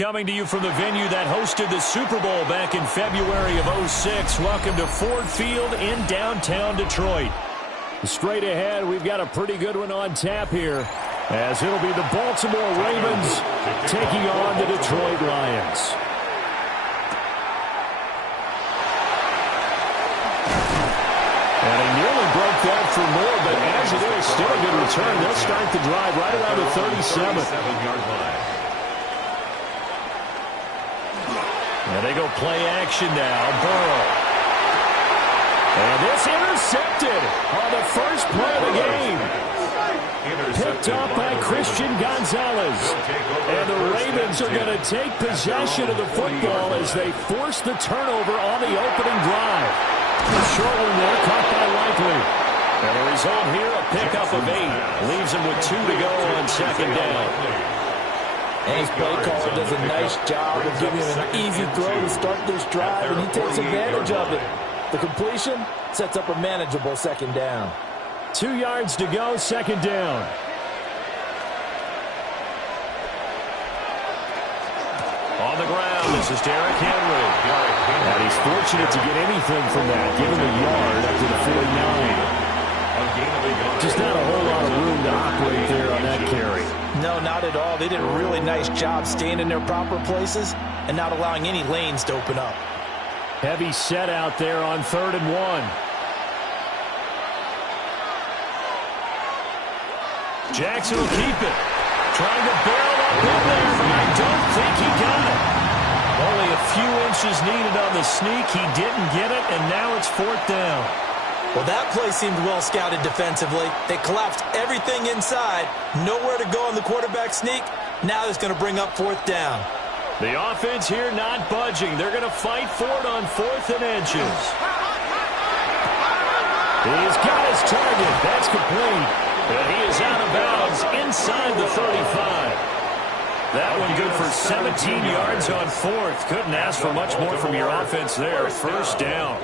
coming to you from the venue that hosted the Super Bowl back in February of '06. Welcome to Ford Field in downtown Detroit. Straight ahead, we've got a pretty good one on tap here, as it'll be the Baltimore Ravens taking on the Detroit Lions. And he nearly broke that for more, but as it is, still a good return. They'll start the drive right around the 37-yard line. And they go play action now. Burrow. And it's intercepted on the first play of the game. Picked up by Christian Gonzalez. And the Ravens are going to take possession of the football as they force the turnover on the opening drive. The short one there, caught by Likely. And the result here, a pickup of 8. Leaves him with 2 to go on second down. And his play caller does a nice job of giving him an easy throw to start this drive, and he takes advantage of it. The completion sets up a manageable second down. 2 yards to go, second down. On the ground, this is Derrick Henry. And he's fortunate to get anything from that, given the yard up to the 49. Just not a whole lot of room to operate there on that carry. No, not at all. They did a really nice job staying in their proper places and not allowing any lanes to open up. Heavy set out there on 3rd and 1. Jackson will keep it. Trying to barrel up in there, but I don't think he got it. Only a few inches needed on the sneak. He didn't get it, and now it's 4th down. Well, that play seemed well scouted defensively. They collapsed everything inside. Nowhere to go on the quarterback sneak. Now it's going to bring up 4th down. The offense here not budging. They're going to fight for it on 4th and inches. He's got his target. That's complete. And he is out of bounds inside the 35. That one good for 17 yards on 4th. Couldn't ask for much more from your offense there. First down.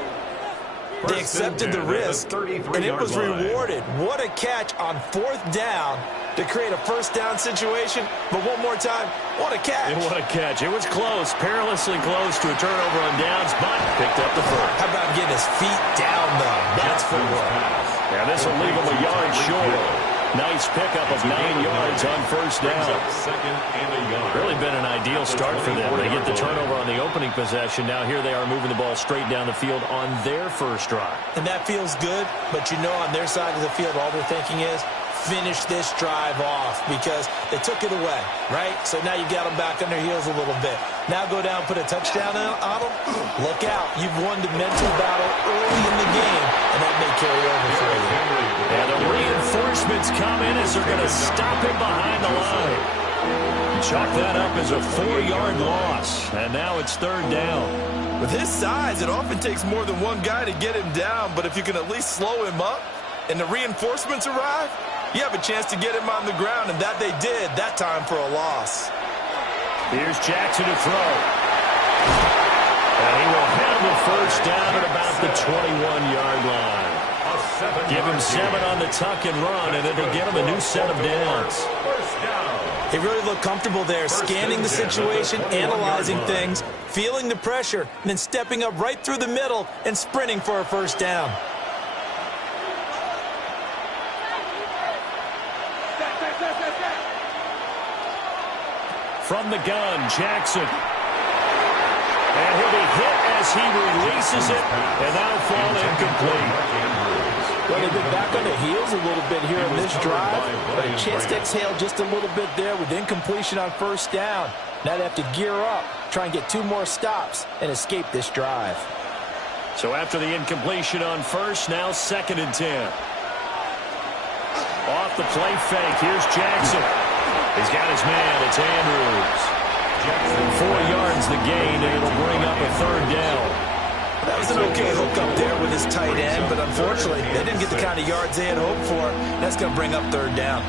They accepted the risk, and it was rewarded. What a catch on 4th down to create a first down situation. But one more time, what a catch. And what a catch. It was close, perilously close to a turnover on downs, but picked up the first. How about getting his feet down, though? That's footwork. Yeah, this will leave him a yard short. Nice pickup of 9 yards on first down. Really been an ideal start for them. They get the turnover on the opening possession. Now here they are moving the ball straight down the field on their first drive. And that feels good, but you know on their side of the field all they're thinking is finish this drive off because they took it away, right? So now you got them back on their heels a little bit. Now go down and put a touchdown on them. Look out. You've won the mental battle early in the game, and that may carry over for you. And the reinforcements come in as they're going to stop him behind the line. Chalk that up as a 4-yard loss, and now it's 3rd down. With his size, it often takes more than one guy to get him down, but if you can at least slow him up and the reinforcements arrive, you have a chance to get him on the ground, and that they did that time for a loss. Here's Jackson to throw. And he will handle the first down at about the 21-yard line. Give him 7 on the tuck and run, and it'll get him a new set of downs. They really look comfortable there, scanning the situation, analyzing things, feeling the pressure, and then stepping up right through the middle and sprinting for a first down. From the gun, Jackson. And he'll be hit as he releases it, and that'll fall incomplete. Well, they've been back on their heels a little bit here in this drive, but a chance to exhale just a little bit there with incompletion on first down. Now they have to gear up, try and get 2 more stops, and escape this drive. So after the incompletion on first, now 2nd and 10. Off the play fake, here's Jackson. He's got his man, it's Andrews. 4 yards the gain, and it'll bring up a 3rd down. That was an okay hook up there with his tight end, but unfortunately, they didn't get the kind of yards they had hoped for. That's going to bring up 3rd down.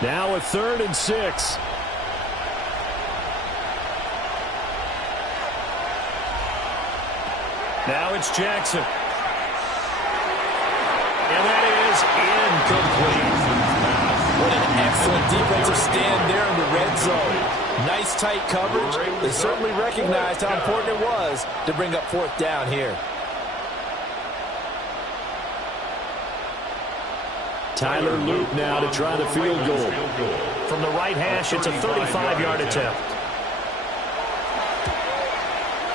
Now a 3rd and 6. Now it's Jackson. And that is incomplete. What an excellent defensive stand there in the red zone. Nice tight coverage. They certainly recognized how important it was to bring up fourth down here. Tyler Luke now to try the field goal. From the right hash, it's a 35-yard attempt.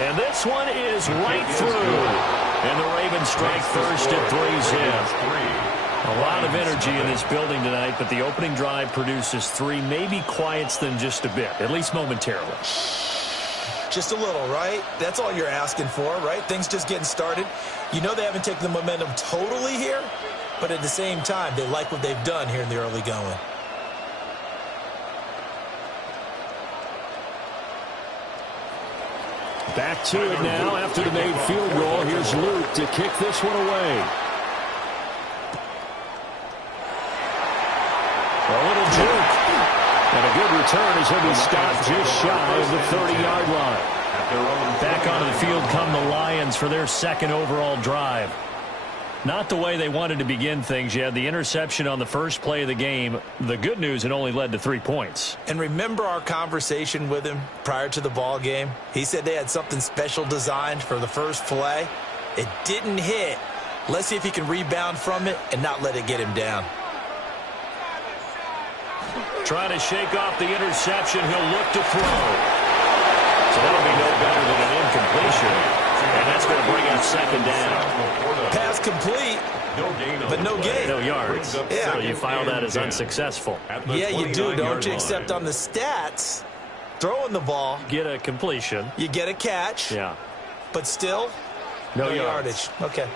And this one is right through. And the Ravens strike first at 3's in. A lot of energy in this building tonight, but the opening drive produces 3, maybe quiets them just a bit, at least momentarily. Just a little, right? That's all you're asking for, right? Things just getting started. You know they haven't taken the momentum totally here, but at the same time, they like what they've done here in the early going. Back to it now after the made field goal. Here's Luke to kick this one away. A little juke. And a good return as he'll be stopped just shy of the 30-yard line. Back onto the field come the Lions for their second overall drive. Not the way they wanted to begin things. You had the interception on the first play of the game. The good news, it only led to 3 points. And remember our conversation with him prior to the ball game? He said they had something special designed for the first play. It didn't hit. Let's see if he can rebound from it and not let it get him down. Trying to shake off the interception. He'll look to throw. So that'll be no better than an incompletion. And that's going to bring up second down. Pass complete, but no gain. No yards. Yeah. So you file that as unsuccessful. Yeah, you do, don't you? Except on the stats, throwing the ball. Get a completion. You get a catch. Yeah. But still, no yardage. Okay.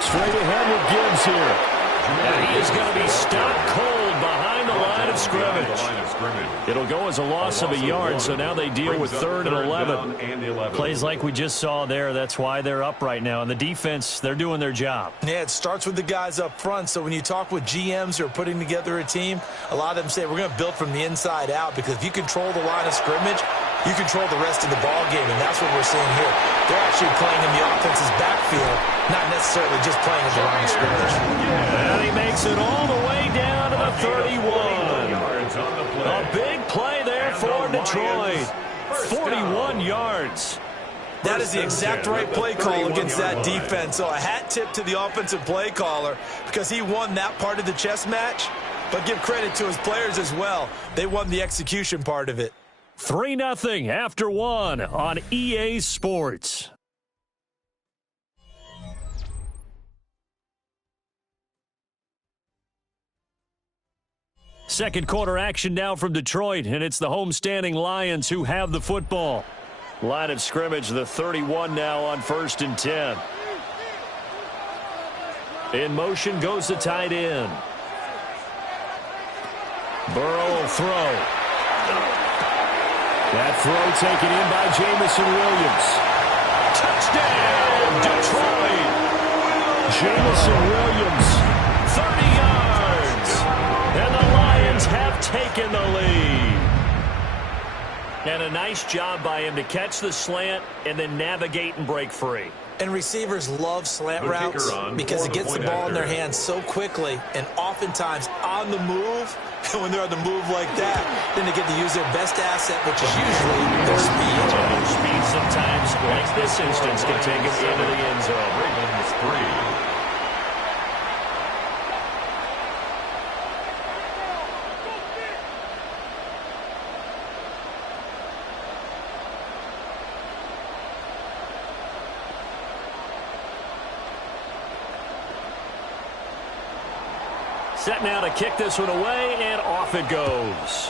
Straight ahead with Gibbs here. And he is going to be stopped cold behind the line of scrimmage. It'll go as a loss of a yard, so now they deal with 3rd and 11. Plays like we just saw there. That's why they're up right now. And the defense, they're doing their job. Yeah, it starts with the guys up front. So when you talk with GMs who are putting together a team, a lot of them say we're going to build from the inside out, because if you control the line of scrimmage, you control the rest of the ball game, and that's what we're seeing here. They're actually playing in the offense's backfield, not necessarily just playing at the line of scrimmage. And he makes it all the way down to the 31. A big play there for Detroit. 41 yards. That is the exact right play call against that defense. So a hat tip to the offensive play caller, because he won that part of the chess match. But give credit to his players as well. They won the execution part of it. 3-0 after 1 on EA Sports. Second quarter action now from Detroit, and it's the homestanding Lions who have the football. Line of scrimmage, the 31 now on 1st and 10. In motion goes the tight end. Burrow will throw. That throw taken in by Jamison Williams. Touchdown, Detroit! Jamison Williams, 30 yards. And the Lions have taken the lead. And a nice job by him to catch the slant and then navigate and break free. And receivers love slant routes because it gets the ball in their hands so quickly and oftentimes on the move. And when they're on the move like that, then they get to use their best asset, which is usually their speed. Their speed sometimes, like this instance, can take it into the end zone. Ravens 3. Set now to kick this one away, and off it goes.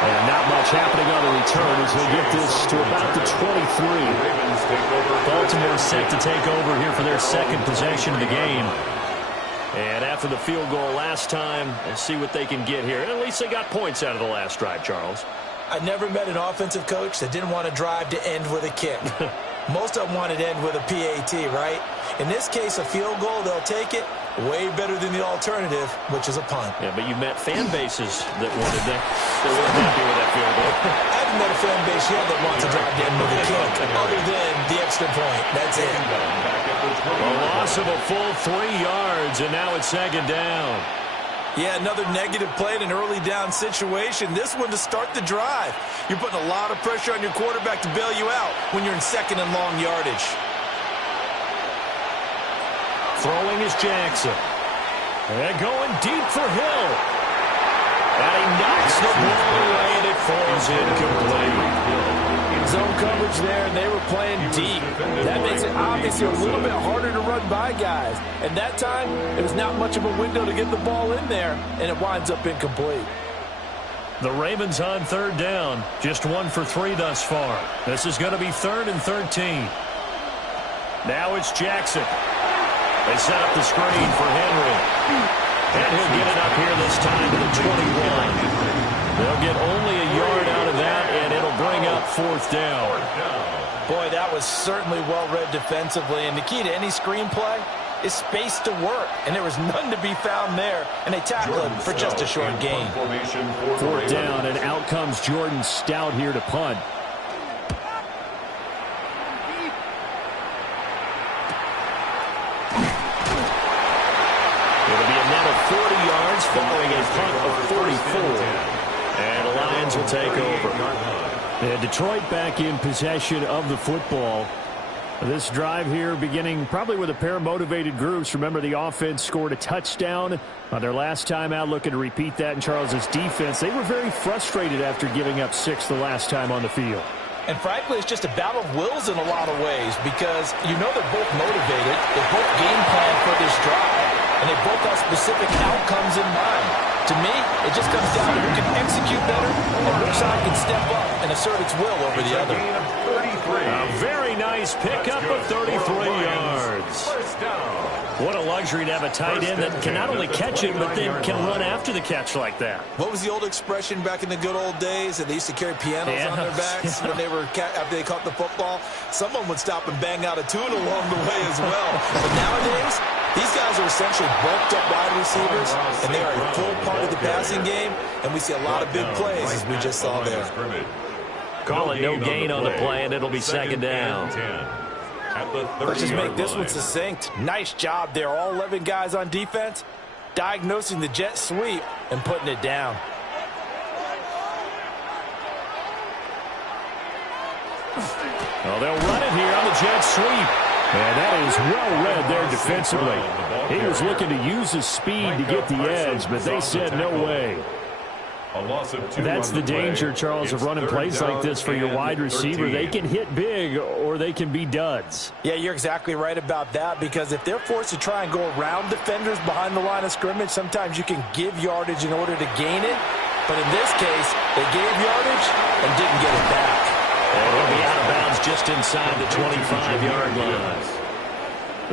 And not much happening on the return as he'll get this to about the 23. Baltimore set to take over here for their second possession of the game. And after the field goal last time, we'll see what they can get here. At least they got points out of the last drive, Charles. I never met an offensive coach that didn't want to drive to end with a kick. Most of them wanted to end with a PAT, right? In this case, a field goal, they'll take it. Way better than the alternative, which is a punt. Yeah, but you met fan bases that wanted that. They weren't happy with that field goal. I haven't met a fan base yet that wants to drive to end with a kick. other than the extra point. That's it. A loss of a full 3 yards, and now it's second down. Yeah, another negative play in an early down situation. This one to start the drive. You're putting a lot of pressure on your quarterback to bail you out when you're in second and long yardage. Throwing is Jackson. And going deep for Hill. And he knocks the ball away, and it falls incomplete. Zone coverage there, and they were playing deep. That makes it obviously a little bit harder to run by guys. And that time, it was not much of a window to get the ball in there, and it winds up incomplete. The Ravens on third down. Just 1 for 3 thus far. This is going to be 3rd and 13. Now it's Jackson. They set up the screen for Henry. And he'll get it up here this time to the 21. They'll get only a yard out of that, and it'll bring up 4th down. Boy, that was certainly well-read defensively. And the key to any screenplay is space to work. And there was none to be found there. And they tackled him for just a short gain. 4th down, and out comes Jordan Stout here to punt. It'll be a net of 40 yards following a punt of 44. And the Lions will take over. And Detroit back in possession of the football. This drive here beginning probably with a pair of motivated groups. Remember, the offense scored a touchdown on their last time out, looking to repeat that in Charles's defense. They were very frustrated after giving up 6 the last time on the field. And frankly, it's just a battle of wills in a lot of ways because you know they're both motivated. They both game plan for this drive, and they both have specific outcomes in mind. To me, it just comes down to who can execute better and which side can step up and assert its will over the other. A very nice pickup of 33 yards. What a luxury to have a tight end that can not only catch it, but then can run after the catch like that. What was the old expression back in the good old days that they used to carry pianos on their backs when they were after they caught the football? Someone would stop and bang out a tune along the way as well. But nowadays, these guys are essentially bulked up wide receivers, and they are a full part of the passing game, and we see a lot of big plays as we just saw there. Call it no gain on the play, and it'll be second down. Let's just make this one succinct. Nice job there. All 11 guys on defense diagnosing the jet sweep and putting it down. Well, they'll run it here on the jet sweep. And that is well read there defensively. He was looking to use his speed to get the edge, but they said no way. That's the danger, Charles, of running plays like this for your wide receiver. They can hit big or they can be duds. Yeah, you're exactly right about that because if they're forced to try and go around defenders behind the line of scrimmage, sometimes you can give yardage in order to gain it. But in this case, they gave yardage and didn't get it back. And he'll be out of bounds just inside the 25-yard line.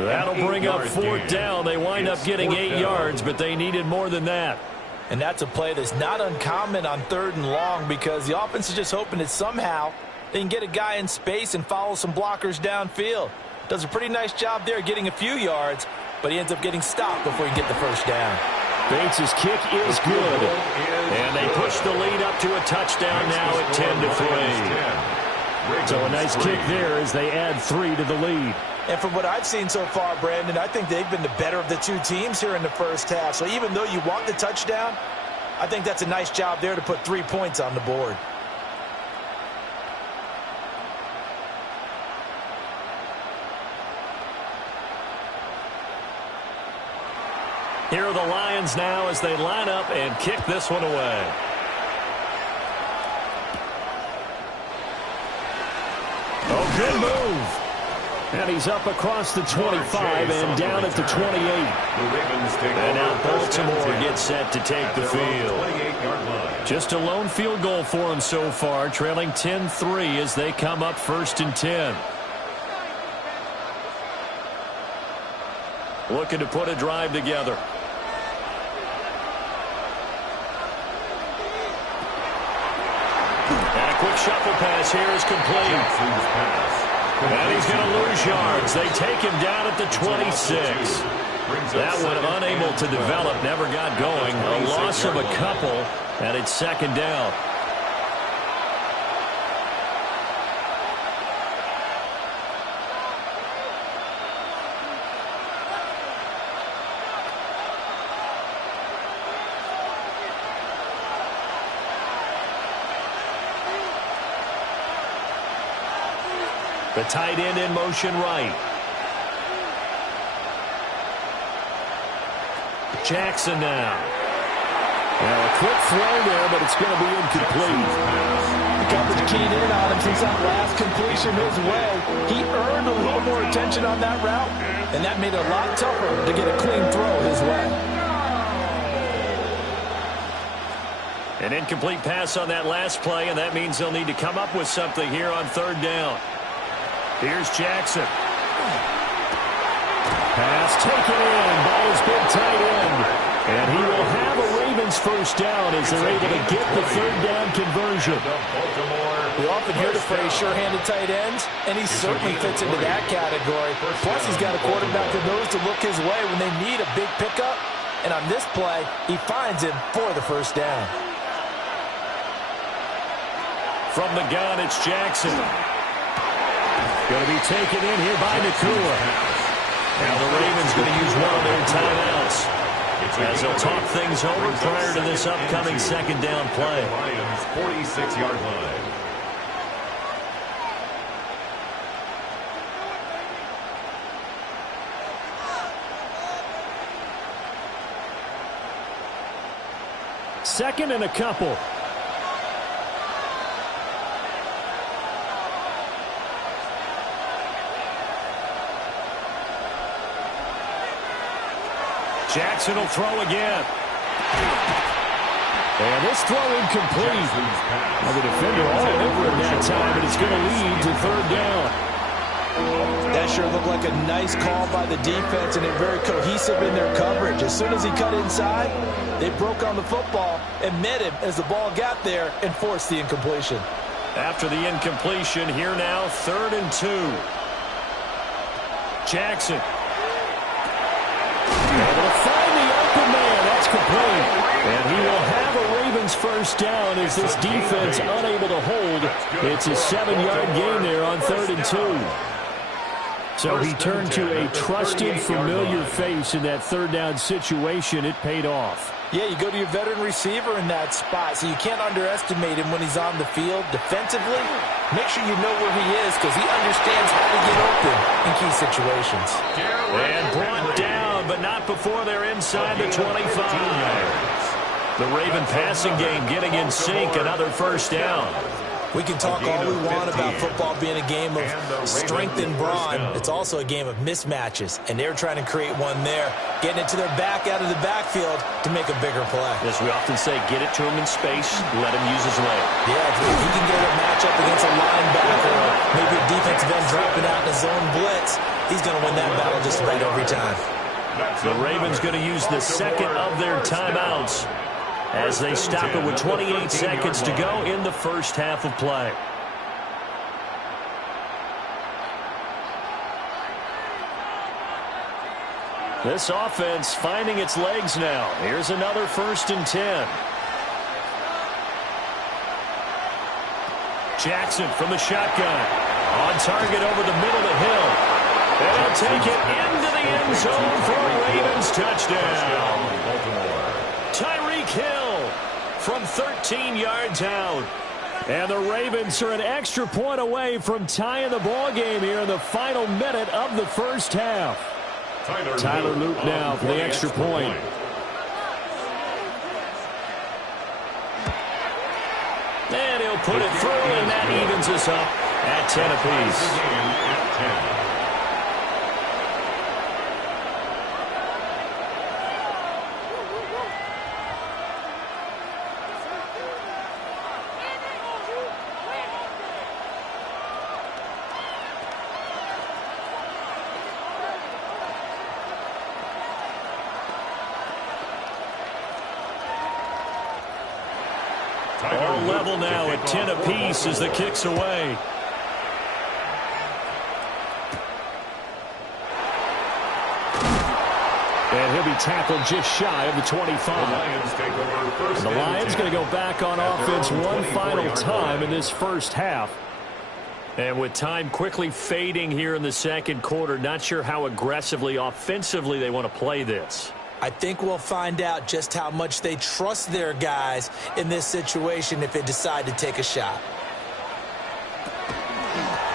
That'll bring up 4th down. They wind up getting 8 yards, but they needed more than that. And that's a play that's not uncommon on 3rd and long because the offense is just hoping that somehow they can get a guy in space and follow some blockers downfield. Does a pretty nice job there getting a few yards, but he ends up getting stopped before he can get the first down. Bates' kick is good. And they push the lead up to a touchdown now at 10-3. So a nice kick there as they add 3 to the lead. And from what I've seen so far, Brandon, I think they've been the better of the two teams here in the first half. So even though you want the touchdown, I think that's a nice job there to put 3 points on the board. Here are the Lions now as they line up and kick this one away. Oh, good move. And he's up across the 25 and down at the 28. And now Baltimore gets set to take the field. Just a lone field goal for them so far, trailing 10-3 as they come up 1st and 10. Looking to put a drive together. And a quick shuffle pass here is complete. And he's going to lose yards. They take him down at the 26. That one unable to develop, never got going. A loss of a couple, and it's second down. The tight end in motion right. Jackson now. Now a quick throw there, but it's going to be incomplete. The coverage keyed in on him since that last completion his way. He earned a little more attention on that route, and that made it a lot tougher to get a clean throw his way. An incomplete pass on that last play, and that means they'll need to come up with something here on third down. Here's Jackson. Pass taken in by his big tight end. And he will have a Ravens first down as they're able to get the third down conversion. We often hear the phrase sure-handed tight ends, and he certainly fits into that category. Plus, he's got a quarterback that knows to look his way when they need a big pickup. And on this play, he finds him for the first down. From the gun, it's Jackson. Going to be taken in here by Nakua. Now the Ravens going to use one of their timeouts as they'll talk things over prior to this upcoming second down play. Lions 46-yard line. Second and a couple. Jackson will throw again. And this throw incomplete. Well, the defender all over him that time, but it's going to lead to third down. That sure looked like a nice call by the defense, and they're very cohesive in their coverage. As soon as he cut inside, they broke on the football and met him as the ball got there and forced the incompletion. After the incompletion, here now, 3rd and 2. Jackson. Able to find the open man. That's complete. And he will have a Ravens first down as this defense unable to hold. It's a 7-yard gain there on 3rd and 2. So he turned to a trusted, familiar face in that third down situation. It paid off. Yeah, you go to your veteran receiver in that spot, so you can't underestimate him when he's on the field. Defensively, make sure you know where he is because he understands how to get open in key situations. And brought down, but not before they're inside the 25. The Raven passing game getting in sync, another first down. We can talk all we want about football being a game of strength and brawn. It's also a game of mismatches, and they're trying to create one there, getting it to their back out of the backfield to make a bigger play. As we often say, get it to him in space, let him use his leg. Yeah, if he can get a matchup against a linebacker or maybe a defensive end dropping out in a zone blitz, he's going to win that battle just about every time. The Ravens going to use the second of their timeouts as they stop it with 28 seconds to go in the first half of play. This offense finding its legs now. Here's another 1st and 10. Jackson from the shotgun. On target over the middle of Hill. And he'll take it into the end zone for a Ravens touchdown. Tyreek Hill from 13 yards out. And the Ravens are an extra point away from tying the ball game here in the final minute of the first half. Tyler Luke now for the extra point. And he'll put it through, and that evens us up at 10 apiece. All level now at 10 apiece as the kick's away. And he'll be tackled just shy of the 25. The Lions going to go back on offense one final time in this first half. And with time quickly fading here in the second quarter, not sure how aggressively, offensively they want to play this. I think we'll find out just how much they trust their guys in this situation if they decide to take a shot.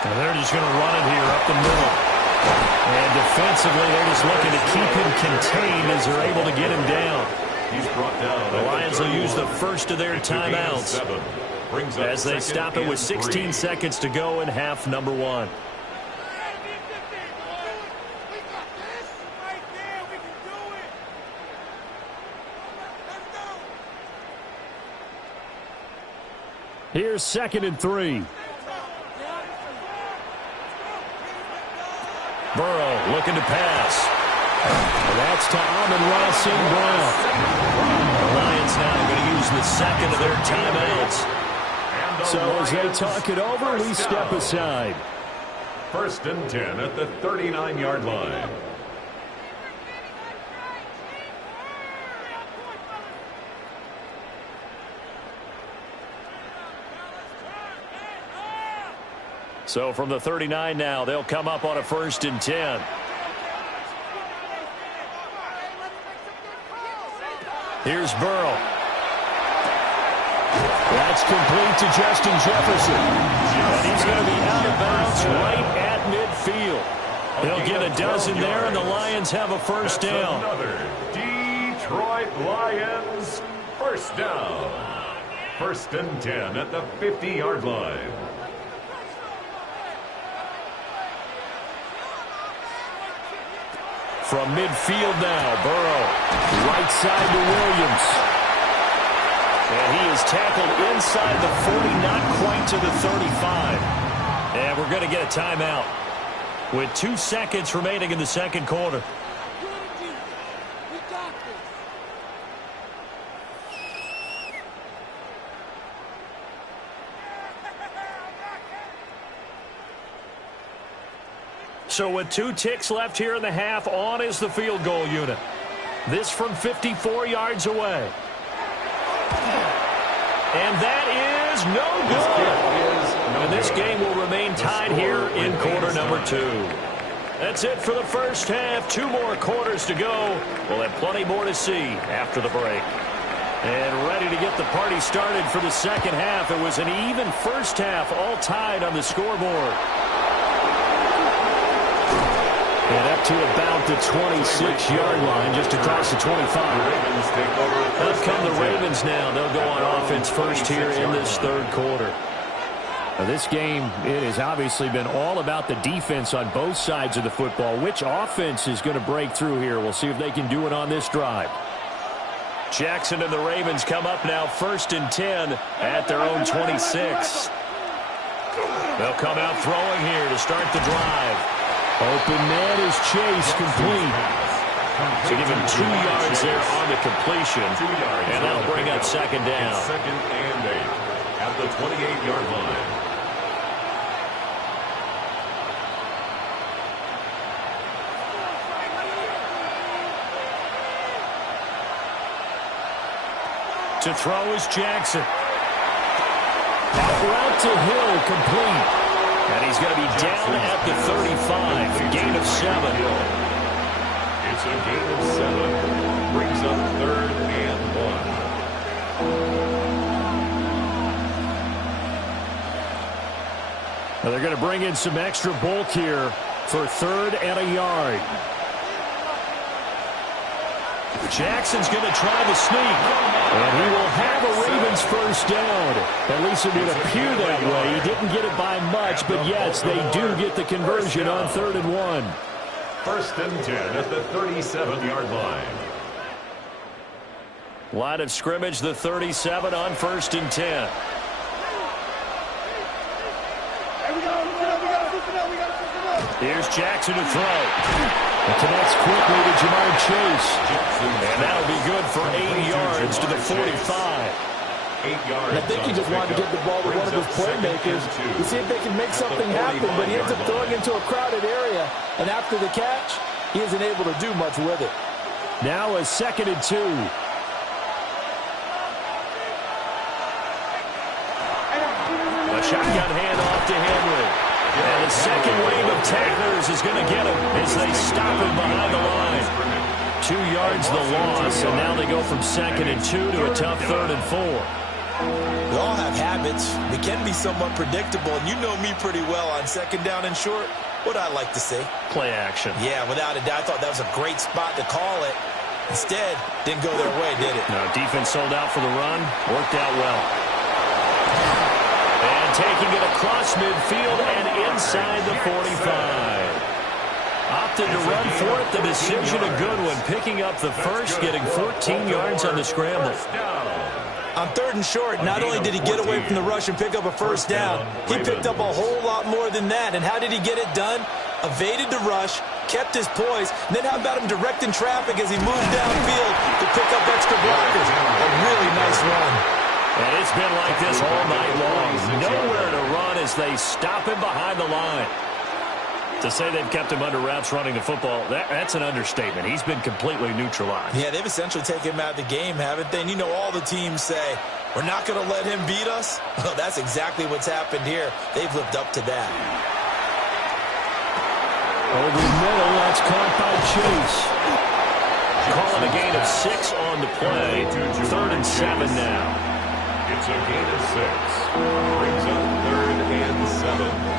And they're just going to run it here up the middle. And defensively, they're just looking to keep him contained as they're able to get him down. He's brought down. The Lions will use the first of their timeouts as they stop it with 16 seconds to go in half number one. Here's 2nd and 3. Burrow looking to pass. And that's to Amon-Ra St. Brown. The Lions now going to use the second of their timeouts. So as they talk it over, we step aside. 1st and 10 at the 39-yard line. So from the 39 now, they'll come up on a 1st and 10. Here's Burrow. That's complete to Justin Jefferson. And he's going to be out of bounds right at midfield. They'll get a dozen there, and the Lions have a first down. Another Detroit Lions first down. 1st and 10 at the 50-yard line. From midfield now, Burrow. Right side to Williams. And he is tackled inside the 40, not quite to the 35. And we're going to get a timeout with 2 seconds remaining in the second quarter. So with 2 ticks left here in the half, on is the field goal unit. This from 54 yards away. And that is no good. And this game will remain tied here in quarter number 2. That's it for the first half. 2 more quarters to go. We'll have plenty more to see after the break. And ready to get the party started for the second half. It was an even first half, all tied on the scoreboard. And up to about the 26-yard line, just across the 25. Up come the Ravens now. They'll go on offense first here in this third quarter. Now this game, it has obviously been all about the defense on both sides of the football. Which offense is going to break through here? We'll see if they can do it on this drive. Jackson and the Ravens come up now 1st and 10 at their own 26. They'll come out throwing here to start the drive. Open man is Chase, complete. So give him 2 yards there on the completion. And that'll bring up second down. 2nd and 8 at the 28-yard line. To throw is Jackson. Out route to Hill, complete. And he's going to be down at the 35, gain of 7. It's a gain of 7. Brings up 3rd and 1. Now they're going to bring in some extra bulk here for 3rd and a yard. Jackson's going to try the sneak. And he will have a Ravens first down. At least it would appear that way. He didn't get it by much, but yes, they do get the conversion on 3rd and 1. 1st and 10 at the 37-yard line. Line of scrimmage, the 37 on 1st and 10. Here's Jackson to throw. It connects quickly to Jamar Chase. And that'll be good for 8 yards to the 45. 8 yards. I think he just wanted to get the ball to one of his playmakers to see if they can make something happen, but he ends up throwing into a crowded area. And after the catch, he isn't able to do much with it. Now a 2nd and 2. A shotgun handoff to Henry. And the second wave of tacklers is going to get him as they stop him behind the line. 2 yards the loss, and now they go from 2nd and 2 to a tough 3rd and 4. We all have habits. They can be somewhat predictable, and you know me pretty well on second down and short. What I like to say? Play action. Yeah, without a doubt. I thought that was a great spot to call it. Instead, didn't go their way, did it? No, defense sold out for the run. Worked out well. And taking it across midfield and inside the 45. Opted to run for it. The decision a good one. Picking up the first, getting 14 yards on the scramble. On third and short, not only did he get away from the rush and pick up a first down, he picked up a whole lot more than that. And how did he get it done? Evaded the rush, kept his poise, and then how about him directing traffic as he moved downfield to pick up extra blockers? A really nice run. And it's been like this all night long. Nowhere to run as they stop him behind the line. To say they've kept him under wraps running the football, that's an understatement. He's been completely neutralized. Yeah, they've essentially taken him out of the game, haven't they? And you know all the teams say, we're not going to let him beat us. Well, that's exactly what's happened here. They've lived up to that. Over the middle, that's caught by Chase. Calling a gain of 6 on the play. 3rd and 7 now. It's a gain of 6. Brings up 3rd and 7.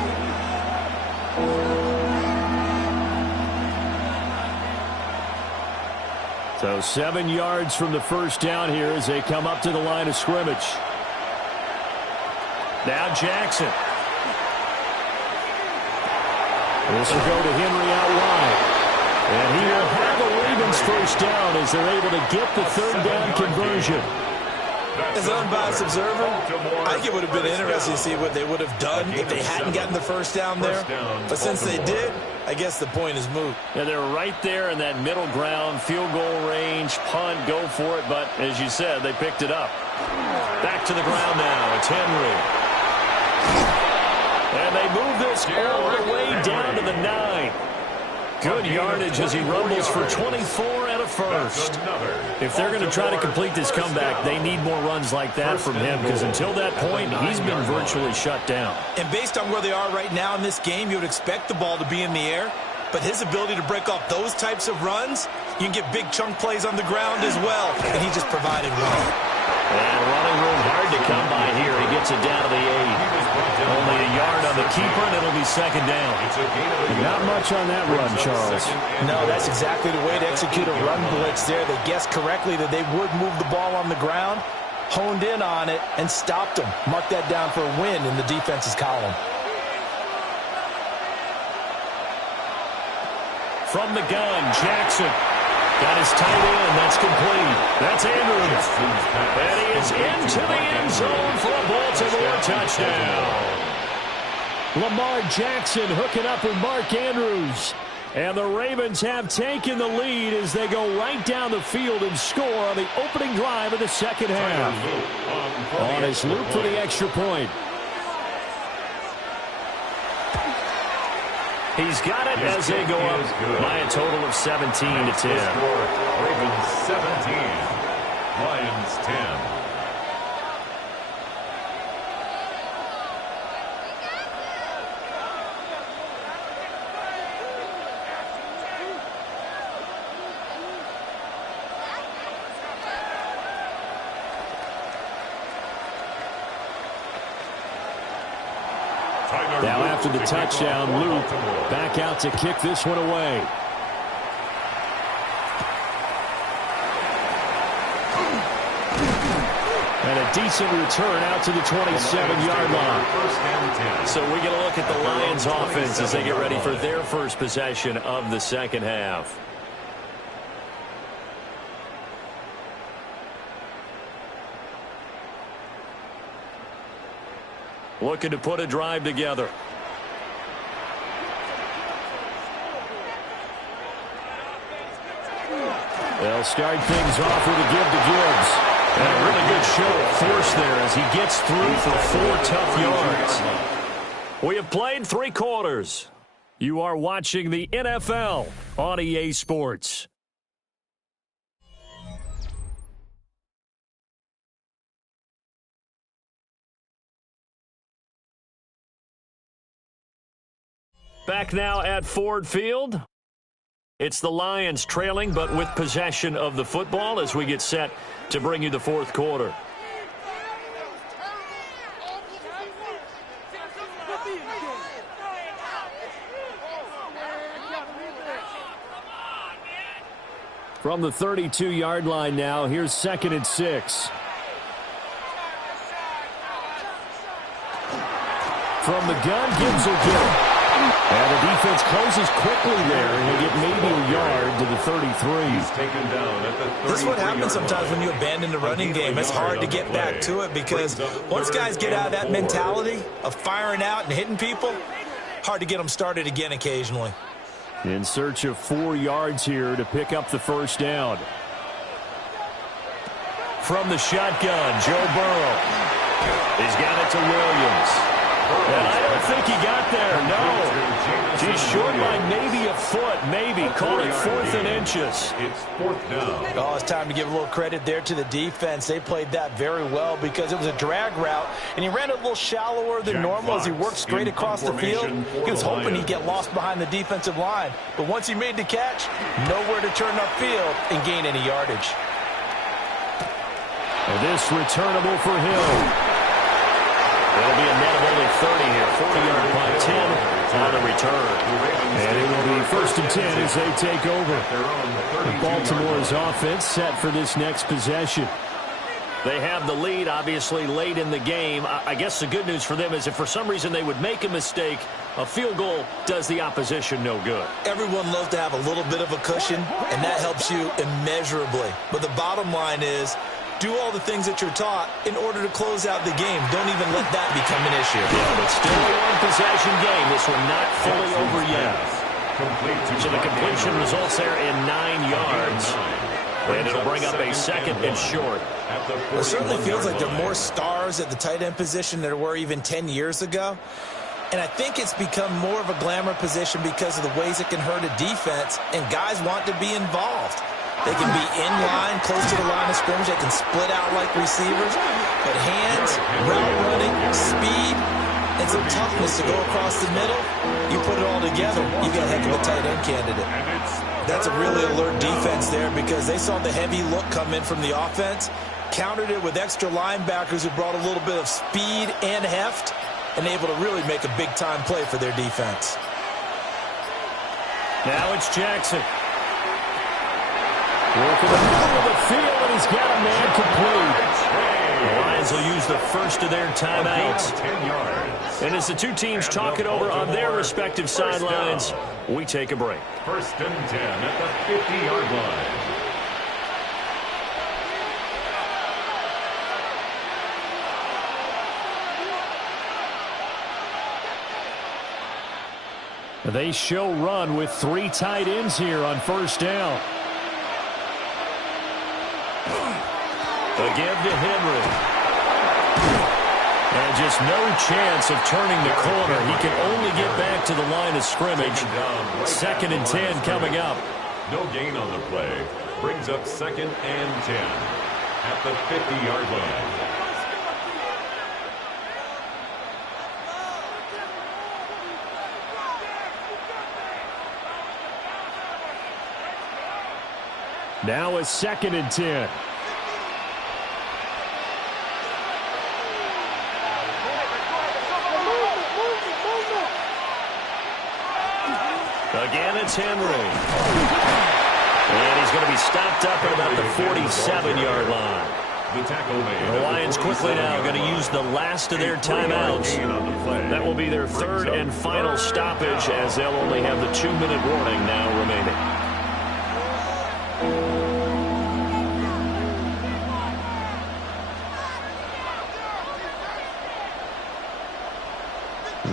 So 7 yards from the first down here as they come up to the line of scrimmage. Now Jackson. This will go to Henry out wide. And he will have a Ravens first down as they're able to get the 3rd down conversion. As an unbiased observer, I think it would have been interesting to see what they would have done if they hadn't gotten the first down there. But since they did, I guess the point is moot. Yeah, they're right there in that middle ground, field goal range, punt, go for it. But as you said, they picked it up. Back to the ground now. It's Henry. And they move this all the way down to the 9. Good yardage as he rumbles for 24 and a first. If they're going to try to complete this comeback, they need more runs like that from him, because until that point, he's been virtually shut down. And based on where they are right now in this game, you would expect the ball to be in the air. But his ability to break off those types of runs, you can get big chunk plays on the ground as well. And he just provided one. And running room hard to come by here. He gets it down to the 8. Only a yard on the keeper, and it'll be 2nd down. Not much on that run, Charles. No, that's exactly the way to execute a run blitz there. They guessed correctly that they would move the ball on the ground, honed in on it, and stopped them. Mark that down for a win in the defense's column. From the gun, Jackson. Got his tight end. That's complete. That's Andrews. And he is into the end zone for a Baltimore touchdown. Lamar Jackson hooking up with Mark Andrews. And the Ravens have taken the lead as they go right down the field and score on the opening drive of the second half. On his loop for the extra point. He's got it as they go up by a total of 17 to 10. Ravens 17, Lions 10. Now after the touchdown, Luke back out to kick this one away. And a decent return out to the 27-yard line. So we get a look at the Lions offense as they get ready for their first possession of the second half. Looking to put a drive together. They'll start things off with a give to Gibbs. And a really good show of force there as he gets through for 4 tough yards. We have played 3 quarters. You are watching the NFL on EA Sports. Back now at Ford Field. It's the Lions trailing, but with possession of the football as we get set to bring you the fourth quarter. From the 32-yard line now, here's 2nd and 6. From the gun, Gibbs will get it. And the defense closes quickly there, and he'll get maybe a yard to the 33. He's taken down at the 33. This is what happens sometimes when you abandon the running game. It's hard to get back to it because once guys get out of that mentality of firing out and hitting people, hard to get them started again occasionally. In search of 4 yards here to pick up the first down. From the shotgun, Joe Burrow. He's got it to Williams. And I don't think he got there, no. He's short by maybe a foot, maybe. Call it 4th and inches. It's 4th down. Oh, it's time to give a little credit there to the defense. They played that very well because it was a drag route, and he ran a little shallower than normal as he worked straight across the field. He was hoping he'd get lost behind the defensive line. But once he made the catch, nowhere to turn upfield and gain any yardage. And this returnable for Hill. It'll be a net of only 30 here. 40-yard punt, 10 on the return. And it will be 1st and 10 as they take over. Baltimore's offense set for this next possession. They have the lead, obviously, late in the game. I guess the good news for them is if for some reason they would make a mistake, a field goal does the opposition no good. Everyone loves to have a little bit of a cushion, and that helps you immeasurably. But the bottom line is, do all the things that you're taught in order to close out the game. Don't even let that become an issue. Yeah, but still a one-possession game. This one not fully over yet. So the completion results there in 9 yards. And it'll bring up a 2nd and short. It certainly feels like there are more stars at the tight end position than there were even 10 years ago. And I think it's become more of a glamour position because of the ways it can hurt a defense, and guys want to be involved. They can be in line, close to the line of scrimmage. They can split out like receivers. But hands, route running, speed, and some toughness to go across the middle, you put it all together, you got a heck of a tight end candidate. That's a really alert defense there because they saw the heavy look come in from the offense, countered it with extra linebackers who brought a little bit of speed and heft, and able to really make a big-time play for their defense. Now it's Jackson. Working the middle of the field, and he's got a man complete. The Lions will use the first of their timeouts. And as the two teams talk it over on their respective sidelines, we take a break. 1st and 10 at the 50-yard line. They show run with 3 tight ends here on 1st down. The give to Henry. And just no chance of turning the corner. He can only get back to the line of scrimmage. 2nd and 10 coming up. No gain on the play. Brings up 2nd and 10 at the 50-yard line. Now a 2nd and 10. Again, it's Henry. And he's going to be stopped up at about the 47-yard line. The Lions quickly now going to use the last of their timeouts. That will be their 3rd and final stoppage as they'll only have the 2-minute warning now remaining.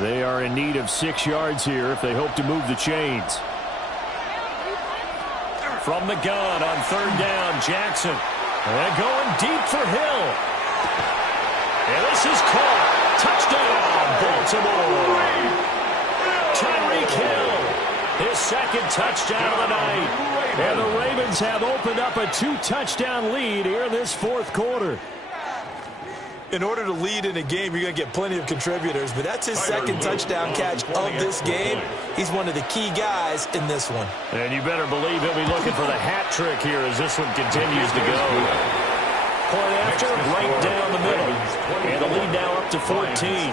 They are in need of 6 yards here if they hope to move the chains. From the gun on 3rd down, Jackson. And going deep for Hill. And this is caught. Touchdown, Baltimore. Tyreek Hill. His 2nd touchdown of the night. And the Ravens have opened up a 2-touchdown lead here in this 4th quarter. In order to lead in a game, you're going to get plenty of contributors, but that's his 2nd touchdown catch of this game. He's one of the key guys in this one. And you better believe he'll be looking for the hat trick here as this one continues to go. Point after, right down the middle. And the lead now up to 14.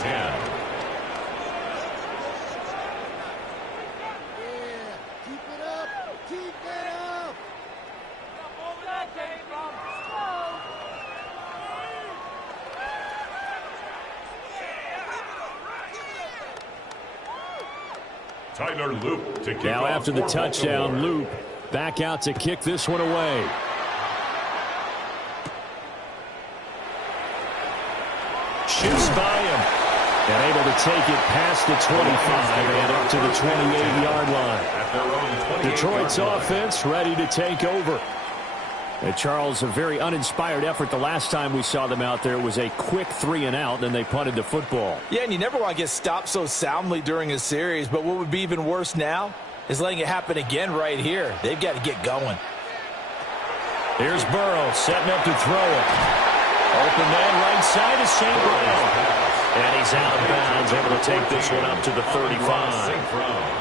Tyler Loop to kick Now off after the for touchdown, Baltimore. Loop back out to kick this one away. Shoots by him. And able to take it past the 25 and up to the 28-yard line. At their own 28 Detroit's yard line. offense ready to take over. And Charles, a very uninspired effort the last time we saw them out there. It was a quick 3-and-out, then they punted the football. Yeah, and you never want to get stopped so soundly during a series, but what would be even worse now is letting it happen again right here. They've got to get going. Here's Burrow setting up to throw it. Open man right side is St. Brown. And he's out of bounds, able to take this one up to the 35.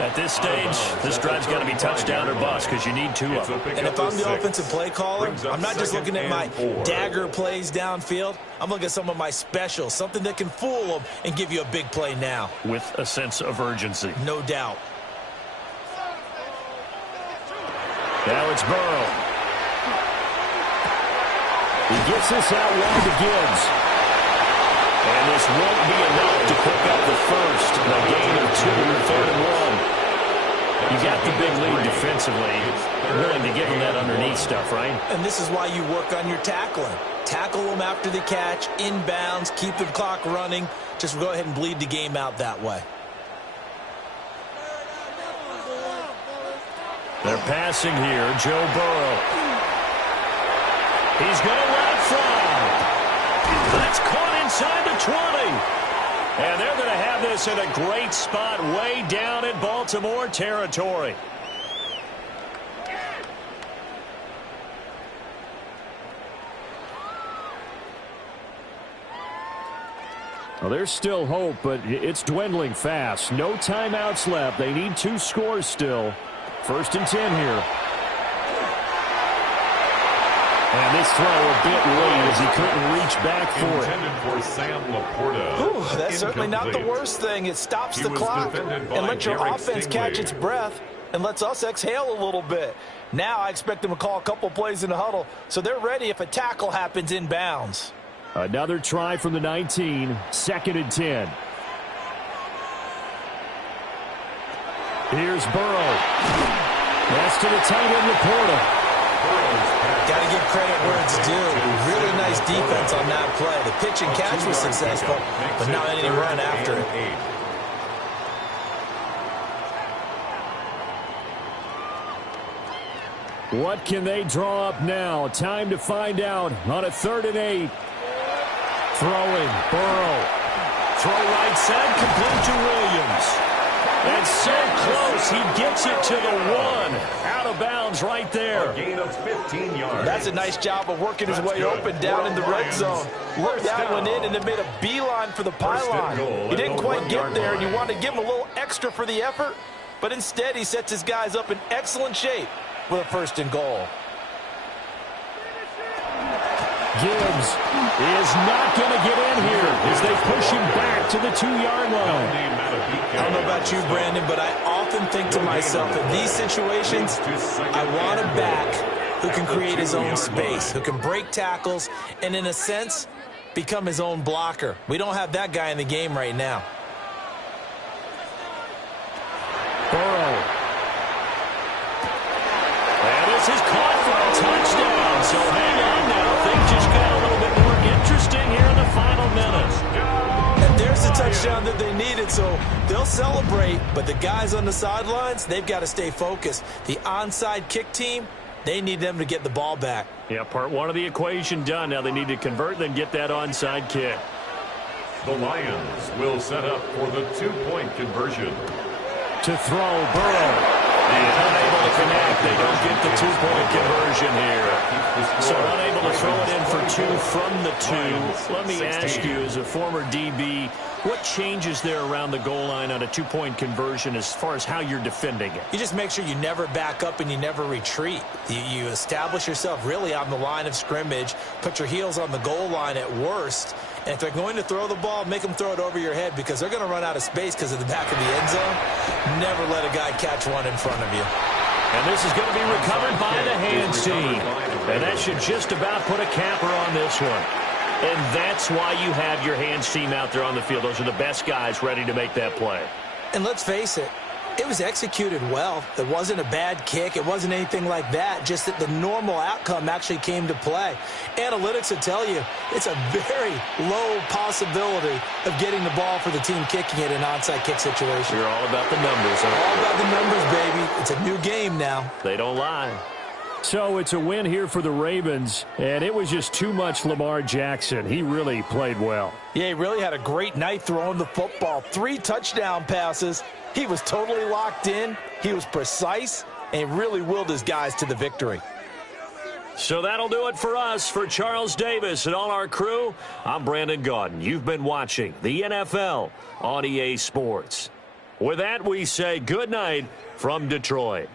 At this stage, this drive's got to be touchdown or bust because you need two of them. And if I'm the offensive play caller, I'm not just looking at my dagger plays downfield. I'm looking at some of my specials, something that can fool them and give you a big play now. With a sense of urgency. No doubt. Now it's Burrow. He gets this out wide to Gibbs. And this won't be enough to pick up the first. A gain of 2, 3rd and 1. You got the big lead defensively. Willing to give them that underneath stuff, right? And this is why you work on your tackling. Tackle them after the catch, inbounds, keep the clock running. Just go ahead and bleed the game out that way. They're passing here. Joe Burrow. He's going to let it fly. That's caught inside the 20. And they're going to have this in a great spot way down in Baltimore territory. Well, there's still hope, but it's dwindling fast. No timeouts left. They need 2 scores still. 1st and 10 here. And this throw a bit late as he couldn't reach back for it. Intended for Sam Laporta. That's certainly not the worst thing. It stops the clock and lets your offense catch its breath and lets us exhale a little bit. Now I expect them to call a couple plays in the huddle so they're ready if a tackle happens inbounds. Another try from the 19, 2nd and 10. Here's Burrow. That's to the tight end, Laporta. Got to give credit where it's due. Really nice defense on that play. The pitch and catch was successful, but not any run after it. What can they draw up now? Time to find out on a 3rd and 8. Throwing, Burrow. Throw right side, complete to Williams. And so close, he gets it to the 1. Out of bounds right there. A gain of 15 yards. That's a nice job of working his way open down in the red zone. Looked that one in and then made a beeline for the pylon. He didn't quite get there, and you want to give him a little extra for the effort, but instead he sets his guys up in excellent shape with a 1st and goal. Gibbs is not going to get in here as they push him back to the 2-yard line. I don't know about you, Brandon, but I often think to myself, in these situations, I want a back who can create his own space, who can break tackles, and in a sense, become his own blocker. We don't have that guy in the game right now. Burrow. And this is caught for a touchdown. So hang on now. Things just got a little bit more interesting here in the final minutes. And there's the touchdown that they needed, so they'll celebrate. But the guys on the sidelines, they've got to stay focused. The onside kick team, they need them to get the ball back. Yeah, part 1 of the equation done. Now they need to convert, then get that onside kick. The Lions will set up for the 2-point conversion. To throw, Burrow. And unable to connect. They don't get the 2-point conversion here. So unable to throw it in for 2 from the 2. Let me ask you, as a former DB, what changes there around the goal line on a 2-point conversion as far as how you're defending it? You just make sure you never back up and you never retreat. You establish yourself really on the line of scrimmage, put your heels on the goal line at worst, and if they're going to throw the ball, make them throw it over your head because they're going to run out of space because of the back of the end zone. Never let a guy catch one in front of you. And this is going to be recovered by the hands team. And that should just about put a capper on this one. And that's why you have your hands team out there on the field. Those are the best guys ready to make that play. And let's face it, it was executed well. It wasn't a bad kick. It wasn't anything like that. Just that the normal outcome actually came to play. Analytics will tell you it's a very low possibility of getting the ball for the team kicking it in an onside kick situation. You're all about the numbers, huh? All about the numbers, baby. It's a new game now. They don't lie. So it's a win here for the Ravens, and it was just too much Lamar Jackson. He really played well. Yeah, he really had a great night throwing the football. 3 touchdown passes. He was totally locked in. He was precise, and he really willed his guys to the victory. So that'll do it for us. For Charles Davis and all our crew, I'm Brandon Gaudin. You've been watching the NFL on EA Sports. With that, we say good night from Detroit.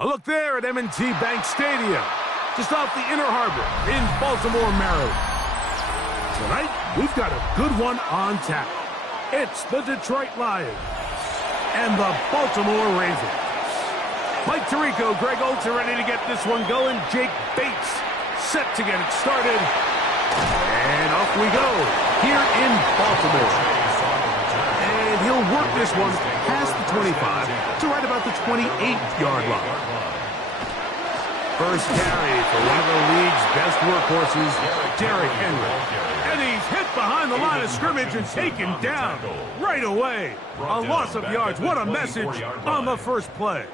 A look there at M&T Bank Stadium, just off the Inner Harbor in Baltimore, Maryland. Tonight, we've got a good one on tap. It's the Detroit Lions and the Baltimore Ravens. Mike Tirico, Greg Olds are ready to get this one going. Jake Bates set to get it started. And off we go here in Baltimore. And he'll work this one past the 25 to right about the 28-yard line. First carry for one of the league's best workhorses, Derrick Henry. And he's hit behind the line of scrimmage and taken down right away. A loss of yards. What a message on the first play.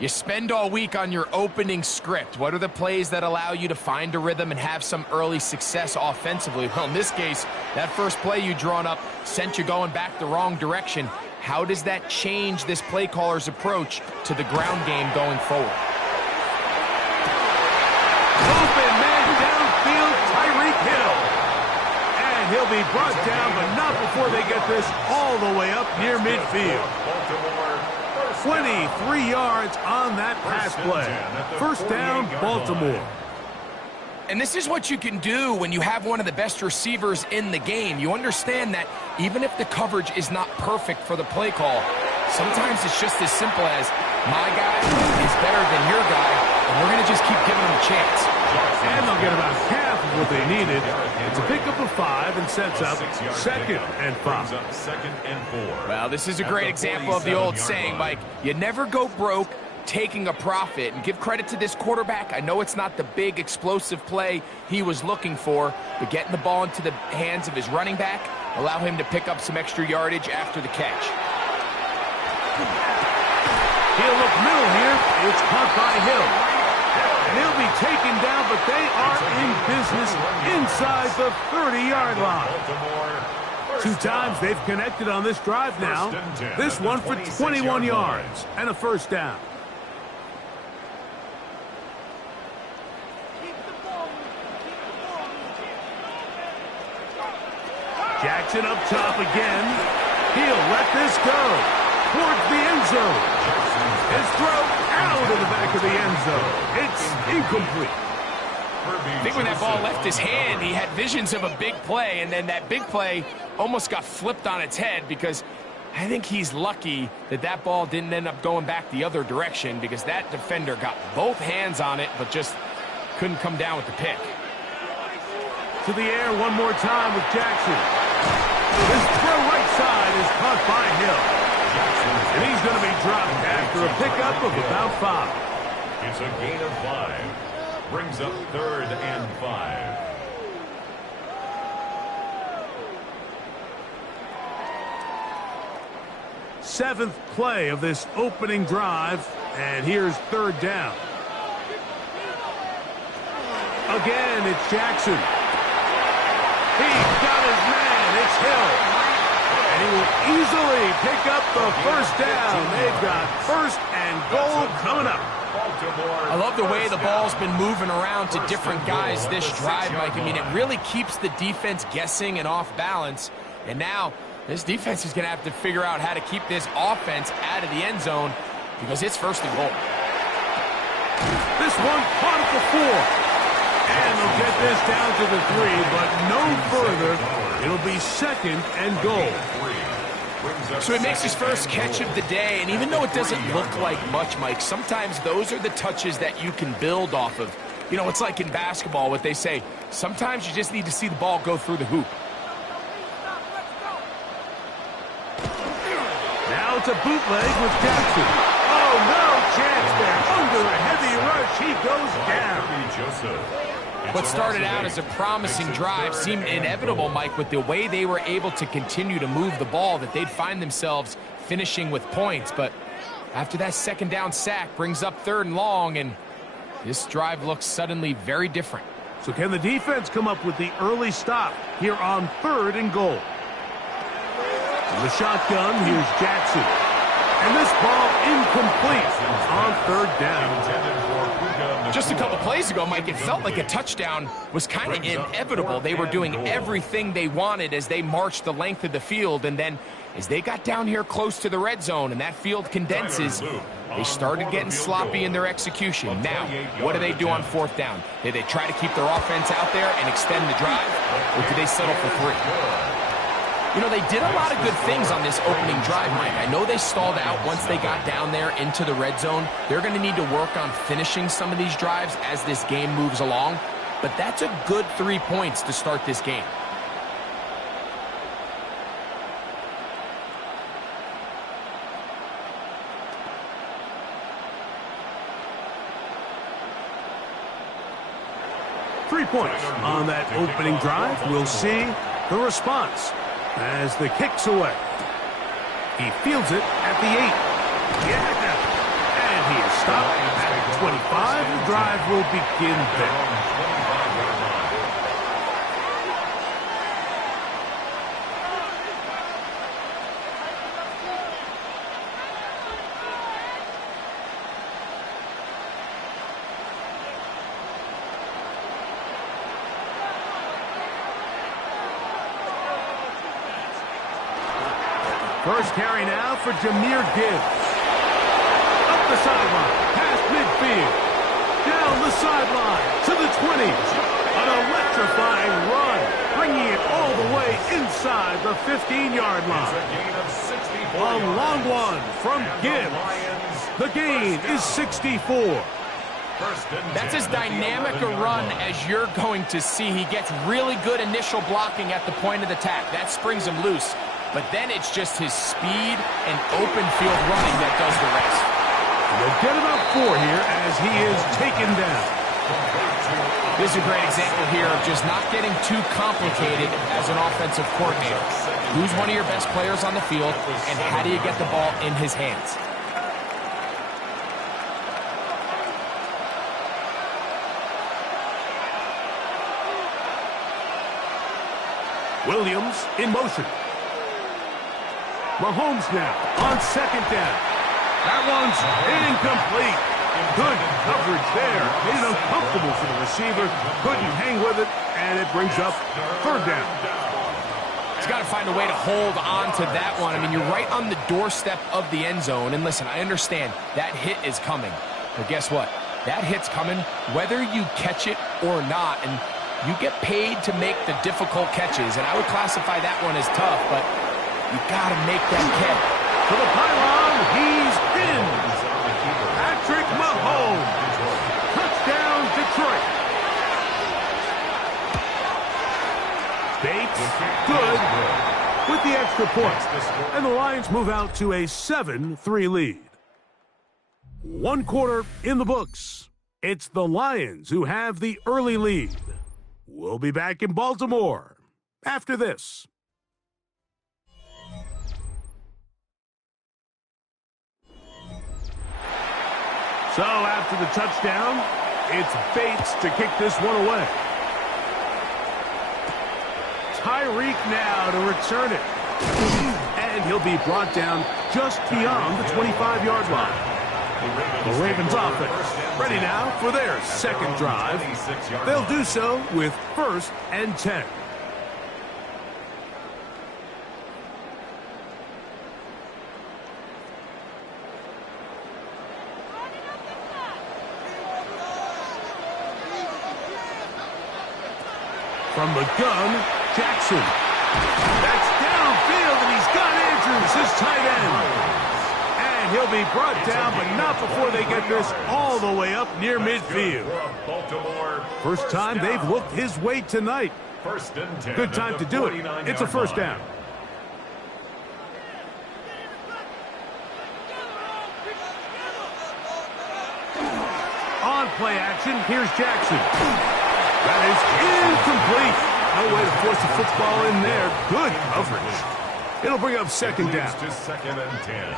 You spend all week on your opening script. What are the plays that allow you to find a rhythm and have some early success offensively? Well, in this case, that first play you drawn up sent you going back the wrong direction. How does that change this play caller's approach to the ground game going forward? Open man downfield, Tyreek Hill. And he'll be brought down, but not before they get this all the way up near midfield. 23 yards on that pass play. First down, Baltimore. And this is what you can do when you have one of the best receivers in the game. You understand that even if the coverage is not perfect for the play call, sometimes it's just as simple as my guy is better than your guy, and we're going to just keep giving him a chance. And they'll get about half of what they needed. It's a pickup of 5 and sets up second and 5. Well, this is a great example of the old saying, Mike, you never go broke taking a profit. And give credit to this quarterback. I know it's not the big explosive play he was looking for, but getting the ball into the hands of his running back, allow him to pick up some extra yardage after the catch. He'll look middle here. It's caught by Hill. And he'll be taken down, but they are in business inside the 30-yard line. 2 times they've connected on this drive now. This one for 21 yards and a first down. Jackson up top again. He'll let this go towards the end zone. His throw out of the back of the end zone. It's incomplete. I think when that ball left his hand, he had visions of a big play, and then that big play almost got flipped on its head, because I think he's lucky that that ball didn't end up going back the other direction, because that defender got both hands on it but just couldn't come down with the pick. To the air one more time with Jackson. This throw right side is caught by Hill. And he's going to be dropped after a pickup of about 5. It's a gain of 5. Brings up 3rd and 5. Seventh play of this opening drive, and here's 3rd down. Again, it's Jackson. He's got his man. It's Hill. And he will easily pick up the first down. They've got 1st and goal coming up. I love the way the ball's been moving around to different guys this drive, Mike. I mean, it really keeps the defense guessing and off balance. And now this defense is going to have to figure out how to keep this offense out of the end zone because it's first and goal. This one caught at the 4. And they'll get this down to the 3, but no further. It'll be second and goal. So he makes his first catch of the day, and even though it doesn't look like much, Mike, sometimes those are the touches that you can build off of. You know, it's like in basketball, what they say, sometimes you just need to see the ball go through the hoop. Now it's a bootleg with Jackson. Oh, no chance there. Under a heavy rush, he goes down. What started out as a promising drive seemed inevitable, Mike, with the way they were able to continue to move the ball, that they'd find themselves finishing with points. But after that second down sack brings up 3rd and long, and this drive looks suddenly very different. So can the defense come up with the early stop here on 3rd and goal? In the shotgun, here's Jackson. And this ball incomplete on 3rd down. Just a couple plays ago, Mike, it felt like a touchdown was kind of inevitable. They were doing everything they wanted as they marched the length of the field, and then as they got down here close to the red zone and that field condenses, they started getting sloppy in their execution. Now, what do they do on 4th down? Did they try to keep their offense out there and extend the drive, or did they settle for 3? You know, they did a lot of good things on this opening drive, Mike. I know they stalled out once they got down there into the red zone. They're going to need to work on finishing some of these drives as this game moves along. But that's a good 3 points to start this game. Three points on that opening drive. We'll see the response as the kick's away. He fields it at the 8. Yeah! And he is stopped at 25. The drive will begin there. First carry now for Jahmyr Gibbs. Up the sideline, past midfield. Down the sideline to the 20. An electrifying run, bringing it all the way inside the 15-yard line. A long one from Gibbs. The gain is 64. That's as dynamic a run as you're going to see. He gets really good initial blocking at the point of the attack. That springs him loose. But then it's just his speed and open field running that does the rest. They'll get about 4 here as he is taken down. This is a great example here of just not getting too complicated as an offensive coordinator. Who's one of your best players on the field, and how do you get the ball in his hands? Williams in motion. Mahomes now on 2nd down. That one's incomplete. Good coverage there. Made it uncomfortable for the receiver. Couldn't hang with it, and it brings up 3rd down. He's got to find a way to hold on to that one. I mean, you're right on the doorstep of the end zone. And listen, I understand that hit is coming. But guess what? That hit's coming whether you catch it or not. And you get paid to make the difficult catches. And I would classify that one as tough, but you got to make that catch. To the pylon, he's in. Patrick Mahomes. Touchdown, Detroit. Bates, good with the extra point. And the Lions move out to a 7-3 lead. 1 quarter in the books. It's the Lions who have the early lead. We'll be back in Baltimore after this. So after the touchdown, it's Bates to kick this one away. Tyreek now to return it. And he'll be brought down just beyond the 25-yard line. The Ravens offense ready now for their second drive. They'll do so with 1st and 10. From the gun, Jackson. That's downfield, and he's got Andrews, his tight end. And he'll be brought down, but not before they get this all the way up near midfield. First time they've looked his way tonight. Good time to do it. It's a first down. On play action, here's Jackson. That is incomplete. No way to force the football in there. Good coverage. It'll bring up second down.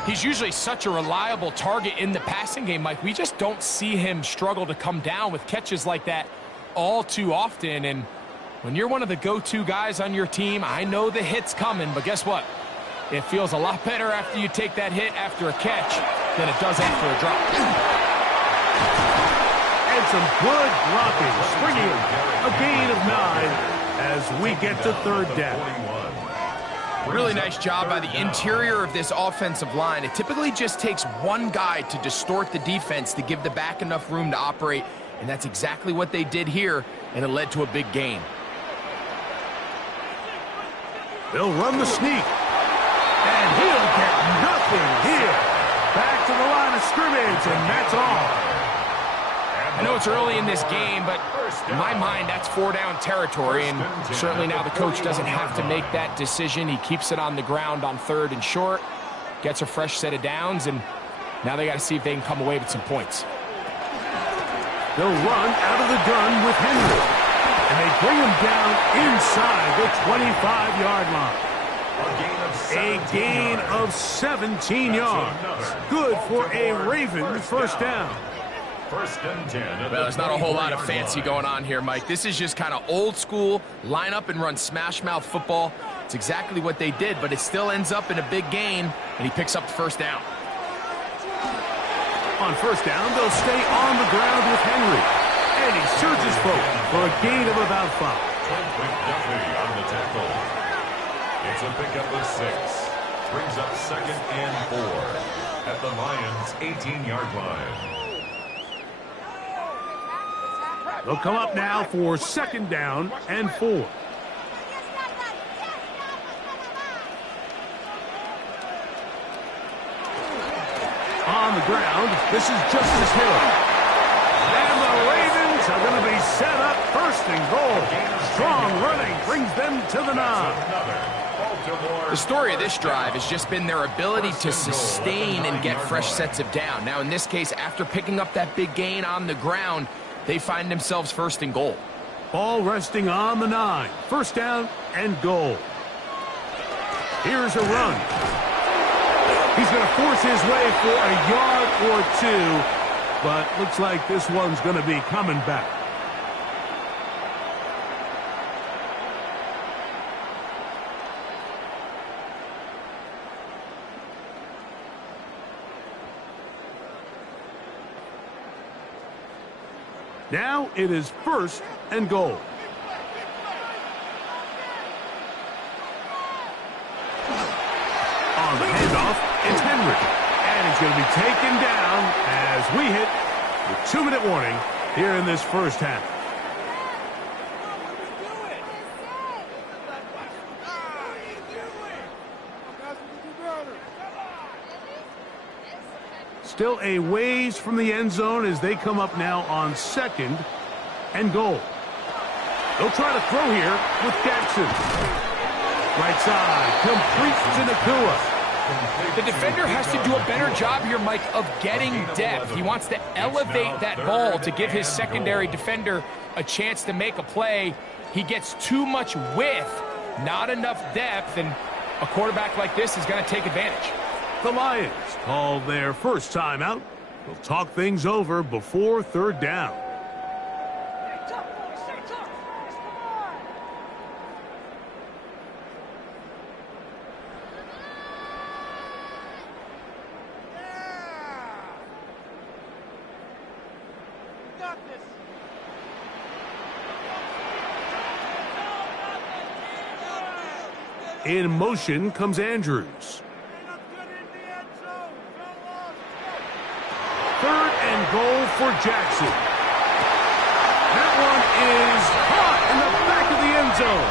He's usually such a reliable target in the passing game, Mike. We just don't see him struggle to come down with catches like that all too often. And when you're one of the go-to guys on your team, I know the hit's coming, but guess what? It feels a lot better after you take that hit after a catch than it does after a drop. And some good blocking, springing a gain of 9 as we get to third down. Really nice job by the interior of this offensive line. It typically just takes one guy to distort the defense to give the back enough room to operate, and that's exactly what they did here, and it led to a big gain. They'll run the sneak, and he'll get nothing here. Back to the line of scrimmage, and that's all. I know it's early in this game, but in my mind, that's 4-down territory, and certainly now the coach doesn't have to make that decision. He keeps it on the ground on 3rd and short, gets a fresh set of downs, and now they got to see if they can come away with some points. They'll run out of the gun with Henry, and they bring him down inside the 25-yard line. A gain of 17 yards. Good for a Ravens first down. Well, there's not a whole lot of fancy going on here, Mike. This is just kind of old school, line up and run smash mouth football. It's exactly what they did, but it still ends up in a big gain, and he picks up the first down. On first down, they'll stay on the ground with Henry. And he surges forward for a gain of about 5. On the tackle. It's a pickup of 6. Brings up 2nd and 4 at the Lions' 18-yard line. They'll come up now for 2nd down and 4. On the ground, this is Justice Hill. And the Ravens are going to be set up 1st and goal. Strong running brings them to the 9. The story of this drive has just been their ability to sustain and get fresh sets of down. Now, in this case, after picking up that big gain on the ground, they find themselves 1st and goal. Ball resting on the 9. 1st down and goal. Here's a run. He's going to force his way for a yard or 2, but looks like this one's going to be coming back. Now it is 1st and goal. On the handoff, it's Henry. And he's going to be taken down as we hit the 2-minute warning here in this first half. Still a ways from the end zone as they come up now on 2nd and goal. They'll try to throw here with Jackson. Right side, complete to Nacua. The defender has to do a better job here, Mike, of getting depth. He wants to elevate that ball to give his secondary defender a chance to make a play. He gets too much width, not enough depth, and a quarterback like this is going to take advantage. The Lions call their first timeout. They'll talk things over before 3rd down. In motion comes Andrews. 3rd and goal for Jackson. That one is caught in the back of the end zone.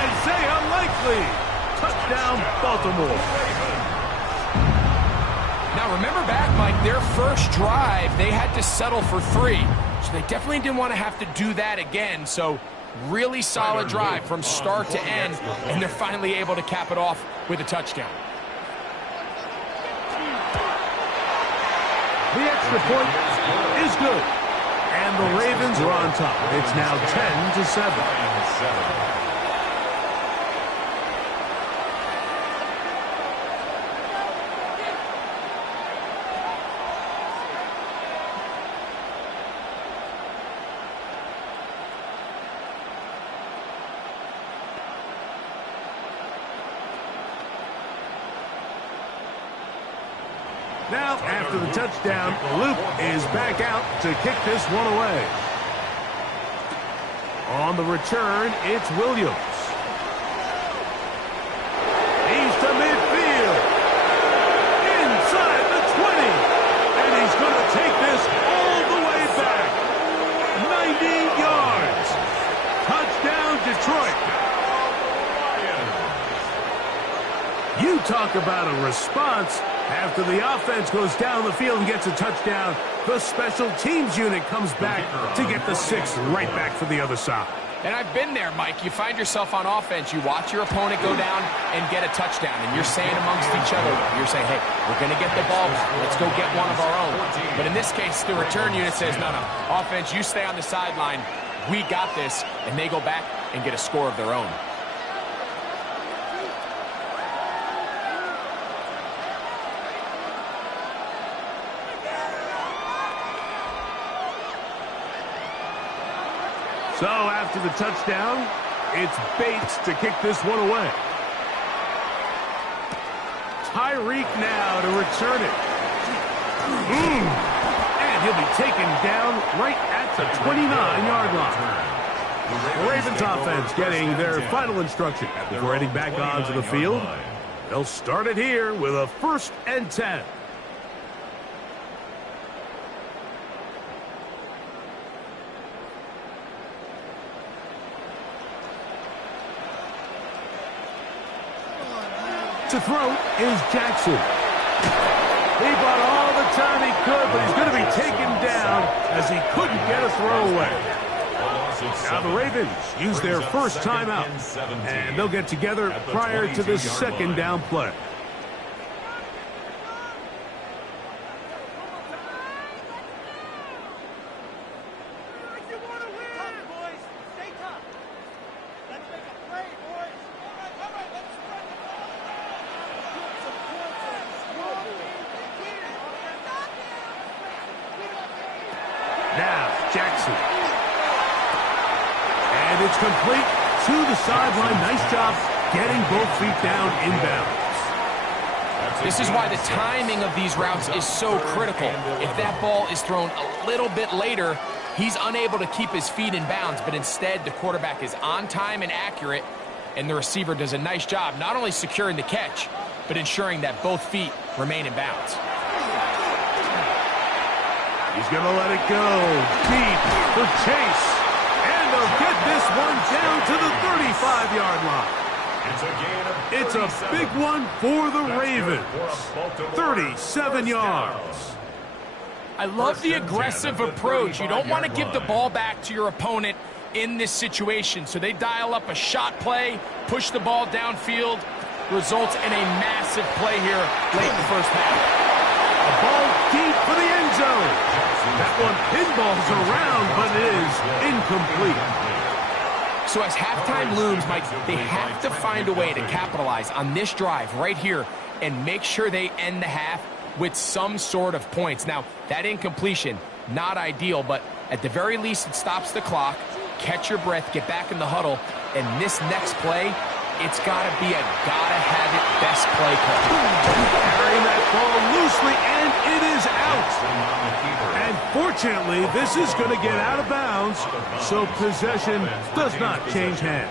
Isaiah Likely. Touchdown, Baltimore. Now, remember back, Mike, their first drive, they had to settle for 3. So they definitely didn't want to have to do that again. So really solid drive from start to end, and they're finally able to cap it off with a touchdown. The extra point is good. And the Ravens are on top. It's now 10-7. Now, after the touchdown, Luke is back out to kick this one away. On the return, it's Williams. He's to midfield. Inside the 20. And he's going to take this all the way back. 90 yards. Touchdown, Detroit. You talk about a response. After the offense goes down the field and gets a touchdown, the special teams unit comes back to get the 6 right back for the other side. And I've been there, Mike. You find yourself on offense, you watch your opponent go down and get a touchdown, and you're saying amongst each other, you're saying, hey, we're going to get the ball back. Let's go get one of our own. But in this case, the return unit says, no, offense, you stay on the sideline. We got this, and they go back and get a score of their own. So after the touchdown, it's Bates to kick this one away. Tyreek now to return it. And he'll be taken down right at the 29-yard line. The Ravens offense getting their final instruction before heading back onto the field. They'll start it here with a 1st and 10. To throw is Jackson. He bought all the time he could, but he's going to be taken down as he couldn't get a throwaway. Now the Ravens use their first timeout, and they'll get together prior to the 2nd down play. Now, Jackson. And it's complete to the sideline. Nice job getting both feet down inbounds. This is why the timing of these routes is so critical. If that ball is thrown a little bit later, he's unable to keep his feet in bounds, but instead the quarterback is on time and accurate, and the receiver does a nice job not only securing the catch, but ensuring that both feet remain in bounds. He's going to let it go deep for Chase. And they'll get this one down to the 35-yard line. It's a big one for the Ravens. 37 yards. I love the aggressive approach. You don't want to give the ball back to your opponent in this situation. So they dial up a shot play, push the ball downfield, results in a massive play here late in the first half. A ball deep for the end zone. That one pinballs around, but it is incomplete. So as halftime looms, Mike, they have to find a way to capitalize on this drive right here and make sure they end the half with some sort of points. Now, that incompletion, not ideal, but at the very least, it stops the clock. Catch your breath, get back in the huddle, and this next play, it's got to be a gotta-have-it best play call. Carrying that ball loosely, and it is out. And fortunately, this is going to get out of bounds, so possession does not change hands.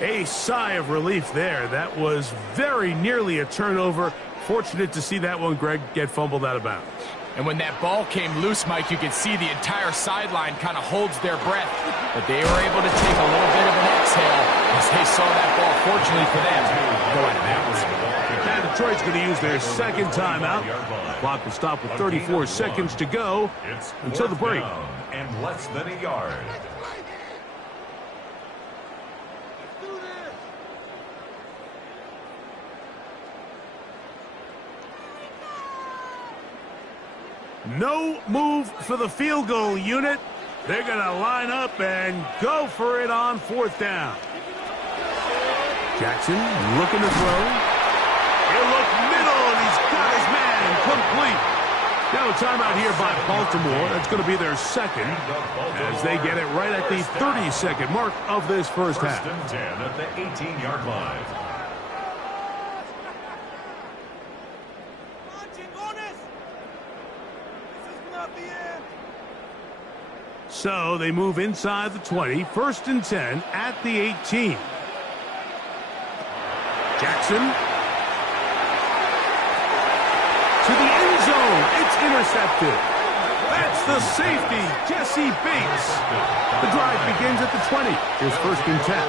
A sigh of relief there. That was very nearly a turnover. Fortunate to see that one, Greg, get fumbled out of bounds. And when that ball came loose, Mike, you could see the entire sideline kind of holds their breath. But they were able to take a little bit of an exhale as they saw that ball, fortunately for them, go out of bounds. Now Detroit's going to use their second timeout. The clock will stop with 34 seconds to go until the break. And less than a yard. No move for the field goal unit. They're going to line up and go for it on fourth down. Jackson looking to throw. He'll look middle, and he's got his man complete. Now a timeout here by Baltimore. That's going to be their second as they get it right at the 30-second mark of this first half. First and 10 at the 18-yard line. So they move inside the 20, first and 10 at the 18. Jackson to the end zone. It's intercepted. That's the safety, Jesse Bates. The drive begins at the 20. Here's first and 10.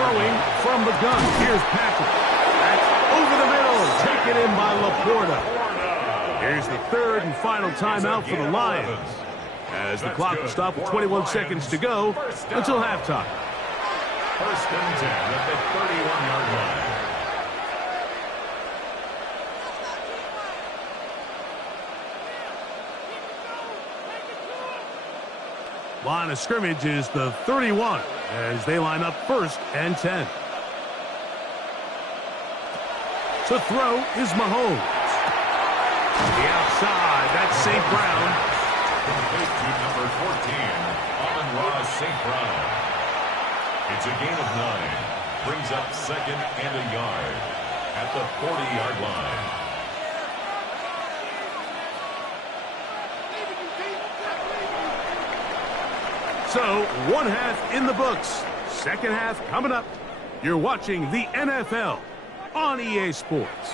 Throwing from the gun. Here's Patrick. That's over the middle. Taken in by Laporta. Here's the third and final timeout for the Lions as the clock will stop with 21 seconds to go until halftime. First and 10 at the 31-yard line. Line of scrimmage is the 31 as they line up first and 10. To throw is Mahomes. The outside, that's St. Brown. Complete to number 14, Amon-Ra St. Brown. It's a gain of 9. Brings up second and a yard at the 40-yard line. So, one half in the books. Second half coming up. You're watching the NFL on EA Sports.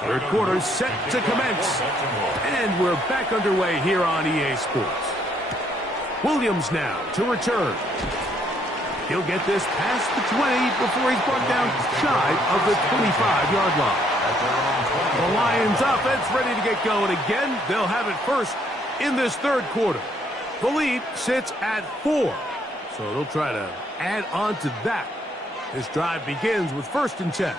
Third quarter set to commence. And we're back underway here on EA Sports. Williams now to return. He'll get this past the 20 before he's brought down shy of the 25-yard line. The Lions offense ready to get going again. They'll have it first in this third quarter. The lead sits at 4. So they'll try to add on to that. This drive begins with first and 10.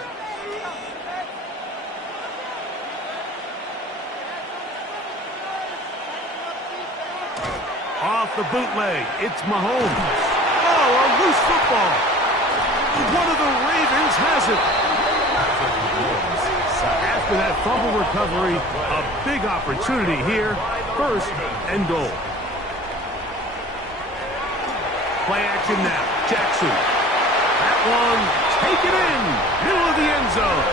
Off the bootleg, it's Mahomes. Oh, a loose football. One of the Ravens has it. After that fumble recovery, a big opportunity here. First and goal. Play action now. Jackson. That one taken in. Middle of the end zone.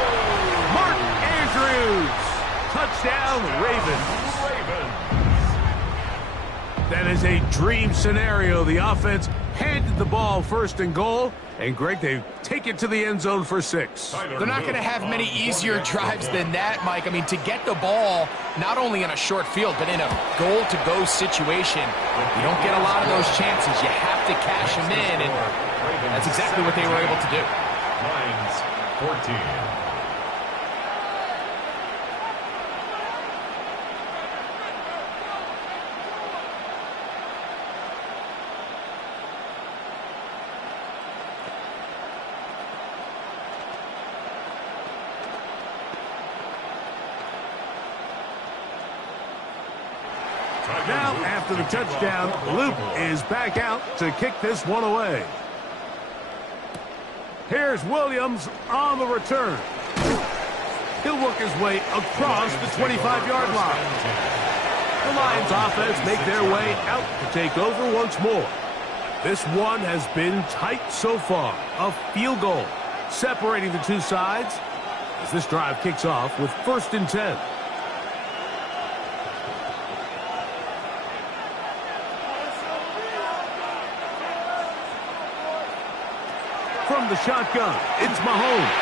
Mark Andrews. Touchdown, Ravens. That is a dream scenario. The offense handed the ball first and goal. And, Greg, they take it to the end zone for 6. They're not going to have many easier drives than that, Mike. I mean, to get the ball, not only in a short field, but in a goal-to-go situation, you don't get a lot of those chances. You have to cash them in, and that's exactly what they were able to do. Lions 14. Now, after the touchdown, Luke is back out to kick this one away. Here's Williams on the return. He'll work his way across the 25-yard line. The Lions offense make their way out to take over once more. This one has been tight so far. A field goal separating the two sides as this drive kicks off with first and 10. From the shotgun, it's Mahomes.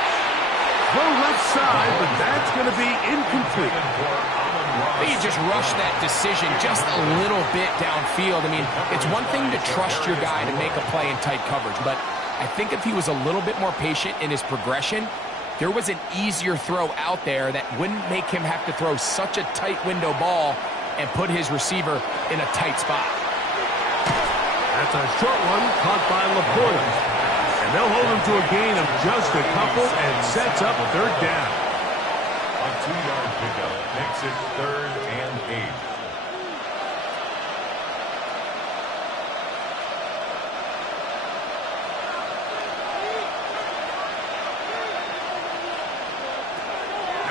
Throw left side, but that's going to be incomplete. I think you just rushed that decision just a little bit downfield. I mean, it's one thing to trust your guy to make a play in tight coverage, but I think if he was a little bit more patient in his progression, there was an easier throw out there that wouldn't make him have to throw such a tight window ball and put his receiver in a tight spot. That's a short one caught by Laporta. And they'll hold him to a gain of just a couple and sets up third down. A 2-yard pickup makes it 3rd and 8.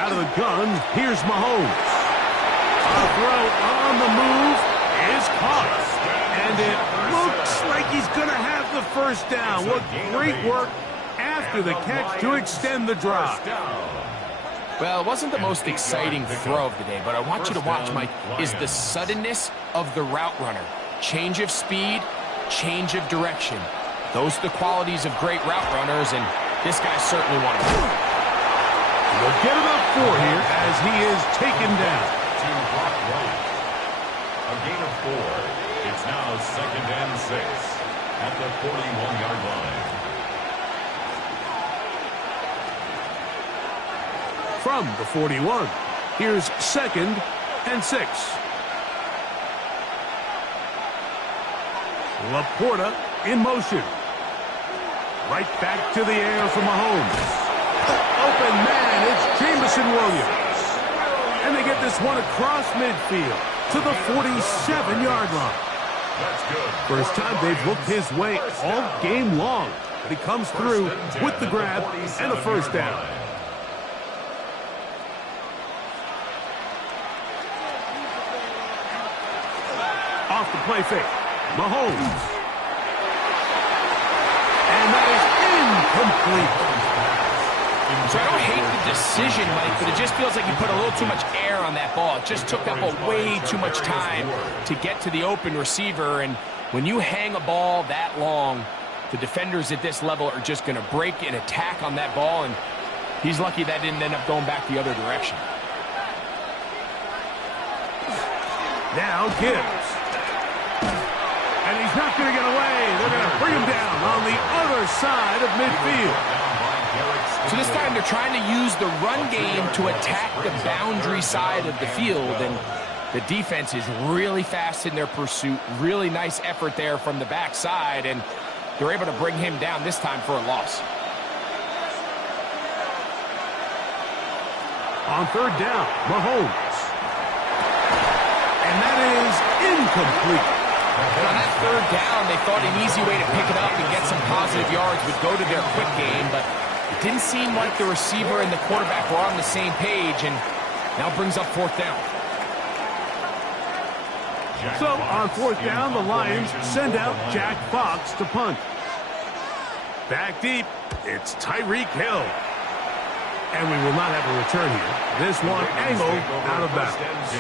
Out of the gun, here's Mahomes. A throw on the move is caught. And it looks like he's going to have the first down. What great work after the catch to extend the drive. Well, it wasn't the most exciting throw of the day, but I want you to watch, Mike, is the suddenness of the route runner. Change of speed, change of direction. Those are the qualities of great route runners, and this guy certainly one of them. They'll get about 4 here as he is taken down. To Brock Wright. A gain of 4. It's now 2nd and 6 at the 41-yard line. From the 41, here's 2nd and 6. Laporta in motion. Right back to the air for Mahomes. Open man, it's Jameson Williams. And they get this one across midfield to the 47-yard line. That's good. First time they've looked his way all game long. But he comes through with the grab and a first down. Off the play fake. Mahomes. And that is incomplete. So I don't hate the decision, Mike, but it just feels like you put a little too much air on that ball. It just took up way too much time to get to the open receiver. And when you hang a ball that long, the defenders at this level are just going to break and attack on that ball. And he's lucky that didn't end up going back the other direction. Now Gibbs. And he's not going to get away. They're going to bring him down on the other side of midfield. So this time they're trying to use the run game to attack the boundary side of the field, and the defense is really fast in their pursuit. Really nice effort there from the backside, and they're able to bring him down this time for a loss. On third down, Mahomes. And that is incomplete. And on that third down, they thought an easy way to pick it up and get some positive yards would go to their quick game, but it didn't seem like the receiver and the quarterback were on the same page, and now brings up 4th down. So on 4th down, the Lions send out Jack Fox to punt. Back deep, it's Tyreek Hill. And we will not have a return here. This one angled out of bounds.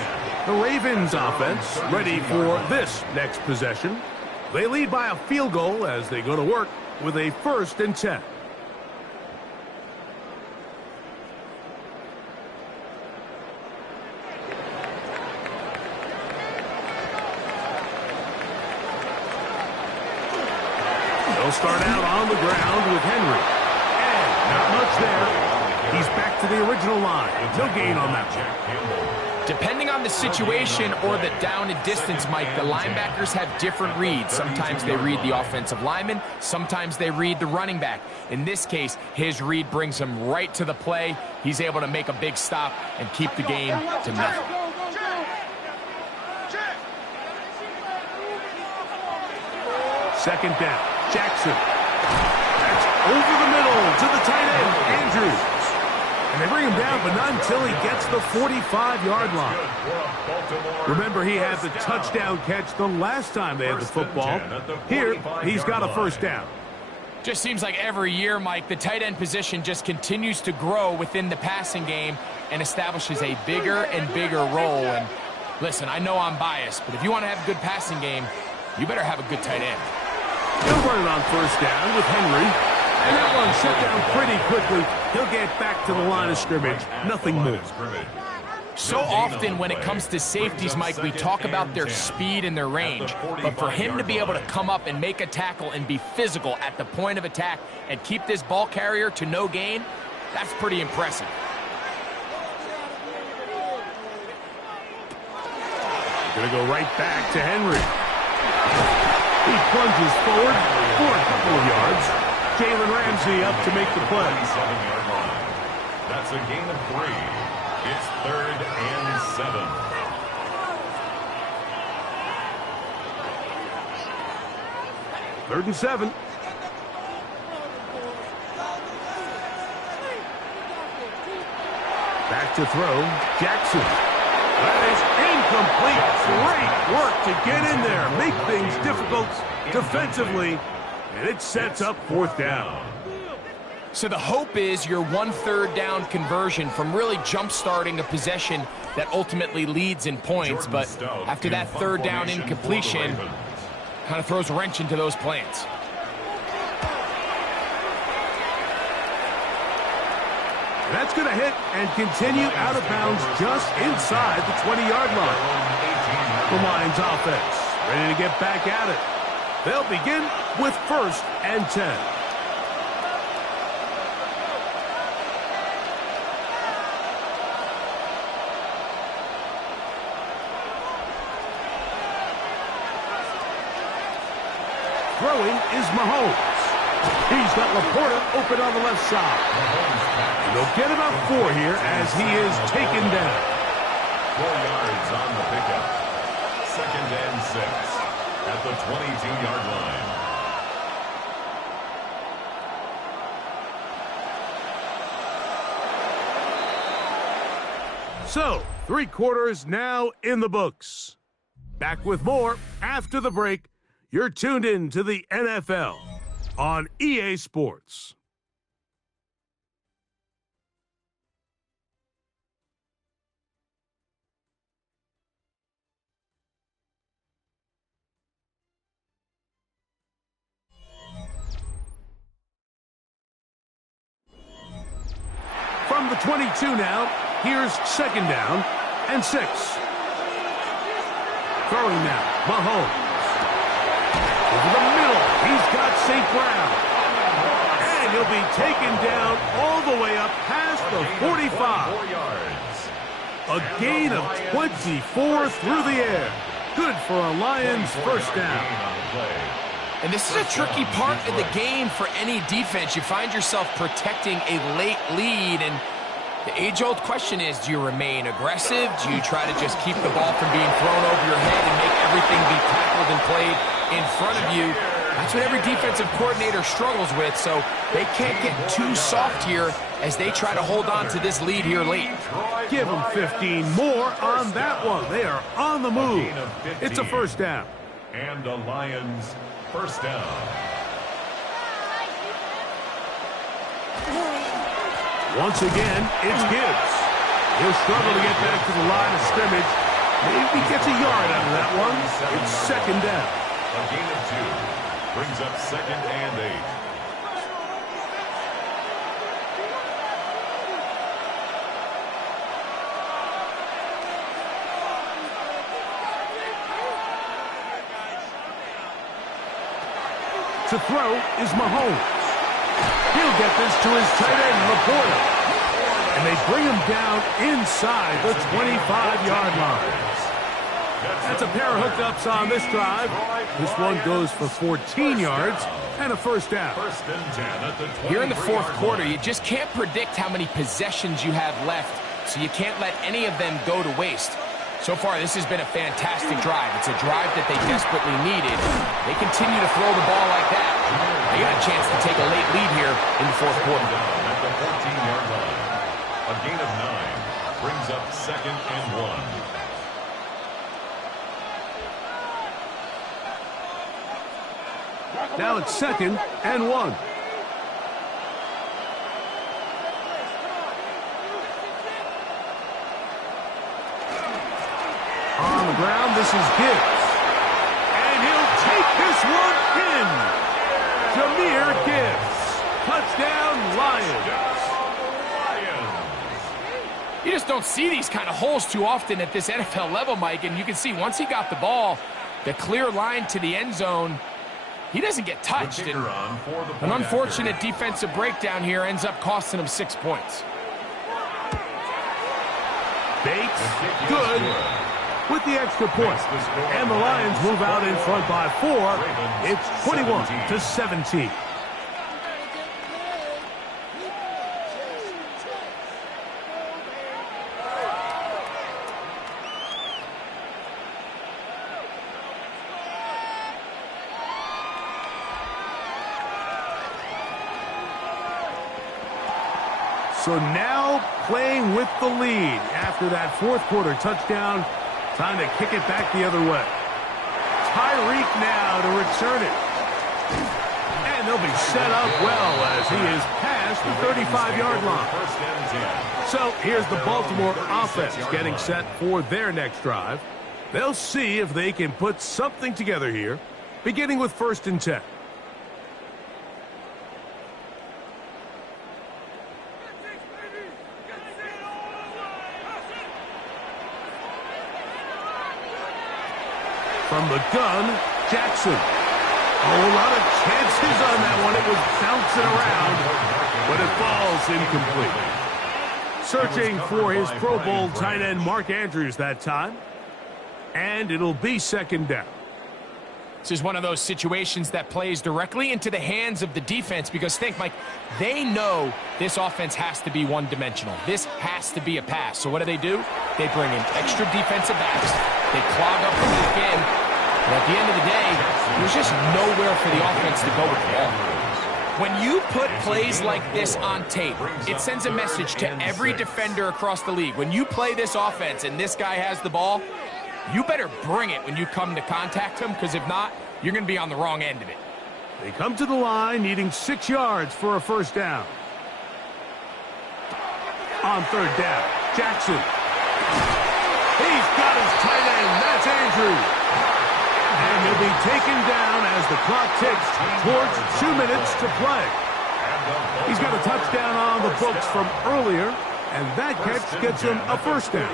The Ravens offense ready for this next possession. They lead by a field goal as they go to work with a 1st and 10. They'll start out on the ground with Henry. And not much there. He's back to the original line. No gain on that one. Depending on the situation or the down and distance, Mike, the linebackers have different reads. Sometimes they read the offensive lineman. Sometimes they read the running back. In this case, his read brings him right to the play. He's able to make a big stop and keep the game to nothing. Second down, Jackson. That's over the middle to the tight end, Andrews. And they bring him down, but not until he gets the 45-yard line. Remember, he had the touchdown catch the last time they had the football. Here, he's got a first down. Just seems like every year, Mike, the tight end position just continues to grow within the passing game and establishes a bigger and bigger role. And listen, I know I'm biased, but if you want to have a good passing game, you better have a good tight end. They'll run it on first down with Henry. And that one shut down pretty quickly. He'll get back to the line of scrimmage. Nothing more. So often when it comes to safeties, Mike, we talk about their speed and their range. But for him to be able to come up and make a tackle and be physical at the point of attack and keep this ball carrier to no gain, that's pretty impressive. Going to go right back to Henry. He plunges forward for a couple of yards. Jalen Ramsey up to make the play. 7-yard line. That's a gain of 3. It's 3rd and 7. Third and 7. Back to throw. Jackson. That is incomplete. Great work to get in there. Make things difficult defensively. And it sets up 4th down. So the hope is your 1/3 down conversion from really jump-starting a possession that ultimately leads in points. But after that 3rd down incompletion, kind of throws a wrench into those plans. That's going to hit and continue out of bounds just inside the 20-yard line. The Lions offense ready to get back at it. They'll begin with 1st and 10. Throwing is Mahomes. He's got Laporta open on the left side. And they'll get about 4 here as he is taken down. 4 yards on the pickup. 2nd and 6 at the 22-yard line. So, 3 quarters now in the books. Back with more after the break. You're tuned in to the NFL on EA Sports. From the 22 now, here's 2nd down and 6. Throwing now, Mahomes. Over the middle, he's got St. Brown. And he'll be taken down all the way up past the 45. 4 yards. A gain of 24 through the air. Good for a Lions 1st down. And this is a tricky part of the game for any defense. You find yourself protecting a late lead, and the age-old question is, do you remain aggressive? Do you try to just keep the ball from being thrown over your head and make everything be tackled and played in front of you? That's what every defensive coordinator struggles with, so they can't get too soft here as they try to hold on to this lead here late. Give them 15 more on that one. They are on the move. It's a 1st down. And the Lions 1st down. Once again, it's Gibbs. He'll struggle to get back to the line of scrimmage. Maybe gets a yard out of that one. It's 2nd down. A gain of 2 brings up 2nd and 8. To throw is Mahomes. He'll get this to his tight end, Laporta. And they bring him down inside the 25-yard line. That's a pair of hookups on this drive. This one goes for 14 yards and a 1st down. 1st and 10 at the 23-yard Here in the 4th quarter, line. you just can't predict how many possessions you have left, so you can't let any of them go to waste. So far, this has been a fantastic drive. It's a drive that they desperately needed. They continue to throw the ball like that. They got a chance to take a late lead here in the 4th quarter. Down at the 14-yard line. A gain of 9 brings up 2nd and 1. Now it's 2nd and 1. On the ground, this is Gibbs. And he'll take this one in. Jahmyr Gibbs Touchdown, Lions. You just don't see these kind of holes too often at this NFL level, Mike, and you can see once he got the ball, the clear line to the end zone, he doesn't get touched. And an unfortunate defensive breakdown here ends up costing him 6 points. Bates, good, with the extra point. And the Lions move out in front by 4. It's 21-17. So now playing with the lead after that fourth quarter touchdown. Time to kick it back the other way. Tyreek now to return it. And they'll be set up well as he is past the 35-yard line. So here's the Baltimore offense getting set for their next drive. They'll see if they can put something together here, beginning with 1st and 10. From the gun, Jackson. A whole lot of chances on that one. It was bouncing around, but it falls incomplete. Searching for his Pro Bowl tight end Mark Andrews that time. And it'll be 2nd down. This is one of those situations that plays directly into the hands of the defense because think, Mike, they know this offense has to be one-dimensional. This has to be a pass. So what do? They bring in extra defensive backs. They clog up the weak end. And at the end of the day, there's just nowhere for the offense to go with the ball. When you put plays like this on tape, it sends a message to every defender across the league. When you play this offense and this guy has the ball, you better bring it when you come to contact him, because if not, you're going to be on the wrong end of it. They come to the line needing 6 yards for a 1st down. On 3rd down, Jackson. He's got his tight end. That's Andrews. And he'll be taken down as the clock ticks towards 2 minutes to play. He's got a touchdown on the books from earlier, and that catch gets him a 1st down.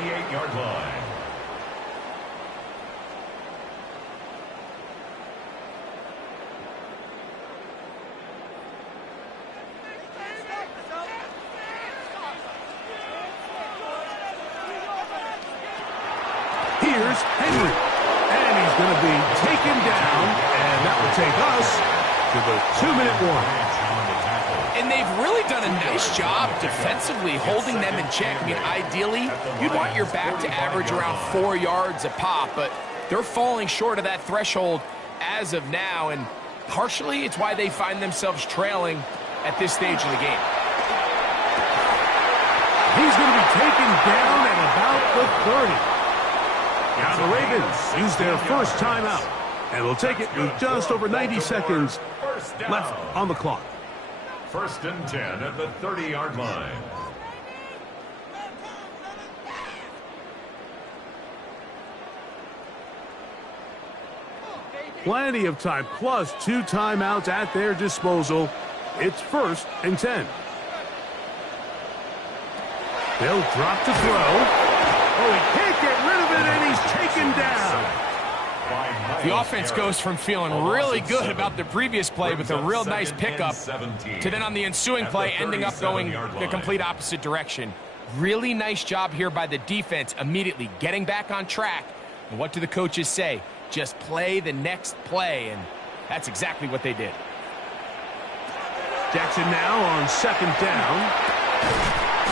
Here's Henry. And he's going to be taken down, and that will take us to the 2-minute warning. And they've really done a nice job defensively holding them in check. I mean, ideally, you'd want your back to average around 4 yards a pop, but they're falling short of that threshold as of now, and partially it's why they find themselves trailing at this stage of the game. He's going to be taken down at about the 30. Now the Ravens use their first timeout, and will take it with just over 90 seconds left on the clock. 1st and 10 at the 30-yard line. Plenty of time, plus 2 timeouts at their disposal. It's 1st and 10. They'll drop to throw. Oh, he can't get rid of it, and he's taken down. The offense goes from feeling really good about the previous play with a real nice pickup to then on the ensuing play ending up going the complete opposite direction. Really nice job here by the defense immediately getting back on track. And what do the coaches say? Just play the next play, and that's exactly what they did. Jackson now on 2nd down.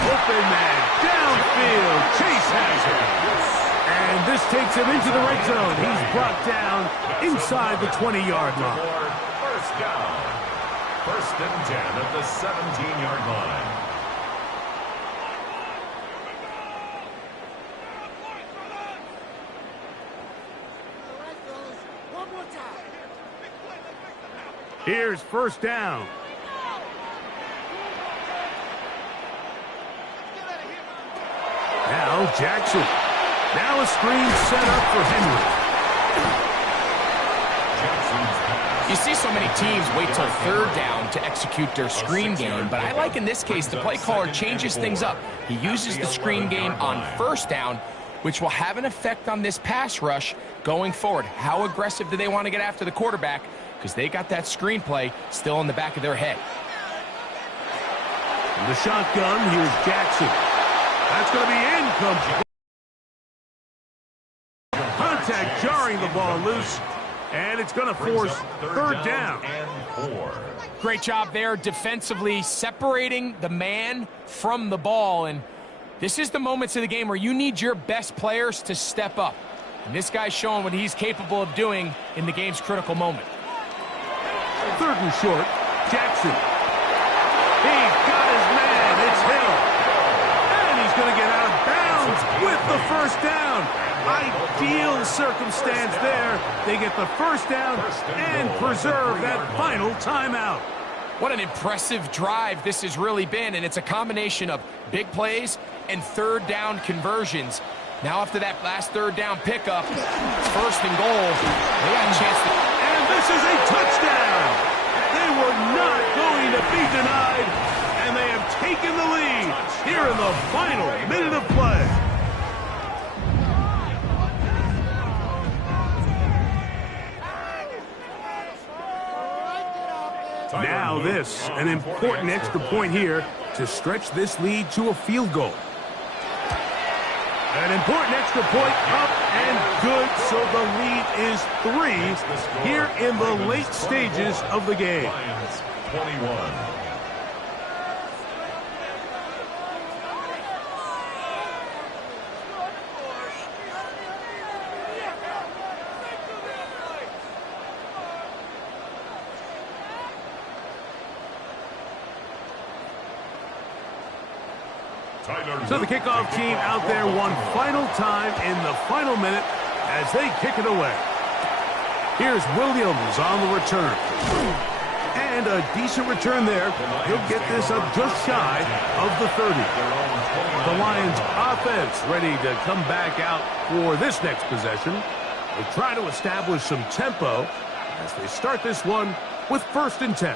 Open man, downfield, Chase has it. And this takes him into the red zone. He's brought down inside the 20-yard line. 1st down. 1st and 10 at the 17-yard line. Here's 1st down. Now Jackson. Now a screen set up for Henry. Jackson's pass You see so many teams wait till third down to execute their screen game, but I like in this case the play caller changes things up. He uses the screen game on first down, which will have an effect on this pass rush going forward. How aggressive do they want to get after the quarterback? Because they got that screenplay still in the back of their head. In the shotgun, here's Jackson. That's going to be incomplete. Contact jarring the ball loose, and it's going to force third down. Great job there defensively, separating the man from the ball. And this is the moments of the game where you need your best players to step up. And this guy's showing what he's capable of doing in the game's critical moment. Third and short, Jackson. He got his man. It's Hill. And he's going to get out of bounds with the first down. Ideal circumstance there. They get the first down and preserve that final timeout. What an impressive drive this has really been, and it's a combination of big plays and third down conversions. Now after that last third down pickup, first and goal, they got a chance to... And this is a touchdown! They were not going to be denied, and they have taken the lead here in the final minute of play. Now this, an important extra point here to stretch this lead to a field goal. An important extra point up and good, so the lead is 3 here in the late stages of the game. Lions 21. So the kickoff team out there one final time in the final minute as they kick it away. Here's Williams on the return. And a decent return there. He'll get this up just shy of the 30. The Lions offense ready to come back out for this next possession. They'll try to establish some tempo as they start this one with 1st and 10.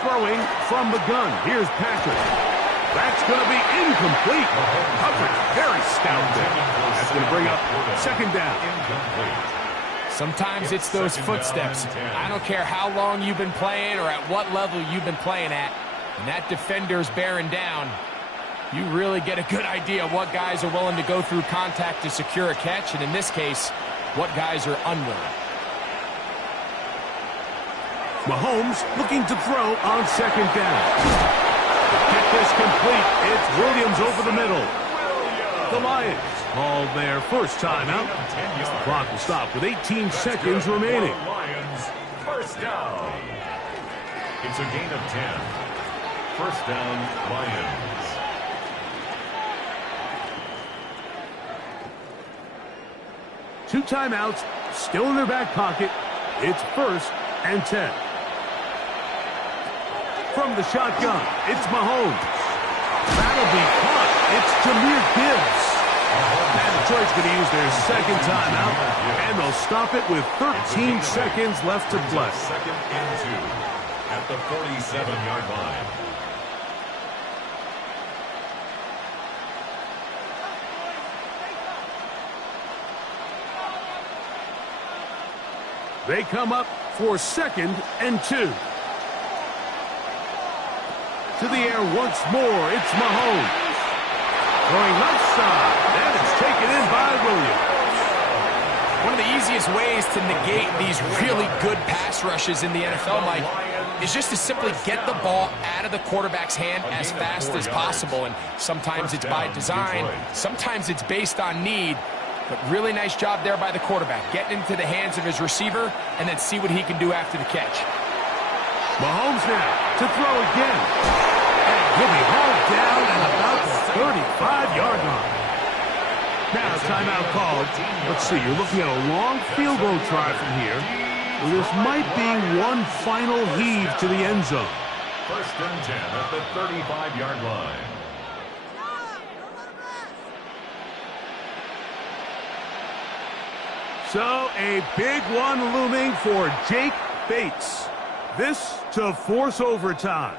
Throwing from the gun. Here's Patrick. That's going to be incomplete. Coverage very stout there. That's going to bring up 2nd down. Sometimes it's those footsteps. I don't care how long you've been playing or at what level you've been playing at. When that defender's bearing down, you really get a good idea of what guys are willing to go through contact to secure a catch, and in this case, what guys are unwilling. Mahomes looking to throw on 2nd down. Get this complete. It's Williams over the middle. The Lions called their first timeout. The clock will stop with 18 seconds remaining. Lions, 1st down. It's a gain of 10. 1st down, Lions. Two timeouts still in their back pocket. It's 1st and 10. From the shotgun, it's Mahomes. That'll be caught. It's Jahmyr Gibbs. And Detroit's going to use their 2nd timeout, and they'll stop it with 13 seconds left to play. 2nd and 2 at the 47-yard line. They come up for 2nd and 2. To the air once more, it's Mahomes. Going left side, and it's taken in by Williams. One of the easiest ways to negate these really good pass rushes in the NFL, Mike, is just to simply get the ball out of the quarterback's hand as fast as possible. And sometimes it's by design, sometimes it's based on need. But really nice job there by the quarterback, getting into the hands of his receiver and then see what he can do after the catch. Mahomes now to throw again. And he'll be hauled down at about the 35-yard line. Now timeout called. Let's see, you're looking at a long field goal try from here. Well, this might be one final heave to the end zone. First and 10 at the 35-yard line. So a big one looming for Jake Bates. This to force overtime.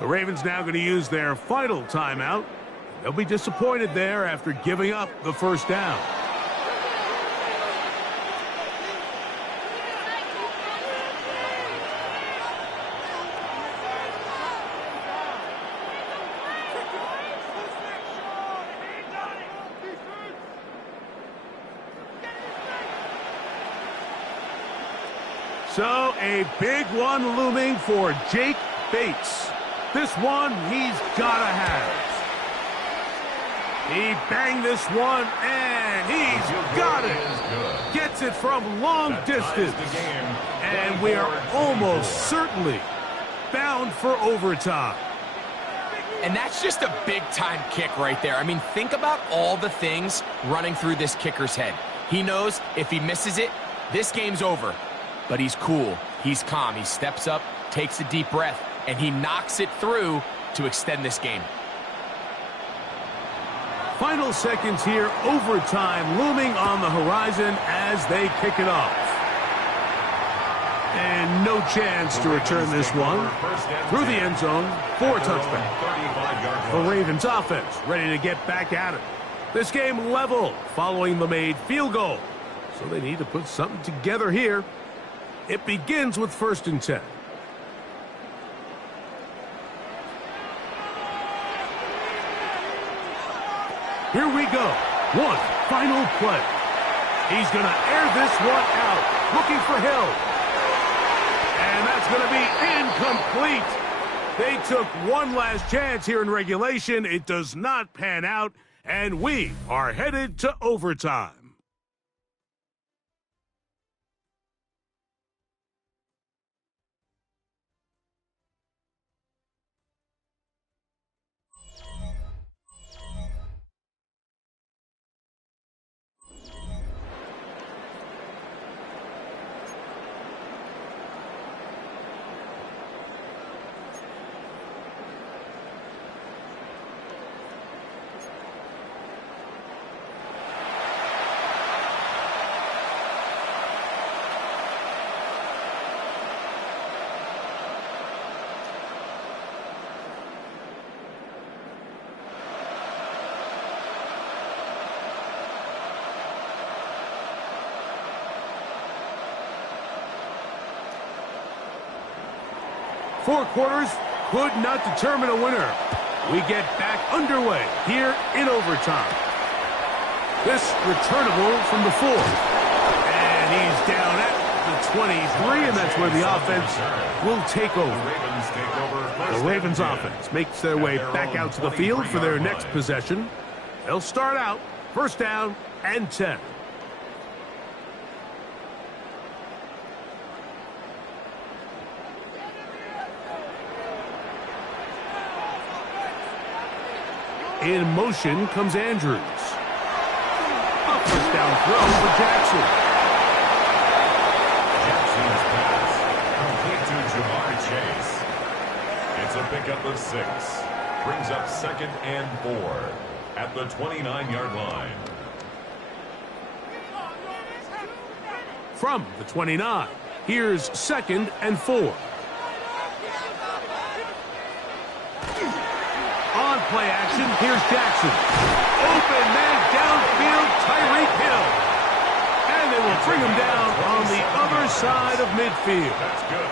The Ravens now going to use their final timeout. They'll be disappointed there after giving up the first down. So a big one looming for Jake Bates. This one he's got to have. He banged this one, and he's got it. Gets it from long distance. And we are almost certainly bound for overtime. And that's just a big-time kick right there. I mean, think about all the things running through this kicker's head. He knows if he misses it, this game's over. But he's cool. He's calm. He steps up, takes a deep breath, and he knocks it through to extend this game. Final seconds here, overtime looming on the horizon as they kick it off. And no chance to return this one through the end zone for a touchback. The Ravens offense ready to get back at it. This game level following the made field goal. So they need to put something together here. It begins with first and 10. Here we go. One final play. He's going to air this one out, looking for help. And that's going to be incomplete. They took one last chance here in regulation. It does not pan out, and we are headed to overtime. Four quarters could not determine a winner. We get back underway here in overtime. This returnable from the 4. And he's down at the 23, and that's where the offense will take over. The Ravens offense makes their way back out to the field for their next possession. They'll start out first down and 10. In motion comes Andrews. A first down throw for Jackson. Jackson's pass complete to Jamar Chase. It's a pickup of 6. Brings up second and 4 at the 29-yard line. From the 29, here's second and 4. On play action, here's Jackson. Open man downfield, Tyreek Hill. And they will bring him down on the other side of midfield. That's good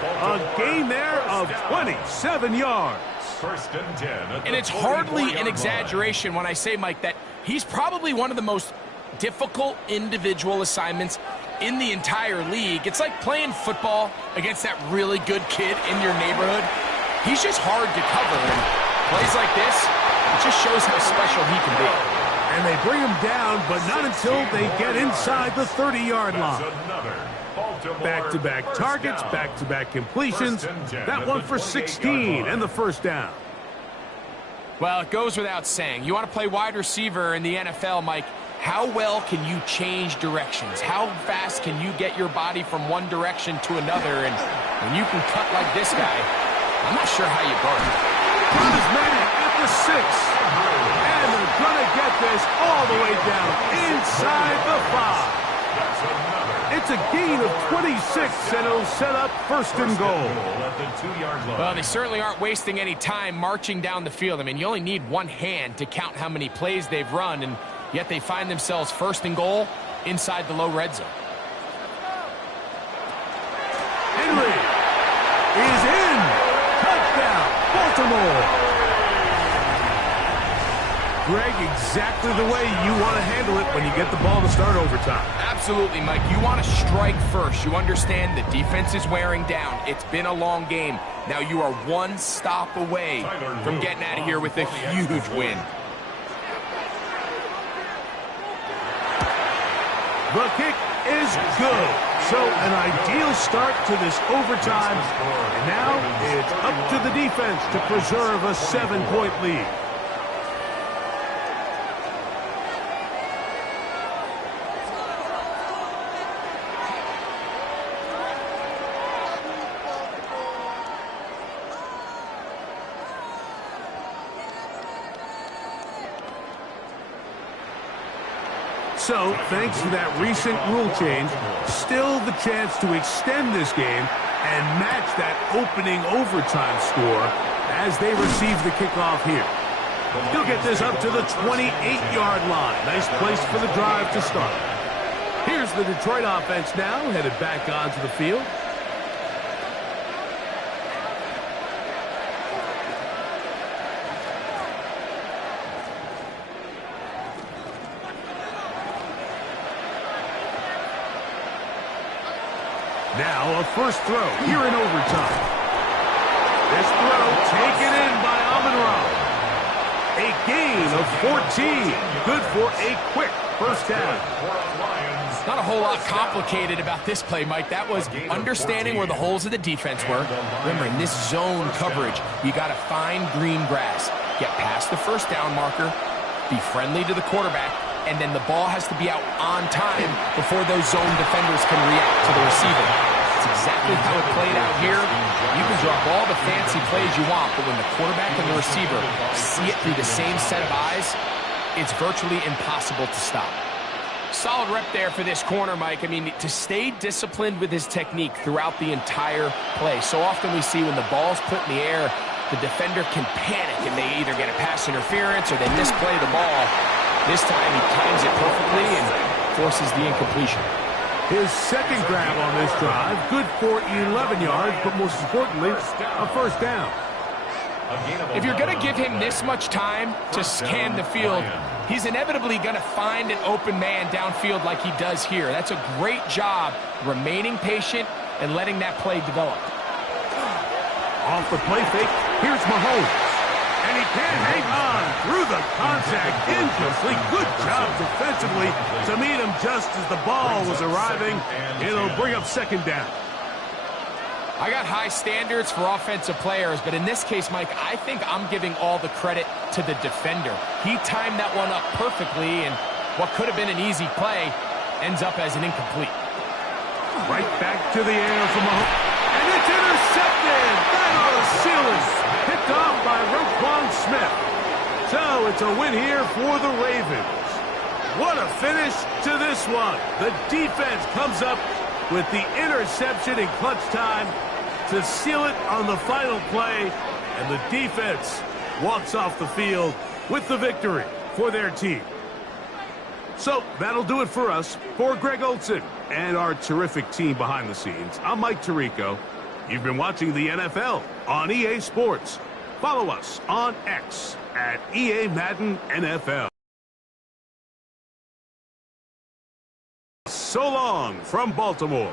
for a gain there of 27 yards. First and 10. And it's hardly an exaggeration when I say, Mike, that he's probably one of the most difficult individual assignments in the entire league. It's like playing football against that really good kid in your neighborhood. He's just hard to cover, and plays like this, it just shows how special he can be. And they bring him down, but not until they get inside the 30-yard line. Back-to-back targets, back-to-back completions. That one for 16 and the first down. Well, it goes without saying. You want to play wide receiver in the NFL, Mike, how well can you change directions? How fast can you get your body from one direction to another? And when you can cut like this guy, I'm not sure how you guard it. Brothers made it at the 6. And they're going to get this all the way down inside the 5. It's a gain of 26, and it'll set up first and goal. At the 2-yard line. Well, they certainly aren't wasting any time marching down the field. I mean, you only need one hand to count how many plays they've run, and yet they find themselves first and goal inside the low red zone. Henry is in. Touchdown, Baltimore. Greg, exactly the way you want to handle it when you get the ball to start overtime. Absolutely, Mike. You want to strike first. You understand the defense is wearing down. It's been a long game. Now you are one stop away from getting out of here with a huge win. The kick is good. So an ideal start to this overtime. And now it's up to the defense to preserve a 7-point lead. So, thanks to that recent rule change, still the chance to extend this game and match that opening overtime score as they receive the kickoff here. He'll get this up to the 28-yard line. Nice place for the drive to start. Here's the Detroit offense now, headed back onto the field. Now a first throw here in overtime. This throw taken in by Amon-Ra. A gain of 14. Good for a quick first down. Not a whole lot complicated about this play, Mike. That was understanding where the holes of the defense were. Remember, in this zone coverage, you got to find green grass. Get past the first down marker, be friendly to the quarterback, and then the ball has to be out on time before those zone defenders can react to the receiver. It's exactly how it played out here. You can drop all the fancy plays you want, but when the quarterback and the receiver see it through the same set of eyes, it's virtually impossible to stop. Solid rep there for this corner, Mike. I mean, to stay disciplined with his technique throughout the entire play. So often we see when the ball's put in the air, the defender can panic and they either get a pass interference or they misplay the ball. This time he times it perfectly and forces the incompletion. His second grab on this drive, good for 11 yards, but most importantly, a first down. If you're going to give him this much time to scan the field, he's inevitably going to find an open man downfield like he does here. That's a great job remaining patient and letting that play develop. Off the play fake, here's Mahomes. And he can hang on through the contact. Incomplete. Good job defensively to meet him just as the ball was arriving. It'll bring up second down. I got high standards for offensive players, but in this case, Mike, I think I'm giving all the credit to the defender. He timed that one up perfectly, and what could have been an easy play ends up as an incomplete. Right back to the air from Mahomes. And it's intercepted. That on the ceiling. Picked off by Roquan Smith. So it's a win here for the Ravens. What a finish to this one. The defense comes up with the interception in clutch time to seal it on the final play. And the defense walks off the field with the victory for their team. So that'll do it for us. For Greg Olsen and our terrific team behind the scenes, I'm Mike Tirico. You've been watching the NFL on EA Sports. Follow us on X at EA Madden NFL. So long from Baltimore.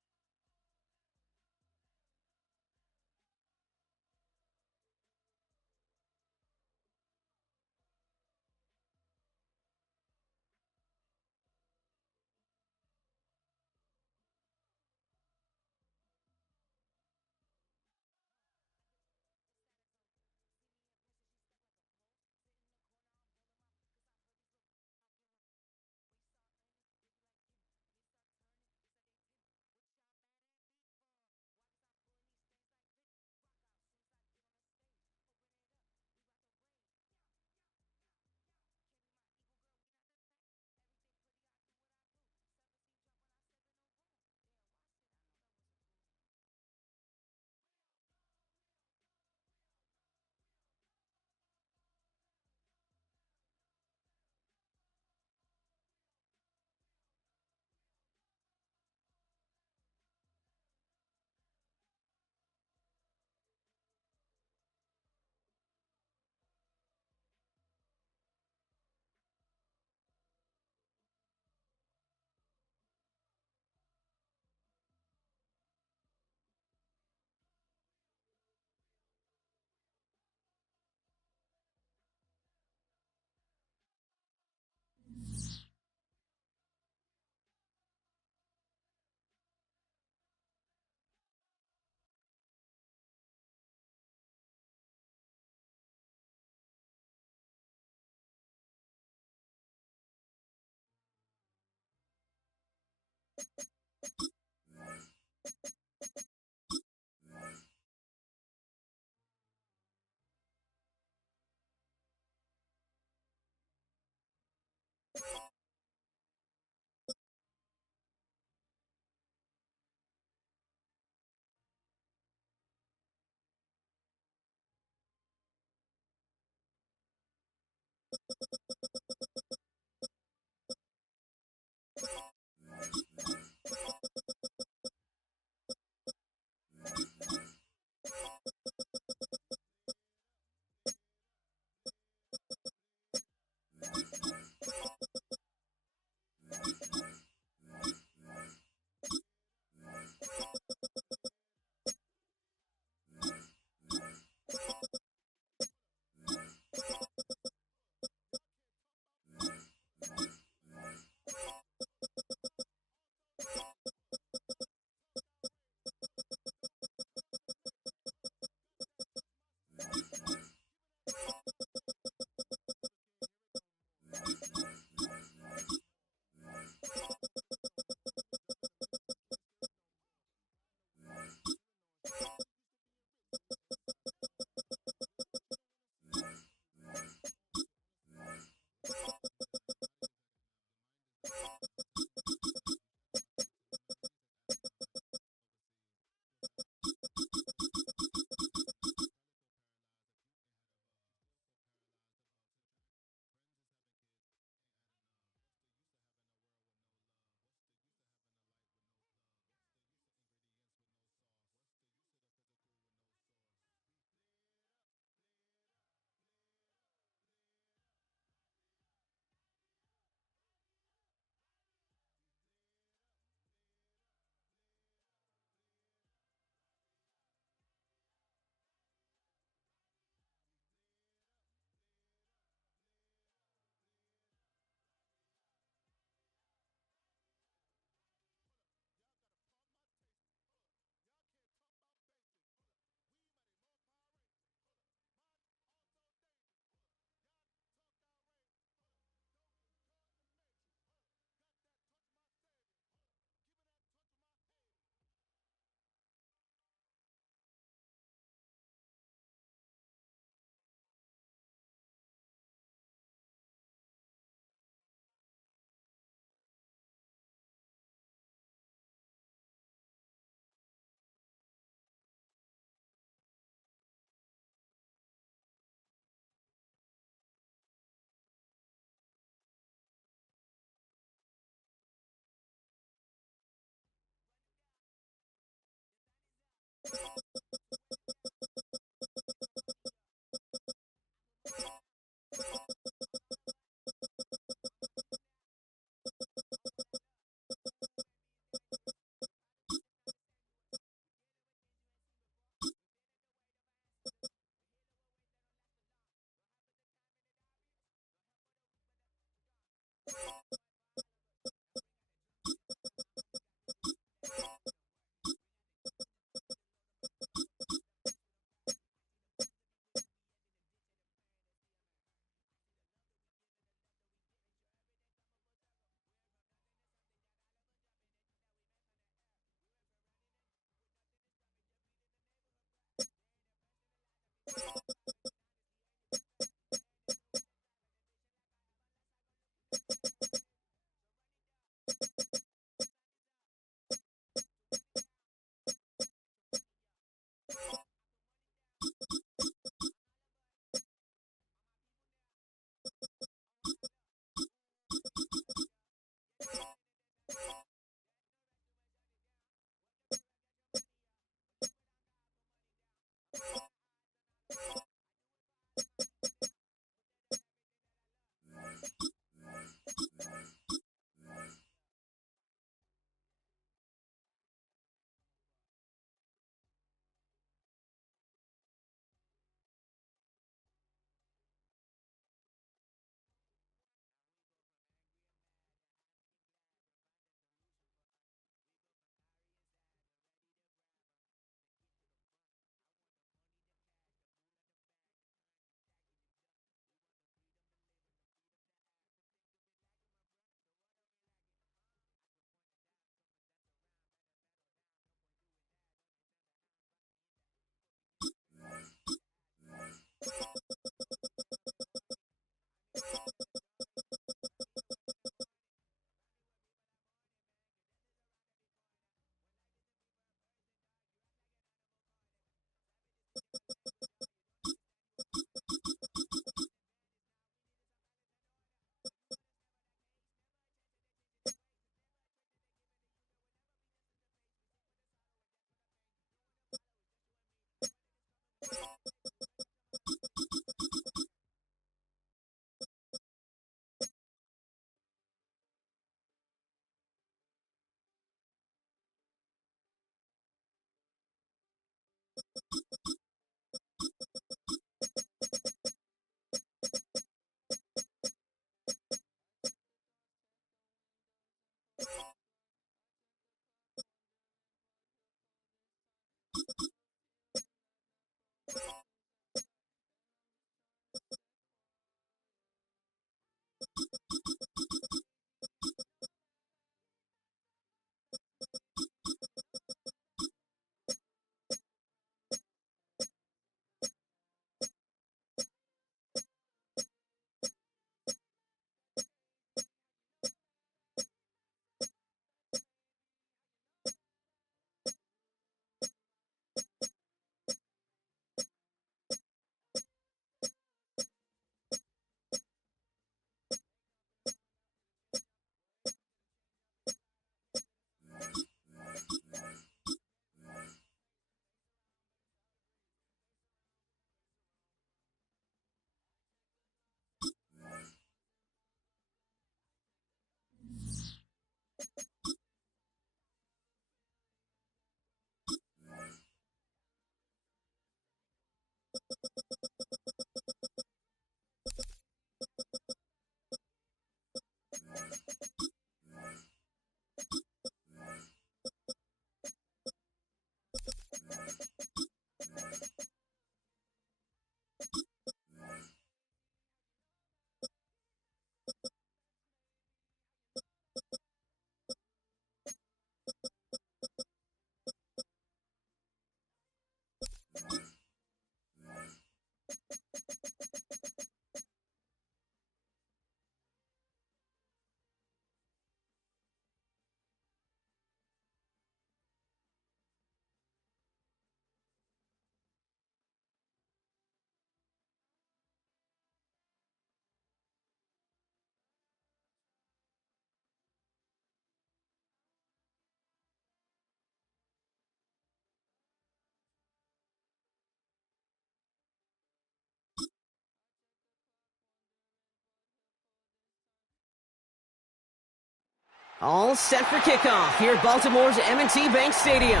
All set for kickoff here at Baltimore's M&T Bank Stadium.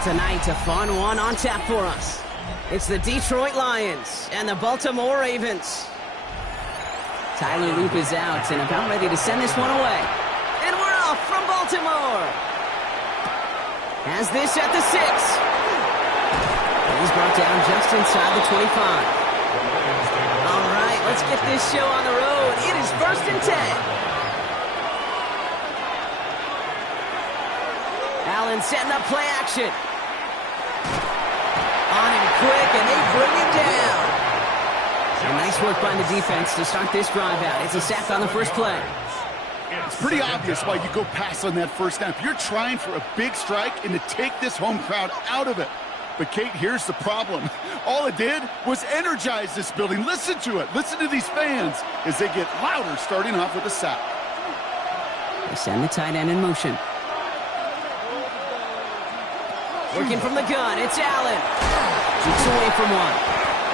Tonight, a fun one on tap for us. It's the Detroit Lions and the Baltimore Ravens. Tyler Loop is out and about ready to send this one away. And we're off from Baltimore. Has this at the 6. He's brought down just inside the 25. All right, let's get this show on the road. It is 1st and 10. Allen setting up play action. On him quick, and they bring him down. And nice work by the defense to start this drive out. It's a sack on the first play. It's pretty obvious why you go pass on that first snap. You're trying for a big strike and to take this home crowd out of it. But, Kate, here's the problem. All it did was energize this building. Listen to it. Listen to these fans as they get louder starting off with a sack. They send the tight end in motion. Working from the gun, it's Allen. Keeps away from one.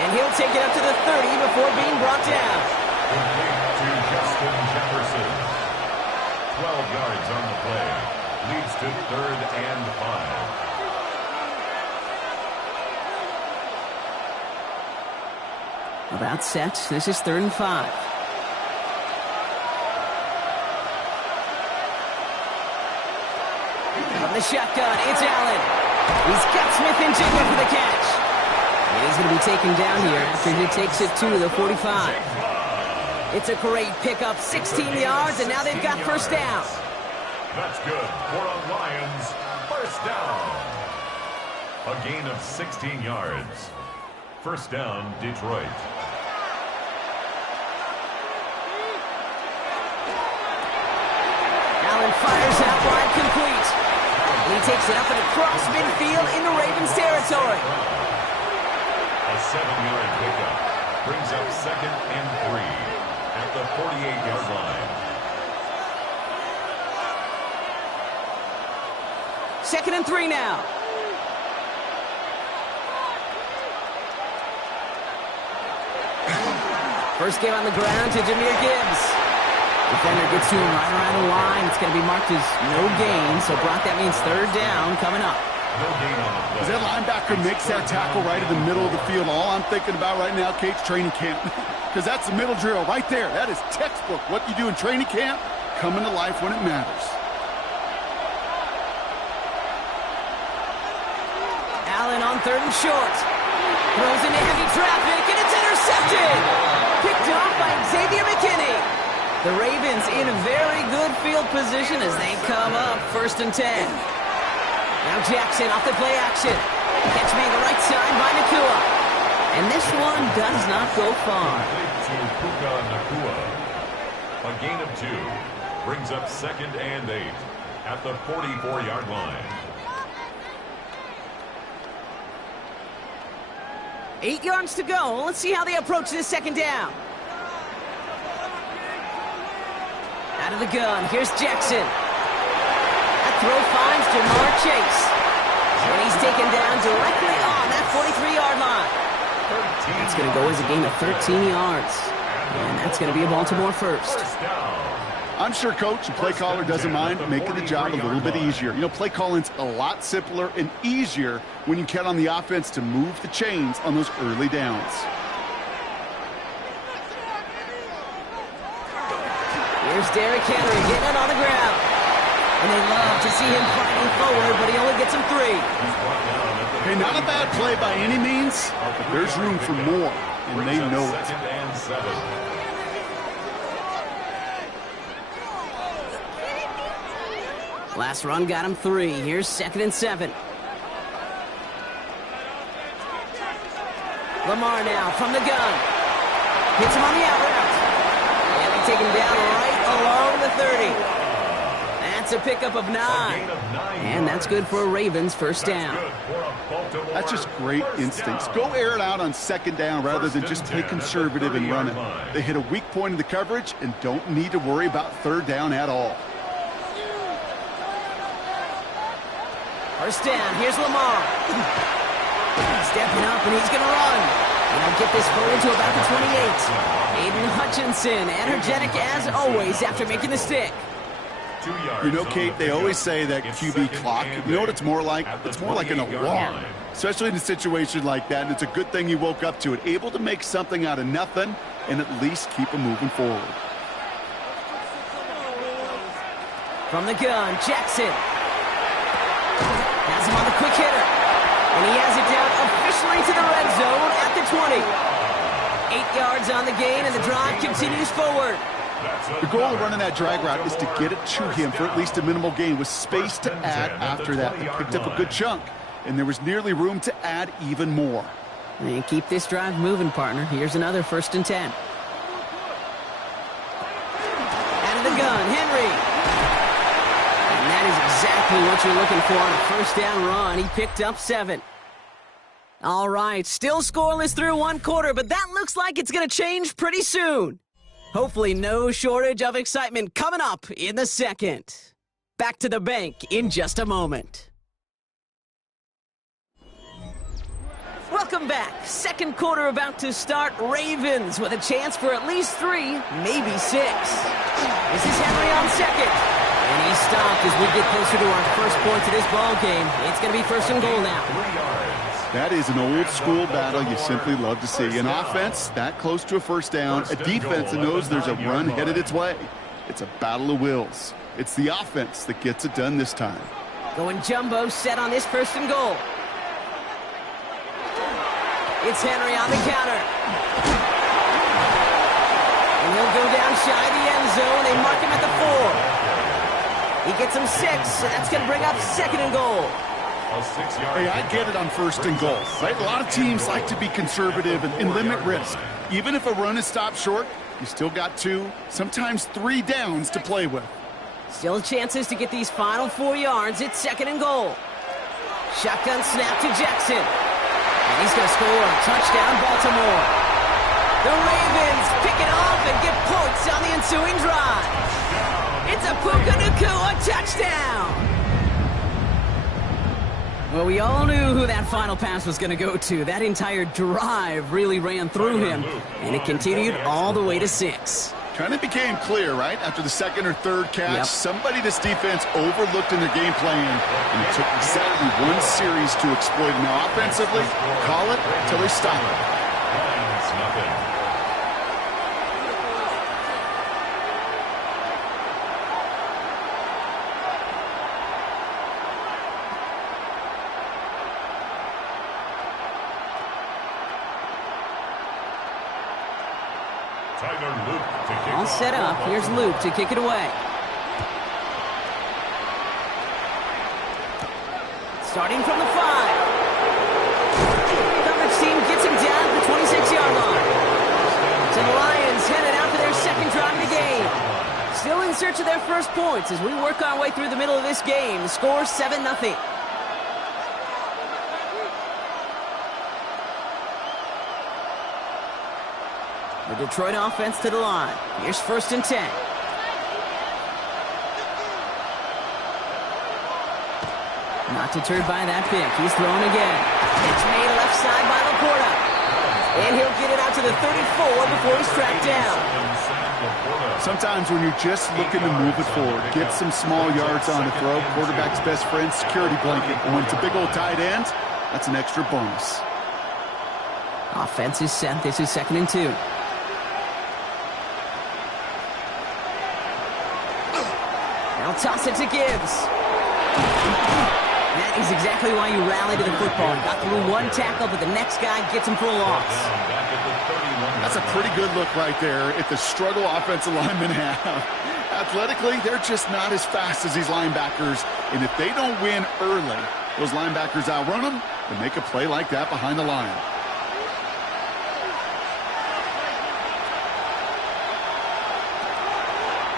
And he'll take it up to the 30 before being brought down. To Justin Jefferson. 12 yards on the play. Leads to 3rd and 5. About set. This is 3rd and 5. From the shotgun, it's Allen. He's got Smith and Jigba for the catch. And he's going to be taken down here after he takes it to the 45. It's a great pickup, 16 yards, and now they've got first down. That's good for a Lions first down. A gain of 16 yards. First down, Detroit. Allen fires out wide, complete. He takes it up and across midfield into Ravens territory. A 7-yard pickup brings up 2nd and 3 at the 48-yard line. 2nd and 3 now. First game on the ground to Jahmyr Gibbs. Defender gets to him right around the line. It's going to be marked as no gain. So, Brock, that means 3rd down coming up. No gain on the play. As that linebacker makes that tackle right in the middle of the field, all I'm thinking about right now, Kate's training camp. Because that's the middle drill right there. That is textbook. What you do in training camp, coming to life when it matters. Allen on 3rd and short. Throws into heavy traffic, and it's intercepted. Picked off by Xavier McKinney. The Ravens in very good field position as they come up 1st and 10. Now Jackson off the play action. Catch made the right side by Nacua. And this one does not go far. To Puka Nacua. A gain of 2. Brings up 2nd and 8 at the 44-yard line. 8 yards to go. Let's see how they approach this 2nd down. Out of the gun, here's Jackson. That throw finds Jamar Chase. And he's taken down directly on that 43-yard line. That's going to go as a gain of 13 yards. And that's going to be a Baltimore first. I'm sure coach and play caller doesn't mind making the job a little bit easier. You know, play calling's a lot simpler and easier when you count on the offense to move the chains on those early downs. Here's Derrick Henry getting it on the ground. And they love to see him fighting forward, but he only gets him 3. Hey, not a bad play by any means, but there's room for more, and they know it. 2nd and 7. Last run got him 3. Here's 2nd and 7. Lamar now from the gun. Hits him on the out route. And they take him down right along the 30. That's a pickup of 9. And that's good for a Ravens 1st down. That's just great instincts. Go air it out on 2nd down rather than just play conservative and run it. They hit a weak point in the coverage and don't need to worry about 3rd down at all. 1st down, here's Lamar. Stepping up, and he's going to run. And he'll get this forward to about the 28. Aiden Hutchinson, energetic as always after making the stick. You know, Kate, they always say that QB clock, you know what it's more like? It's more like an alarm, especially in a situation like that. And it's a good thing you woke up to it, able to make something out of nothing and at least keep them moving forward. From the gun, Jackson. Has him on the quick hitter. And he has it down officially to the red zone at the 20. 8 yards on the gain, and the drive continues forward. The goal of running that drag route is to get it to him for at least a minimal gain with space to add after that. They picked up a good chunk, and there was nearly room to add even more. And keep this drive moving, partner. Here's another 1st and 10. Out of the gun, Henry. And that is exactly what you're looking for on a 1st down run. He picked up 7. All right, still scoreless through 1 quarter, but that looks like it's going to change pretty soon. Hopefully no shortage of excitement coming up in the 2nd. Back to the bank in just a moment. Welcome back. 2nd quarter about to start. Ravens with a chance for at least 3, maybe 6. This is Henry on 2nd. And he's stopped as we get closer to our first point to this ball game. It's going to be 1st and goal now. That is an old-school battle you simply love to see. An offense that close to a 1st down, a defense that knows there's a run headed its way. It's a battle of wills. It's the offense that gets it done this time. Going jumbo set on this 1st and goal. It's Henry on the counter. And he'll go down shy of the end zone. They mark him at the 4. He gets him 6, so that's going to bring up 2nd and goal. Hey, I get it on 1st and goal, right? A lot of teams like to be conservative and limit risk. Even if a run is stopped short, you still got 2, sometimes 3 downs to play with. Still chances to get these final 4 yards. It's 2nd and goal. Shotgun snap to Jackson. And he's going to score a touchdown, Baltimore. The Ravens pick it off and get points on the ensuing drive. It's a Puka Nacua touchdown. Well, we all knew who that final pass was going to go to. That entire drive really ran through him, and it continued all the way to 6. Kind of became clear, right? After the second or third catch, somebody this defense overlooked in their game plan, and it took exactly one series to exploit it. Now, offensively, call it till they stop it. Lions nothing. All set up. Here's Luke to kick it away. Starting from the 5. Coverage team gets him down at the 26-yard line. So the Lions headed out for their second drive of the game. Still in search of their first points as we work our way through the middle of this game. The score 7-0. The Detroit offense to the line. Here's 1st and 10. Not deterred by that pick. He's throwing again. It's made left side by Laporta. And he'll get it out to the 34 before he's tracked down. Sometimes when you're just looking to move it forward, get some small yards on the throw, quarterback's best friend, security blanket. And when it's a big old tight end, that's an extra bonus. Offense is set. This is 2nd and 2. They'll toss it to Gibbs. That is exactly why you rally to the football. Got through one tackle, but the next guy gets him for a loss. That's a pretty good look right there at the struggle offensive linemen have. Athletically, they're just not as fast as these linebackers. And if they don't win early, those linebackers outrun them and make a play like that behind the line.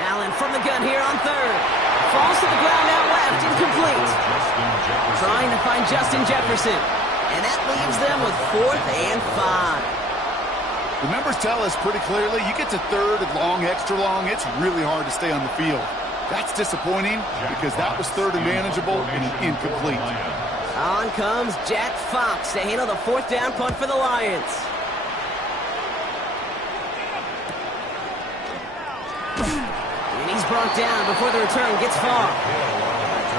Allen from the gun here on 3rd. Falls to the ground out left, incomplete. Trying to find Justin Jefferson. And that leaves them with 4th and 5. The numbers tell us pretty clearly, you get to 3rd and long, extra long, it's really hard to stay on the field. That's disappointing because that was 3rd and manageable and incomplete. On comes Jack Fox to handle the 4th down punt for the Lions. Brought down before the return gets far.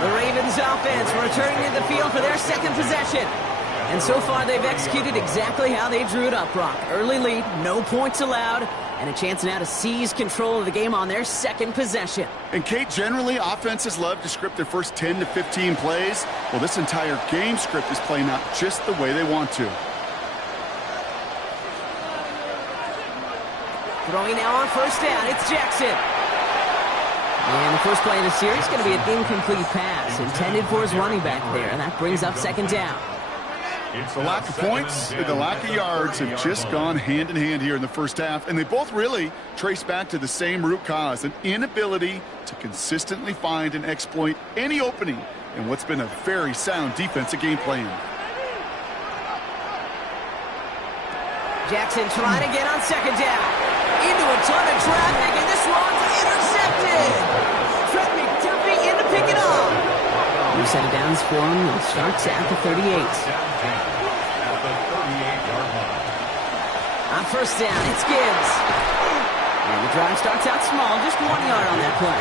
The Ravens offense returning to the field for their second possession. And so far they've executed exactly how they drew it up, Brock. Early lead, no points allowed, and a chance now to seize control of the game on their second possession. And Kate, generally offenses love to script their first 10 to 15 plays. Well, this entire game script is playing out just the way they want to. Throwing now on 1st down, it's Jackson. And the first play of the series is going to be an incomplete pass intended for his running back there, and that brings up 2nd down. The lack of points and the lack of yards have just gone hand in hand here in the first half, and they both really trace back to the same root cause, an inability to consistently find and exploit any opening in what's been a very sound defensive game plan. Jackson trying to get on 2nd down. Into a ton of traffic, and this one's intercepted. Fred McDuffie in to pick it up. New set of downs for him. It starts at the 38. On 1st down, it's Gibbs. And the drive starts out small, just 1 yard on that play.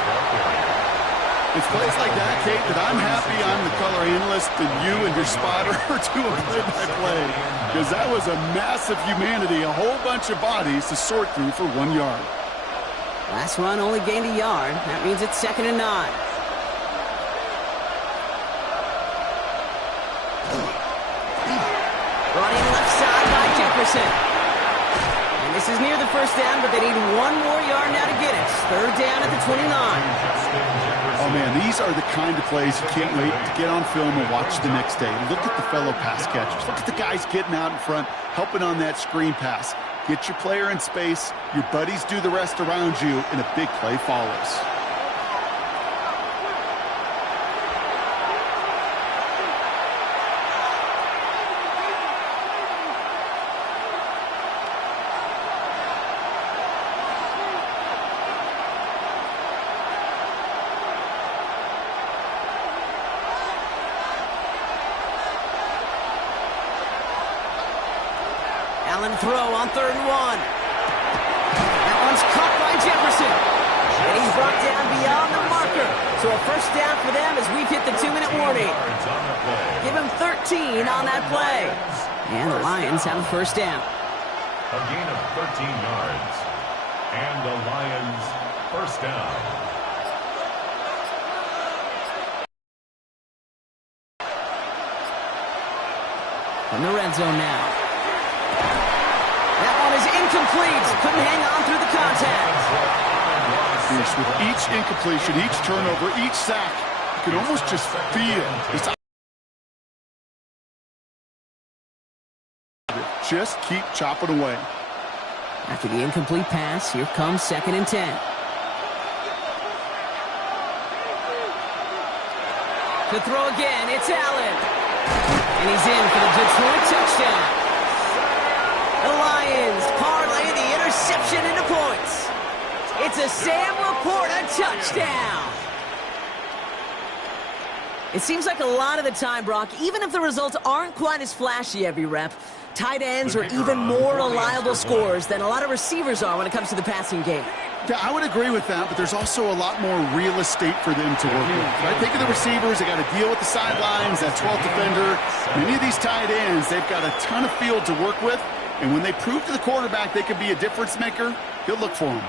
It's plays like that, Kate, that I'm happy I'm the color analyst and you and your spotter are doing play-by-play. Because that was a massive humanity, a whole bunch of bodies to sort through for 1 yard. Last run only gained a yard. That means it's 2nd and 9. Brought in left side by Jefferson. And this is near the 1st down, but they need 1 more yard now to get it. 3rd down at the 29. Oh, man, these are the kind of plays you can't wait to get on film and watch the next day. Look at the fellow pass catchers. Look at the guys getting out in front, helping on that screen pass. Get your player in space, your buddies do the rest around you, and a big play follows. Allen throw on 3rd and 1. That one's caught by Jefferson. And he's brought down beyond the marker. So a first down for them as we've hit the 2-minute warning. Give him 13 on that play. And the Lions have a first down. A gain of 13 yards. And the Lions first down. From the red zone now. That one is incomplete. Couldn't hang on through the contact. With each incompletion, each turnover, each sack, you can almost just feel this. Just keep chopping away. After the incomplete pass, here comes 2nd and 10. To throw again, it's Allen. And he's in for the Detroit touchdown. The Lions parlay the interception into points. It's a Sam Laporta touchdown. It seems like a lot of the time, Brock, even if the results aren't quite as flashy every rep, tight ends are even more reliable scorers than a lot of receivers are when it comes to the passing game. Yeah, I would agree with that, but there's also a lot more real estate for them to work with. Right? Think of the receivers. They got to deal with the sidelines, that 12th defender. Many of these tight ends, they've got a ton of field to work with, and when they prove to the quarterback they could be a difference maker, he'll look for them.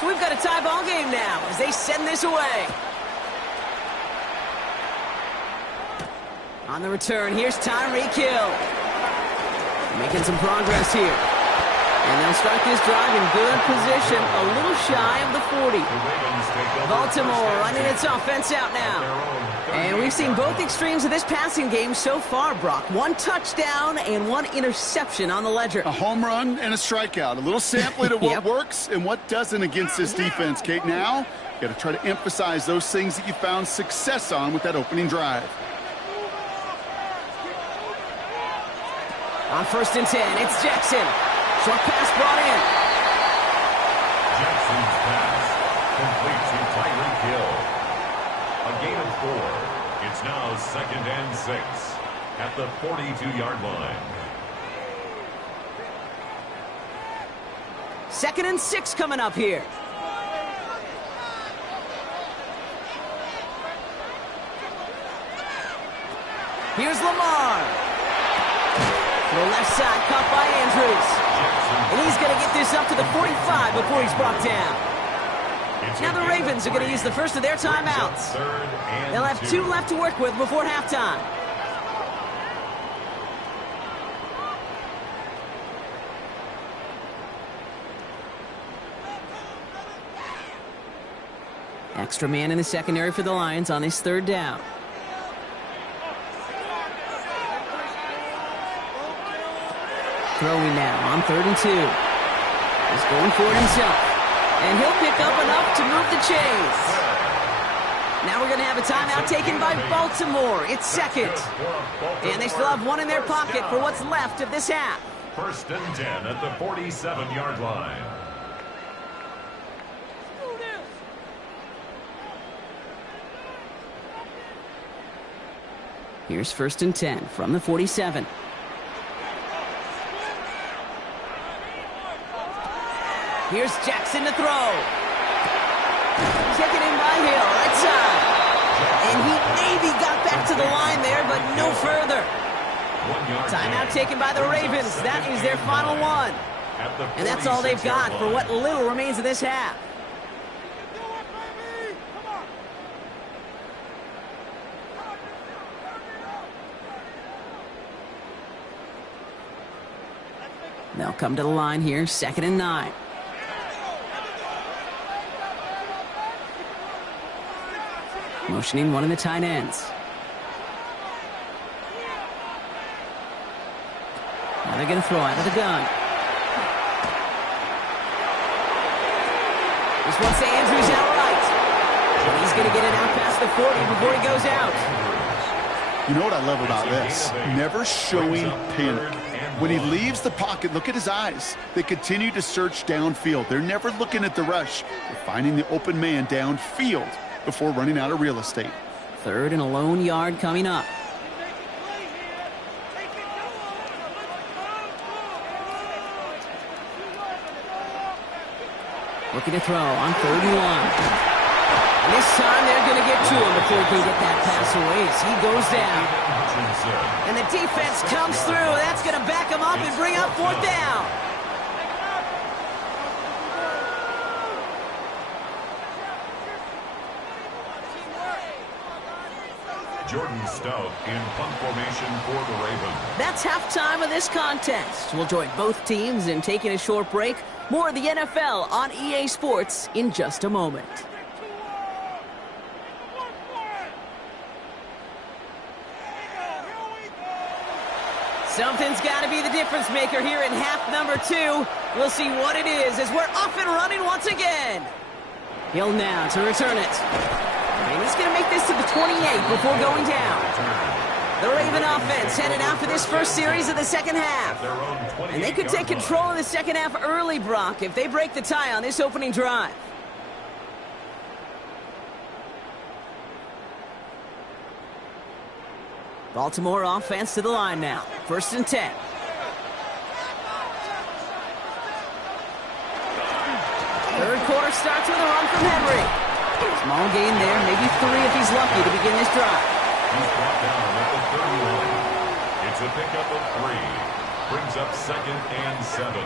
So we've got a tie ball game now as they send this away. On the return, here's Tyreek Hill. Making some progress here. And they'll start this drive in good position, a little shy of the 40. Baltimore running its offense out now. And we've seen both extremes of this passing game so far, Brock. 1 touchdown and 1 interception on the ledger. A home run and a strikeout. A little sampling of what works and what doesn't against this defense, Kate. Now, you got to try to emphasize those things that you found success on with that opening drive. On 1st and 10, it's Jackson. Short pass brought in. Jackson's pass complete to Tyreek Hill. A gain of 4. It's now 2nd and 6 at the 42-yard line. 2nd and 6 coming up here. Here's Lamar. To the left side, caught by Andrews. And he's going to get this up to the 45 before he's brought down. Now the Ravens are going to use the first of their timeouts. They'll have 2 left to work with before halftime. Extra man in the secondary for the Lions on this 3rd down. Throwing now on 3rd and 2. He's going for it himself. And he'll pick up enough to move the chains. Now we're going to have a timeout taken by Baltimore. It's 2nd. And they still have 1 in their pocket for what's left of this half. 1st and 10 at the 47-yard line. Here's 1st and 10 from the 47. Here's Jackson to throw. Taken in by Hill, right side. And he maybe got back to the line there, but no further. Timeout taken by the Ravens. That is their final one. And that's all they've got for what little remains of this half. They'll come to the line here, 2nd and 9. Motioning one of the tight ends. Now they're going to throw out of the gun. This one's to Andrews outright. And he's going to get it out past the 40 before he goes out. You know what I love about this? Never showing panic. When he leaves the pocket, look at his eyes. They continue to search downfield. They're never looking at the rush. They're finding the open man downfield before running out of real estate. 3rd and a lone yard coming up. Looking to throw on 3rd and 1. And this time they're going to get to him before he can get that pass away as he goes down. And the defense comes through. That's going to back him up and bring up 4th down. Jordan Stout in punt formation for the Ravens. That's halftime of this contest. We'll join both teams in taking a short break. More of the NFL on EA Sports in just a moment. Something's got to be the difference maker here in half number 2. We'll see what it is as we're off and running once again. Hill now to return it. And he's going to make this to the 28 before going down. The Raven offense headed out for this first series of the second half. And they could take control of the second half early, Brock, if they break the tie on this opening drive. Baltimore offense to the line now. 1st and 10. Third quarter starts with a run from Henry. Small gain there, maybe 3 if he's lucky to begin this drive. He's brought down at the 31. It's a pickup of 3. Brings up 2nd and 7.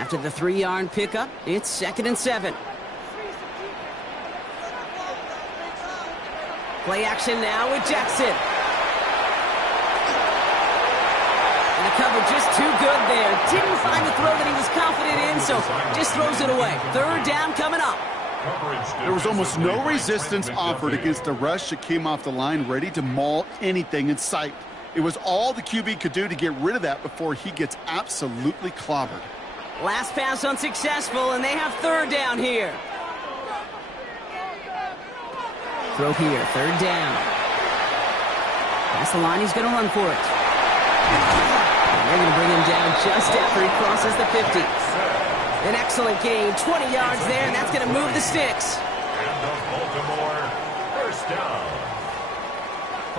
After the 3-yard pickup, it's 2nd and 7. Play action now with Jackson. And the cover just too good there. Didn't find the throw that he was confident in, so just throws it away. 3rd down coming up. There was almost no resistance offered against a rush that came off the line ready to maul anything in sight. It was all the QB could do to get rid of that before he gets absolutely clobbered. Last pass unsuccessful, and they have 3rd down here. Throw here, 3rd down. Past the line, he's going to run for it. And they're going to bring him down just after he crosses the 50. An excellent gain, 20 yards there, and that's going to move the sticks. And the Baltimore 1st down.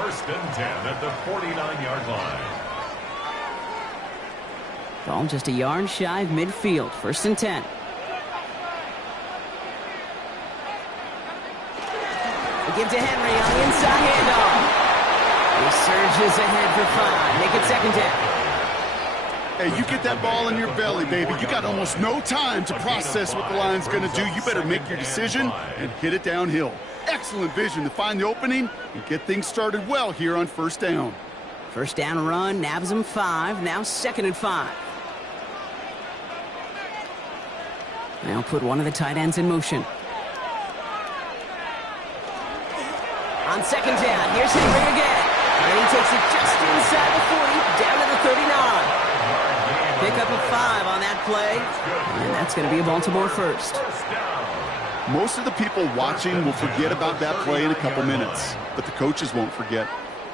1st and 10 at the 49-yard line. Ball just a yard shy of midfield, 1st and 10. Give to Henry on the inside handoff. He surges ahead for 5. Make it 2nd down. Hey, you get that ball in your belly, baby. You got almost no time to process what the line's going to do. You better make your decision and hit it downhill. Excellent vision to find the opening and get things started well here on 1st down. 1st down run, nabs him 5. Now 2nd and 5. Now put one of the tight ends in motion. On 2nd down, here's Henry again. And he takes it just inside the 40, down to the 39. Pick up a 5 on that play, and that's going to be a Baltimore 1st. Most of the people watching will forget about that play in a couple minutes, but the coaches won't forget.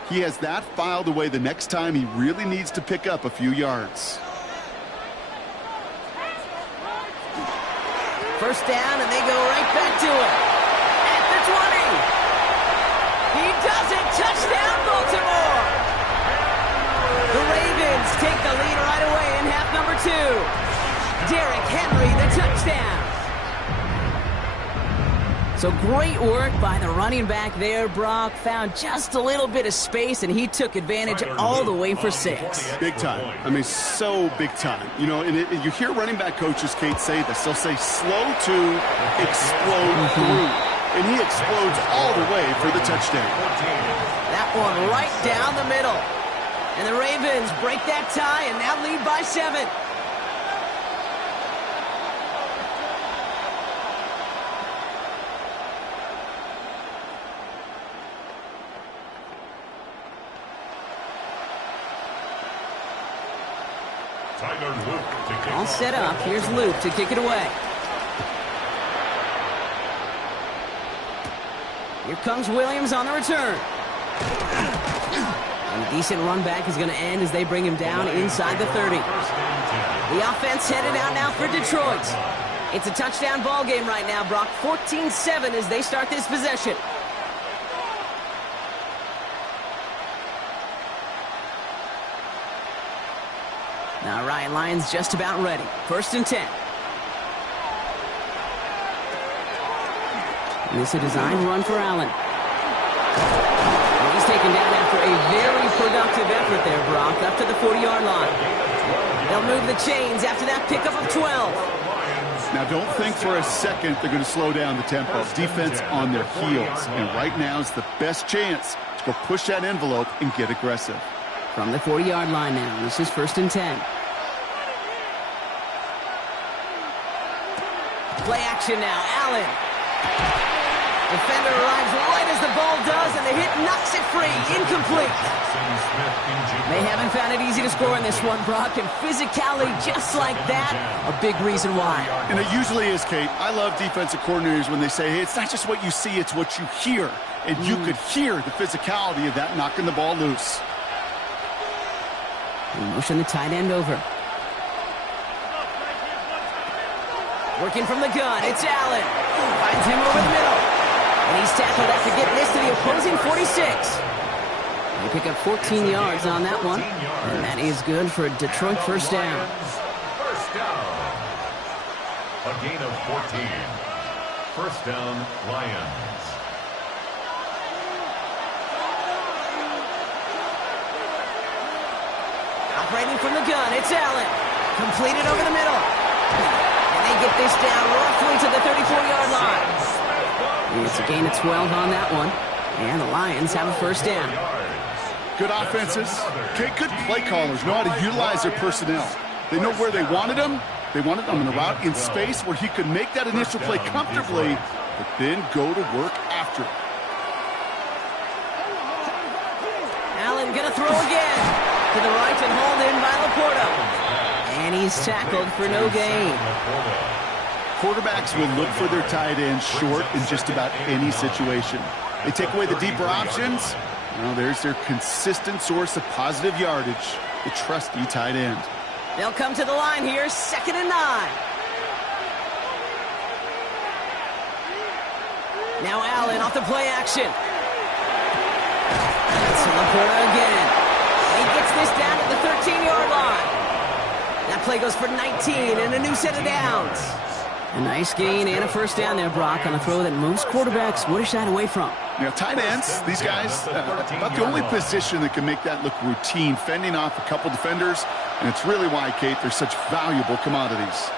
He has that filed away the next time he really needs to pick up a few yards. 1st down, and they go right back to it. At the 20. He does it! Touchdown, Baltimore! The Ravens take the lead right away in half number 2. Derrick Henry, the touchdown. So great work by the running back there. Brock found just a little bit of space, and he took advantage all the way for 6. Big time. I mean, so big time. You know, and you hear running back coaches, Kate, say this. They'll say slow to explode through. And he explodes all the way for the touchdown. That one right down the middle. And the Ravens break that tie and now lead by 7. Tyler Luke to kick All set up. Here's Luke to kick it away. Here comes Williams on the return. And a decent run back is going to end as they bring him down inside the 30. The offense headed out now for Detroit. It's a touchdown ball game right now, Brock. 14-7 as they start this possession. All right, Lions just about ready. 1st and 10. This is a designed run for Allen. And he's taken down after a very productive effort there, Brock, up to the 40-yard line. They'll move the chains after that pickup of 12. Now, don't think for a second they're going to slow down the tempo. Defense on their heels. And right now is the best chance to go push that envelope and get aggressive. From the 40-yard line now, this is 1st and 10. Play action now, Allen. Defender arrives right as the ball does, and the hit knocks it free. Incomplete. They haven't found it easy to score in this one, Brock, and physicality just like that, a big reason why. And it usually is, Kate. I love defensive coordinators when they say, hey, it's not just what you see, it's what you hear. And you could hear the physicality of that knocking the ball loose. They motion the tight end over. Working from the gun, it's Allen. Finds him over the middle. And he's tackled after getting this to the opposing 46. They pick up 14 yards on that one. And that is good for a Detroit first down. First down. A gain of 14. First down, Lions. Operating from the gun, it's Allen. Completed over the middle. And they get this down roughly to the 34-yard line. It's a gain of 12 on that one. And the Lions have a first down. Good offenses. Okay, good play callers know how to utilize their personnel. They know where they wanted them. They wanted them in a route in space where he could make that initial play comfortably, but then go to work after it. Allen gonna throw again. To the right and hauled in by Laporta. And he's tackled for no gain. Quarterbacks will look for their tight end short in just about any situation. They take away the deeper options. Well, there's their consistent source of positive yardage, the trusty tight end. They'll come to the line here, 2nd and 9. Now Allen off the play action. That's Laporta again. He gets this down at the 13-yard line. That play goes for 19 and a new set of downs. A nice gain and a first down there, Brock, on a throw that most quarterbacks would have shied away from. You know, tight ends, these guys, about the only position that can make that look routine, fending off a couple defenders, and it's really why, Kate, they're such valuable commodities.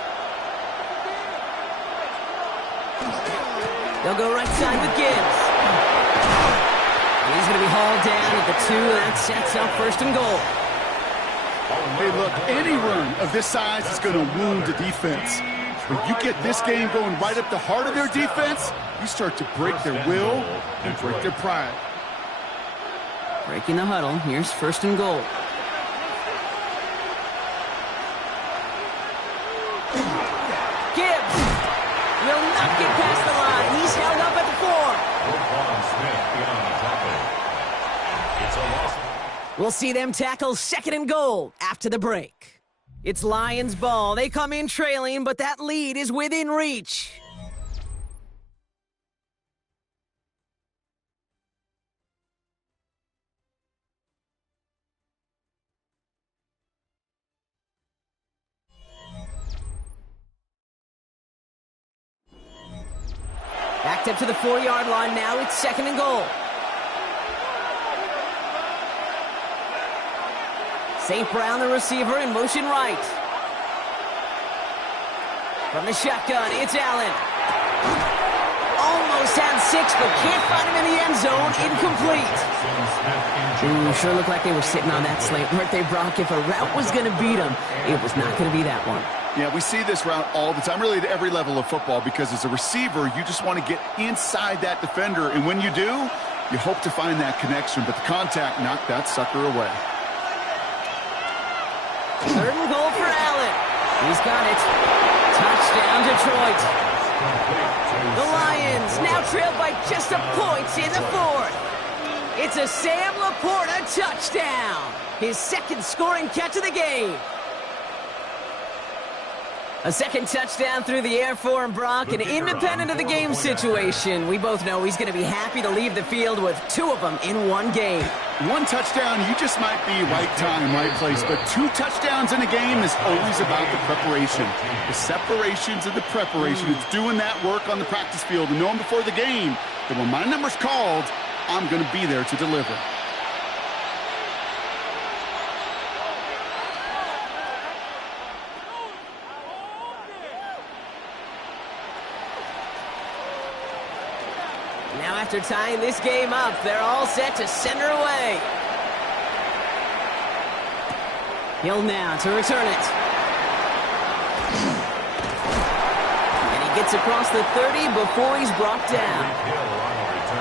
They'll go right side with Gibbs. And he's going to be hauled down at the 2, and that sets up 1st and goal. Hey, look, any run of this size is going to wound the defense. When you get this game going right up the heart of their defense, you start to break their will and break their pride. Breaking the huddle. Here's 1st and goal. Gibbs will not get past the line. He's held up at the 4. It's a loss. We'll see them tackle 2nd and goal after the break. It's Lions ball. They come in trailing, but that lead is within reach. Backed up to the 4-yard line now. It's 2nd and goal. St. Brown, the receiver, in motion right. From the shotgun, it's Allen. Almost had 6, but can't find him in the end zone. Incomplete. Ooh, sure looked like they were sitting on that slant, weren't they, Brock? If a route was going to beat them, it was not going to be that one. Yeah, we see this route all the time, really at every level of football, because as a receiver, you just want to get inside that defender, and when you do, you hope to find that connection, but the contact knocked that sucker away. 3rd and goal for Allen. He's got it. Touchdown, Detroit. The Lions now trail by just a point in the fourth. It's a Sam Laporta touchdown. His second scoring catch of the game. A second touchdown through the air for him, Brock, and independent of the game situation, we both know he's going to be happy to leave the field with 2 of them in one game. One touchdown, you just might be right time, right place, but 2 touchdowns in a game is always about the preparation. The separations and the preparation. It's doing that work on the practice field and knowing before the game that when my number's called, I'm going to be there to deliver. Now after tying this game up, they're all set to send her away. Hill now to return it. And he gets across the 30 before he's brought down.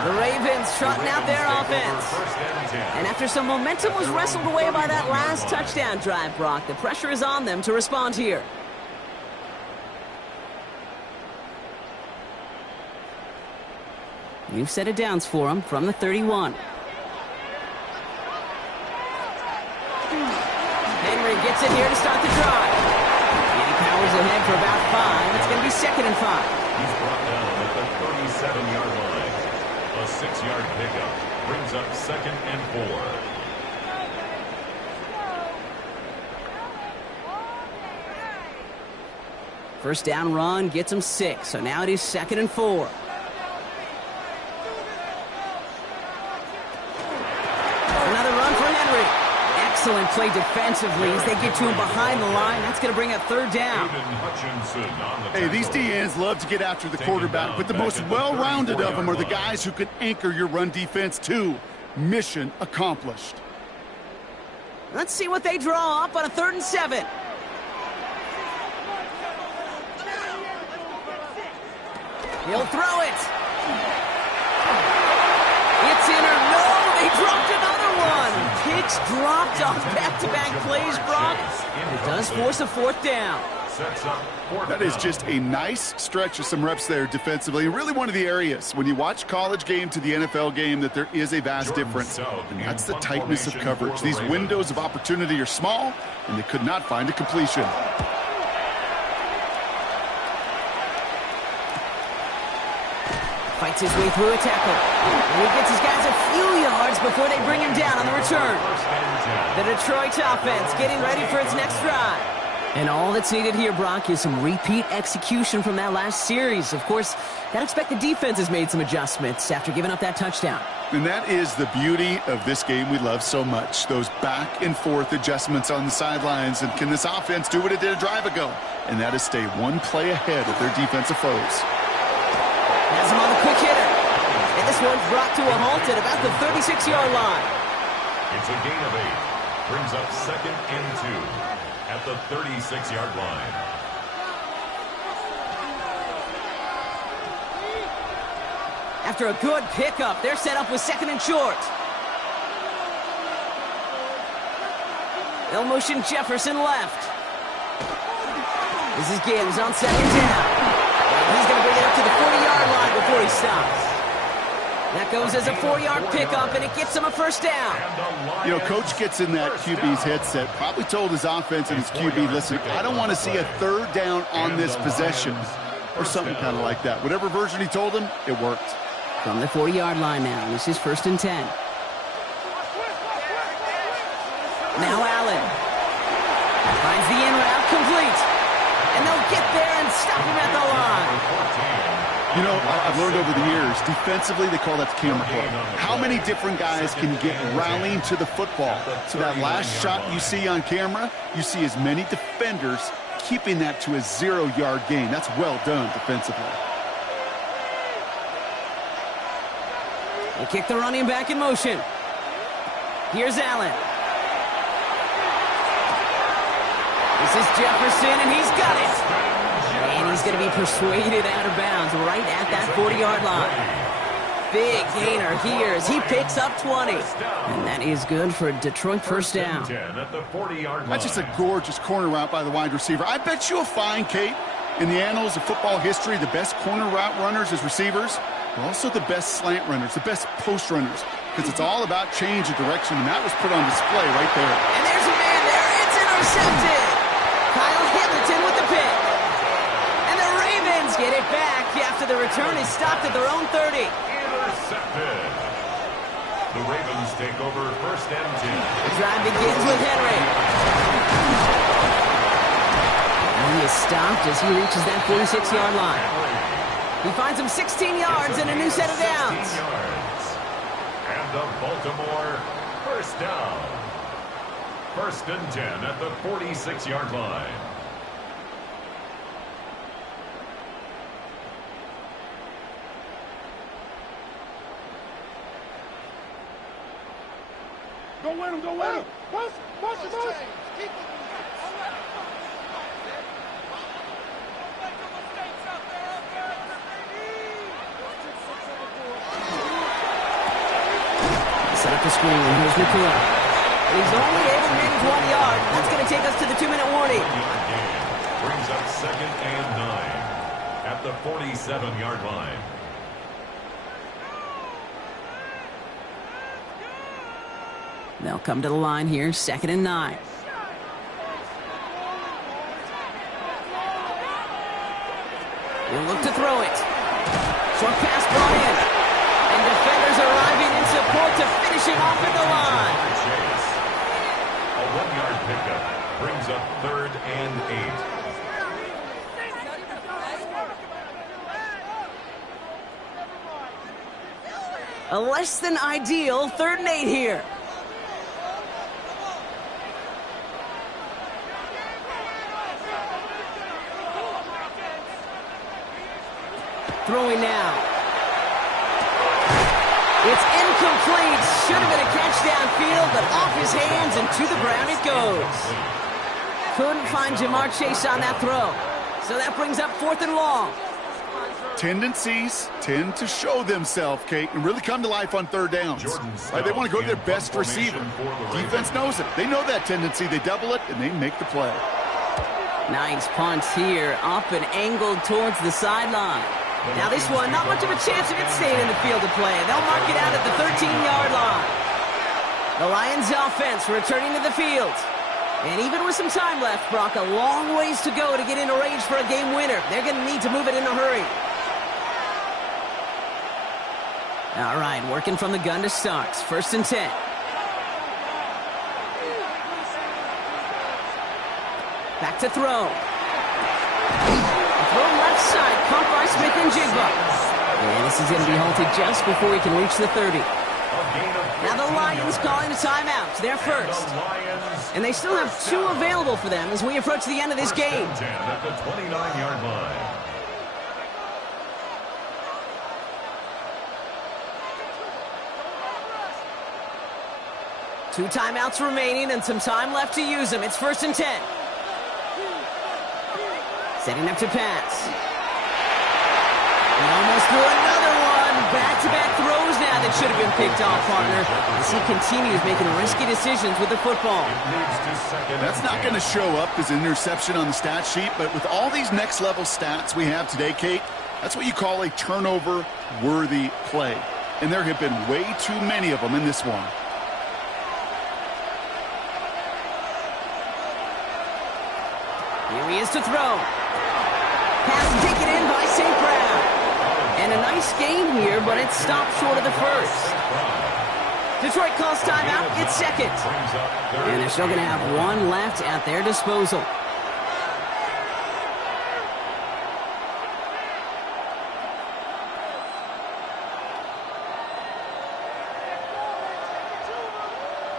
The Ravens trotting out their offense. And after some momentum was wrestled away by that last touchdown drive, Brock, the pressure is on them to respond here. New set of downs for him from the 31. Henry gets it here to start the drive. And he powers ahead for about 5. It's going to be 2nd and 5. He's brought down at the 37-yard line. A 6-yard pickup brings up 2nd and 4. First down run gets him 6. So now it is 2nd and 4. Excellent play defensively as they get to him behind the line. That's going to bring up 3rd down. Hey, these DNs love to get after the quarterback, but the most well-rounded of them are the guys who can anchor your run defense too. Mission accomplished. Let's see what they draw up on a 3rd and 7. He'll throw it. It's in or no, they dropped another one. Picks dropped on back-to-back plays, Brock. It does force a 4th down. That is just a nice stretch of some reps there defensively. Really one of the areas when you watch college game to the NFL game that there is a vast difference. And that's the tightness of coverage. These windows of opportunity are small, and they could not find a completion. Fights his way through a tackle. And he gets his guys a few yards before they bring him down on the return. The Detroit offense getting ready for its next drive. And all that's needed here, Brock, is some repeat execution from that last series. Of course, gotta expect the defense has made some adjustments after giving up that touchdown. And that is the beauty of this game we love so much. Those back and forth adjustments on the sidelines. And can this offense do what it did a drive ago? And that is stay one play ahead of their defensive foes. Has him on the quick hitter. And this one's brought to a halt at about the 36-yard line. It's a gain of 8. Brings up 2nd and 2 at the 36-yard line. After a good pickup, they're set up with 2nd and short. They'll motion Jefferson left. This is Gibbs on 2nd down. He's going to bring it up to the 40-yard line before he stops. That goes as a 4-yard pickup, and it gets him a 1st down. You know, Coach gets in that QB's headset, probably told his offense and his QB, listen, I don't want to see a 3rd down on this possession, or something kind of like that. Whatever version he told him, it worked. From the 40-yard line now, this is 1st and 10. Now Allen finds the in route complete. And they'll get there and stop him at the line. You know, I've learned over the years, defensively, they call that the camera play. How many different guys can get rallying to the football? So that last shot you see on camera, you see as many defenders keeping that to a 0-yard gain. That's well done defensively. They kick the running back in motion. Here's Allen. This is Jefferson, and he's got it. And he's going to be persuaded out of bounds right at that 40-yard line. Big gainer here as he picks up 20. And that is good for a Detroit 1st down. That's just a gorgeous corner route by the wide receiver. I bet you'll find, Kate, In the annals of football history, the best corner route runners as receivers are also the best slant runners, the best post runners, because it's all about change of direction, and that was put on display right there. And there's a man there. It's intercepted. Kyle Hamilton with the pick. And the Ravens get it back after the return is stopped at their own 30. Intercepted. The Ravens take over 1st and 10. The drive begins with Henry. And he is stopped as he reaches that 46-yard line. He finds him 16 yards and a new set of downs. And the Baltimore 1st down. 1st and 10 at the 46-yard line. Go win him, go win him. Push, push him, push. Set up the screen. Here's McClure. He's only able to manage 1 yard. That's going to take us to the 2-minute warning. Brings up 2nd and 9 at the 47-yard line. They'll come to the line here, 2nd and 9. He'll look to throw it. Short pass brought in. And defenders arriving in support to finish him off at the line. Chase. A 1-yard pickup brings up 3rd and 8. A less than ideal 3rd and 8 here. Throwing now. It's incomplete. Should have been a catch downfield, but off his hands and to the ground it goes. Couldn't find Jamar Chase on that throw. So that brings up 4th and long. Tendencies tend to show themselves, Kate, and really come to life on 3rd downs. They want to go to their best receiver. Defense knows it. They know that tendency. They double it, and they make the play. Nice punt here, up and angled towards the sideline. Now this one, not much of a chance of it staying in the field of play. They'll mark it out at the 13-yard line. The Lions offense returning to the field. And even with some time left, Brock, a long ways to go to get into range for a game winner. They're going to need to move it in a hurry. All right, working from the gun to start. 1st and 10. Back to throw. Throw left side, caught by Smith-Njigba. And this is going to be halted just before he can reach the 30. Now the Lions calling a timeout. They're first. And they still have 2 available for them as we approach the end of this game. At the 29-yard line. Two timeouts remaining and some time left to use them. It's 1st and 10. Setting up to pass. He almost threw another one. Back-to-back throws now that should have been picked off, partner, as he continues making risky decisions with the football. That's not going to show up as an interception on the stat sheet, but with all these next-level stats we have today, Kate, that's what you call a turnover-worthy play. And there have been way too many of them in this one. Here he is to throw. Pass taken in by St. Brown. And a nice gain here, but it's stopped short of the first. Detroit calls timeout. It's 2nd. And they're still going to have 1 left at their disposal.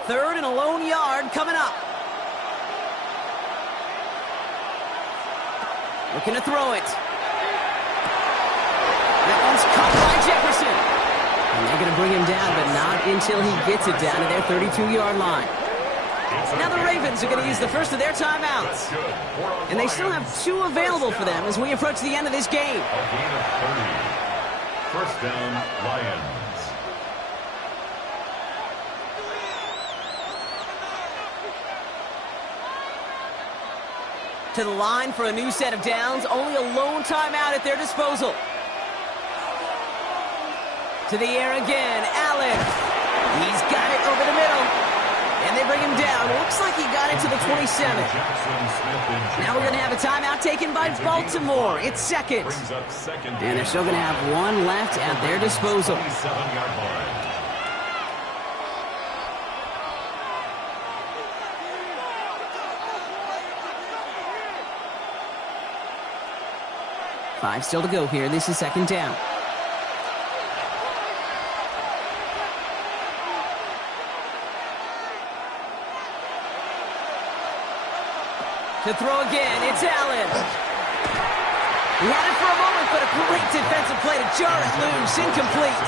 Third and a lone yard coming up. Looking to throw it. That one's caught by Jefferson. And they're going to bring him down, but not until he gets it down to their 32-yard line. Now the Ravens are going to use the first of their timeouts. And they still have 2 available for them as we approach the end of this game. A gain of 30. 1st down, Lions. to the line for a new set of downs. Only a lone timeout at their disposal. To the air again, Allen. He's got it over the middle. And they bring him down. Looks like he got it to the 27. Now we're going to have a timeout taken by Baltimore. It's second. And they're still going to have one left at their disposal. Five still to go here. This is second down. To throw again, it's Allen. He had it for a moment, but a great defensive play to jar it loose. Incomplete.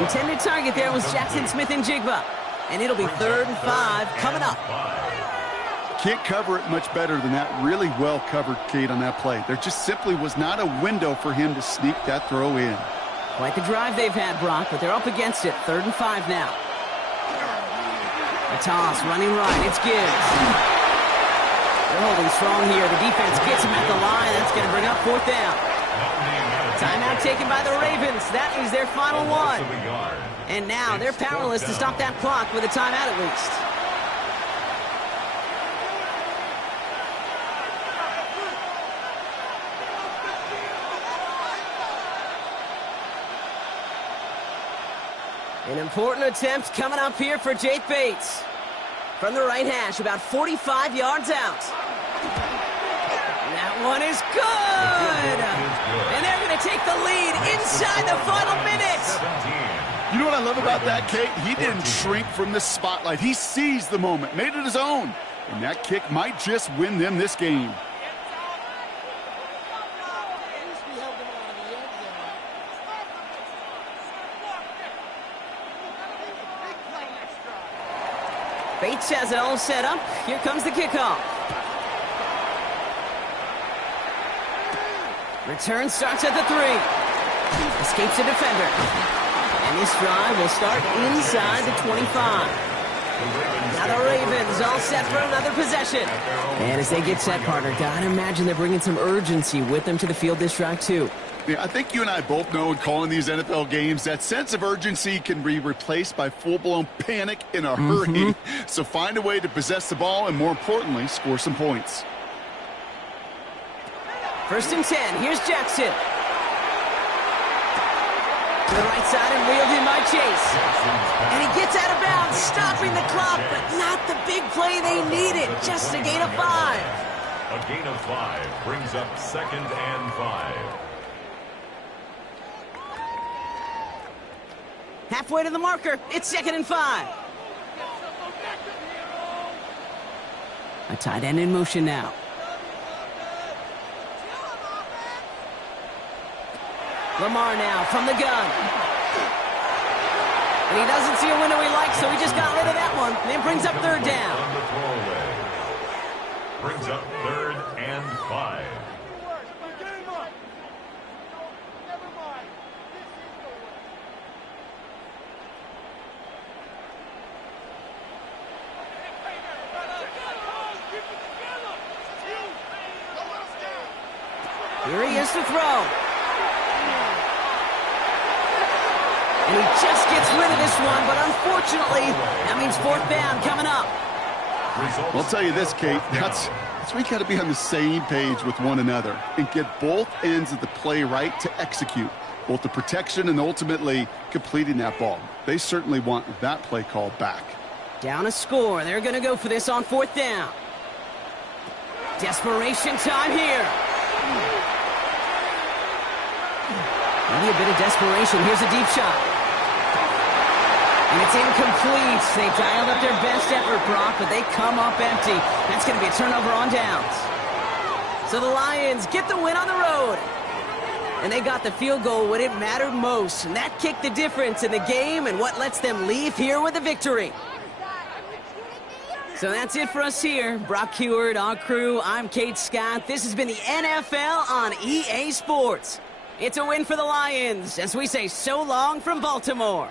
Intended target there was Jackson Smith-Njigba. And it'll be 3rd and 5 coming up. Can't cover it much better than that. Really well covered, Kate, on that play. There just simply was not a window for him to sneak that throw in. Quite the drive they've had, Brock, but they're up against it. 3rd and 5 now. A toss, running right. It's Gibbs. They're holding strong here. The defense gets him at the line. That's going to bring up 4th down. Timeout taken by the Ravens. That is their final one. And now they're powerless to stop that clock with a timeout at least. An important attempt coming up here for Jake Bates. From the right hash, about 45 yards out. That one is good! And they're going to take the lead inside the final minute. You know what I love about that, Kate? He didn't shrink from the spotlight. He seized the moment, made it his own. And that kick might just win them this game. Bates has it all set up. Here comes the kickoff. Return starts at the 3. Escapes a defender. And this drive will start inside the 25. Now the Ravens all set for another possession. And as they get set, partner, gotta imagine they're bringing some urgency with them to the field this drive too. Yeah, I think you and I both know in calling these NFL games that sense of urgency can be replaced by full-blown panic in a hurry. So find a way to possess the ball and, more importantly, score some points. 1st and 10. Here's Jackson. To the right side and wheeled in by Chase. And he gets out of bounds, stopping the clock, but not the big play they needed. Just a gain of 5. A gain of 5 brings up 2nd and 5. Halfway to the marker. It's 2nd and 5. A tight end in motion now. Lamar now from the gun. And he doesn't see a window he likes, so he just got rid of that one. And it brings up 3rd down. Brings up 3rd and 5. Here he is to throw. And he just gets rid of this one, but unfortunately, that means 4th down coming up. I'll tell you this, Kate, that's where you got to be on the same page with one another and get both ends of the play right to execute, both the protection and ultimately completing that ball. They certainly want that play called back. Down a score. They're going to go for this on 4th down. Desperation time here. Maybe a bit of desperation. Here's a deep shot. And it's incomplete. They dialed up their best effort, Brock, but they come up empty. That's going to be a turnover on downs. So the Lions get the win on the road. And they got the field goal when it mattered most. And that kicked the difference in the game and what lets them leave here with a victory. So that's it for us here. Brock Huard, our crew, I'm Kate Scott. This has been the NFL on EA Sports. It's a win for the Lions as we say so long from Baltimore.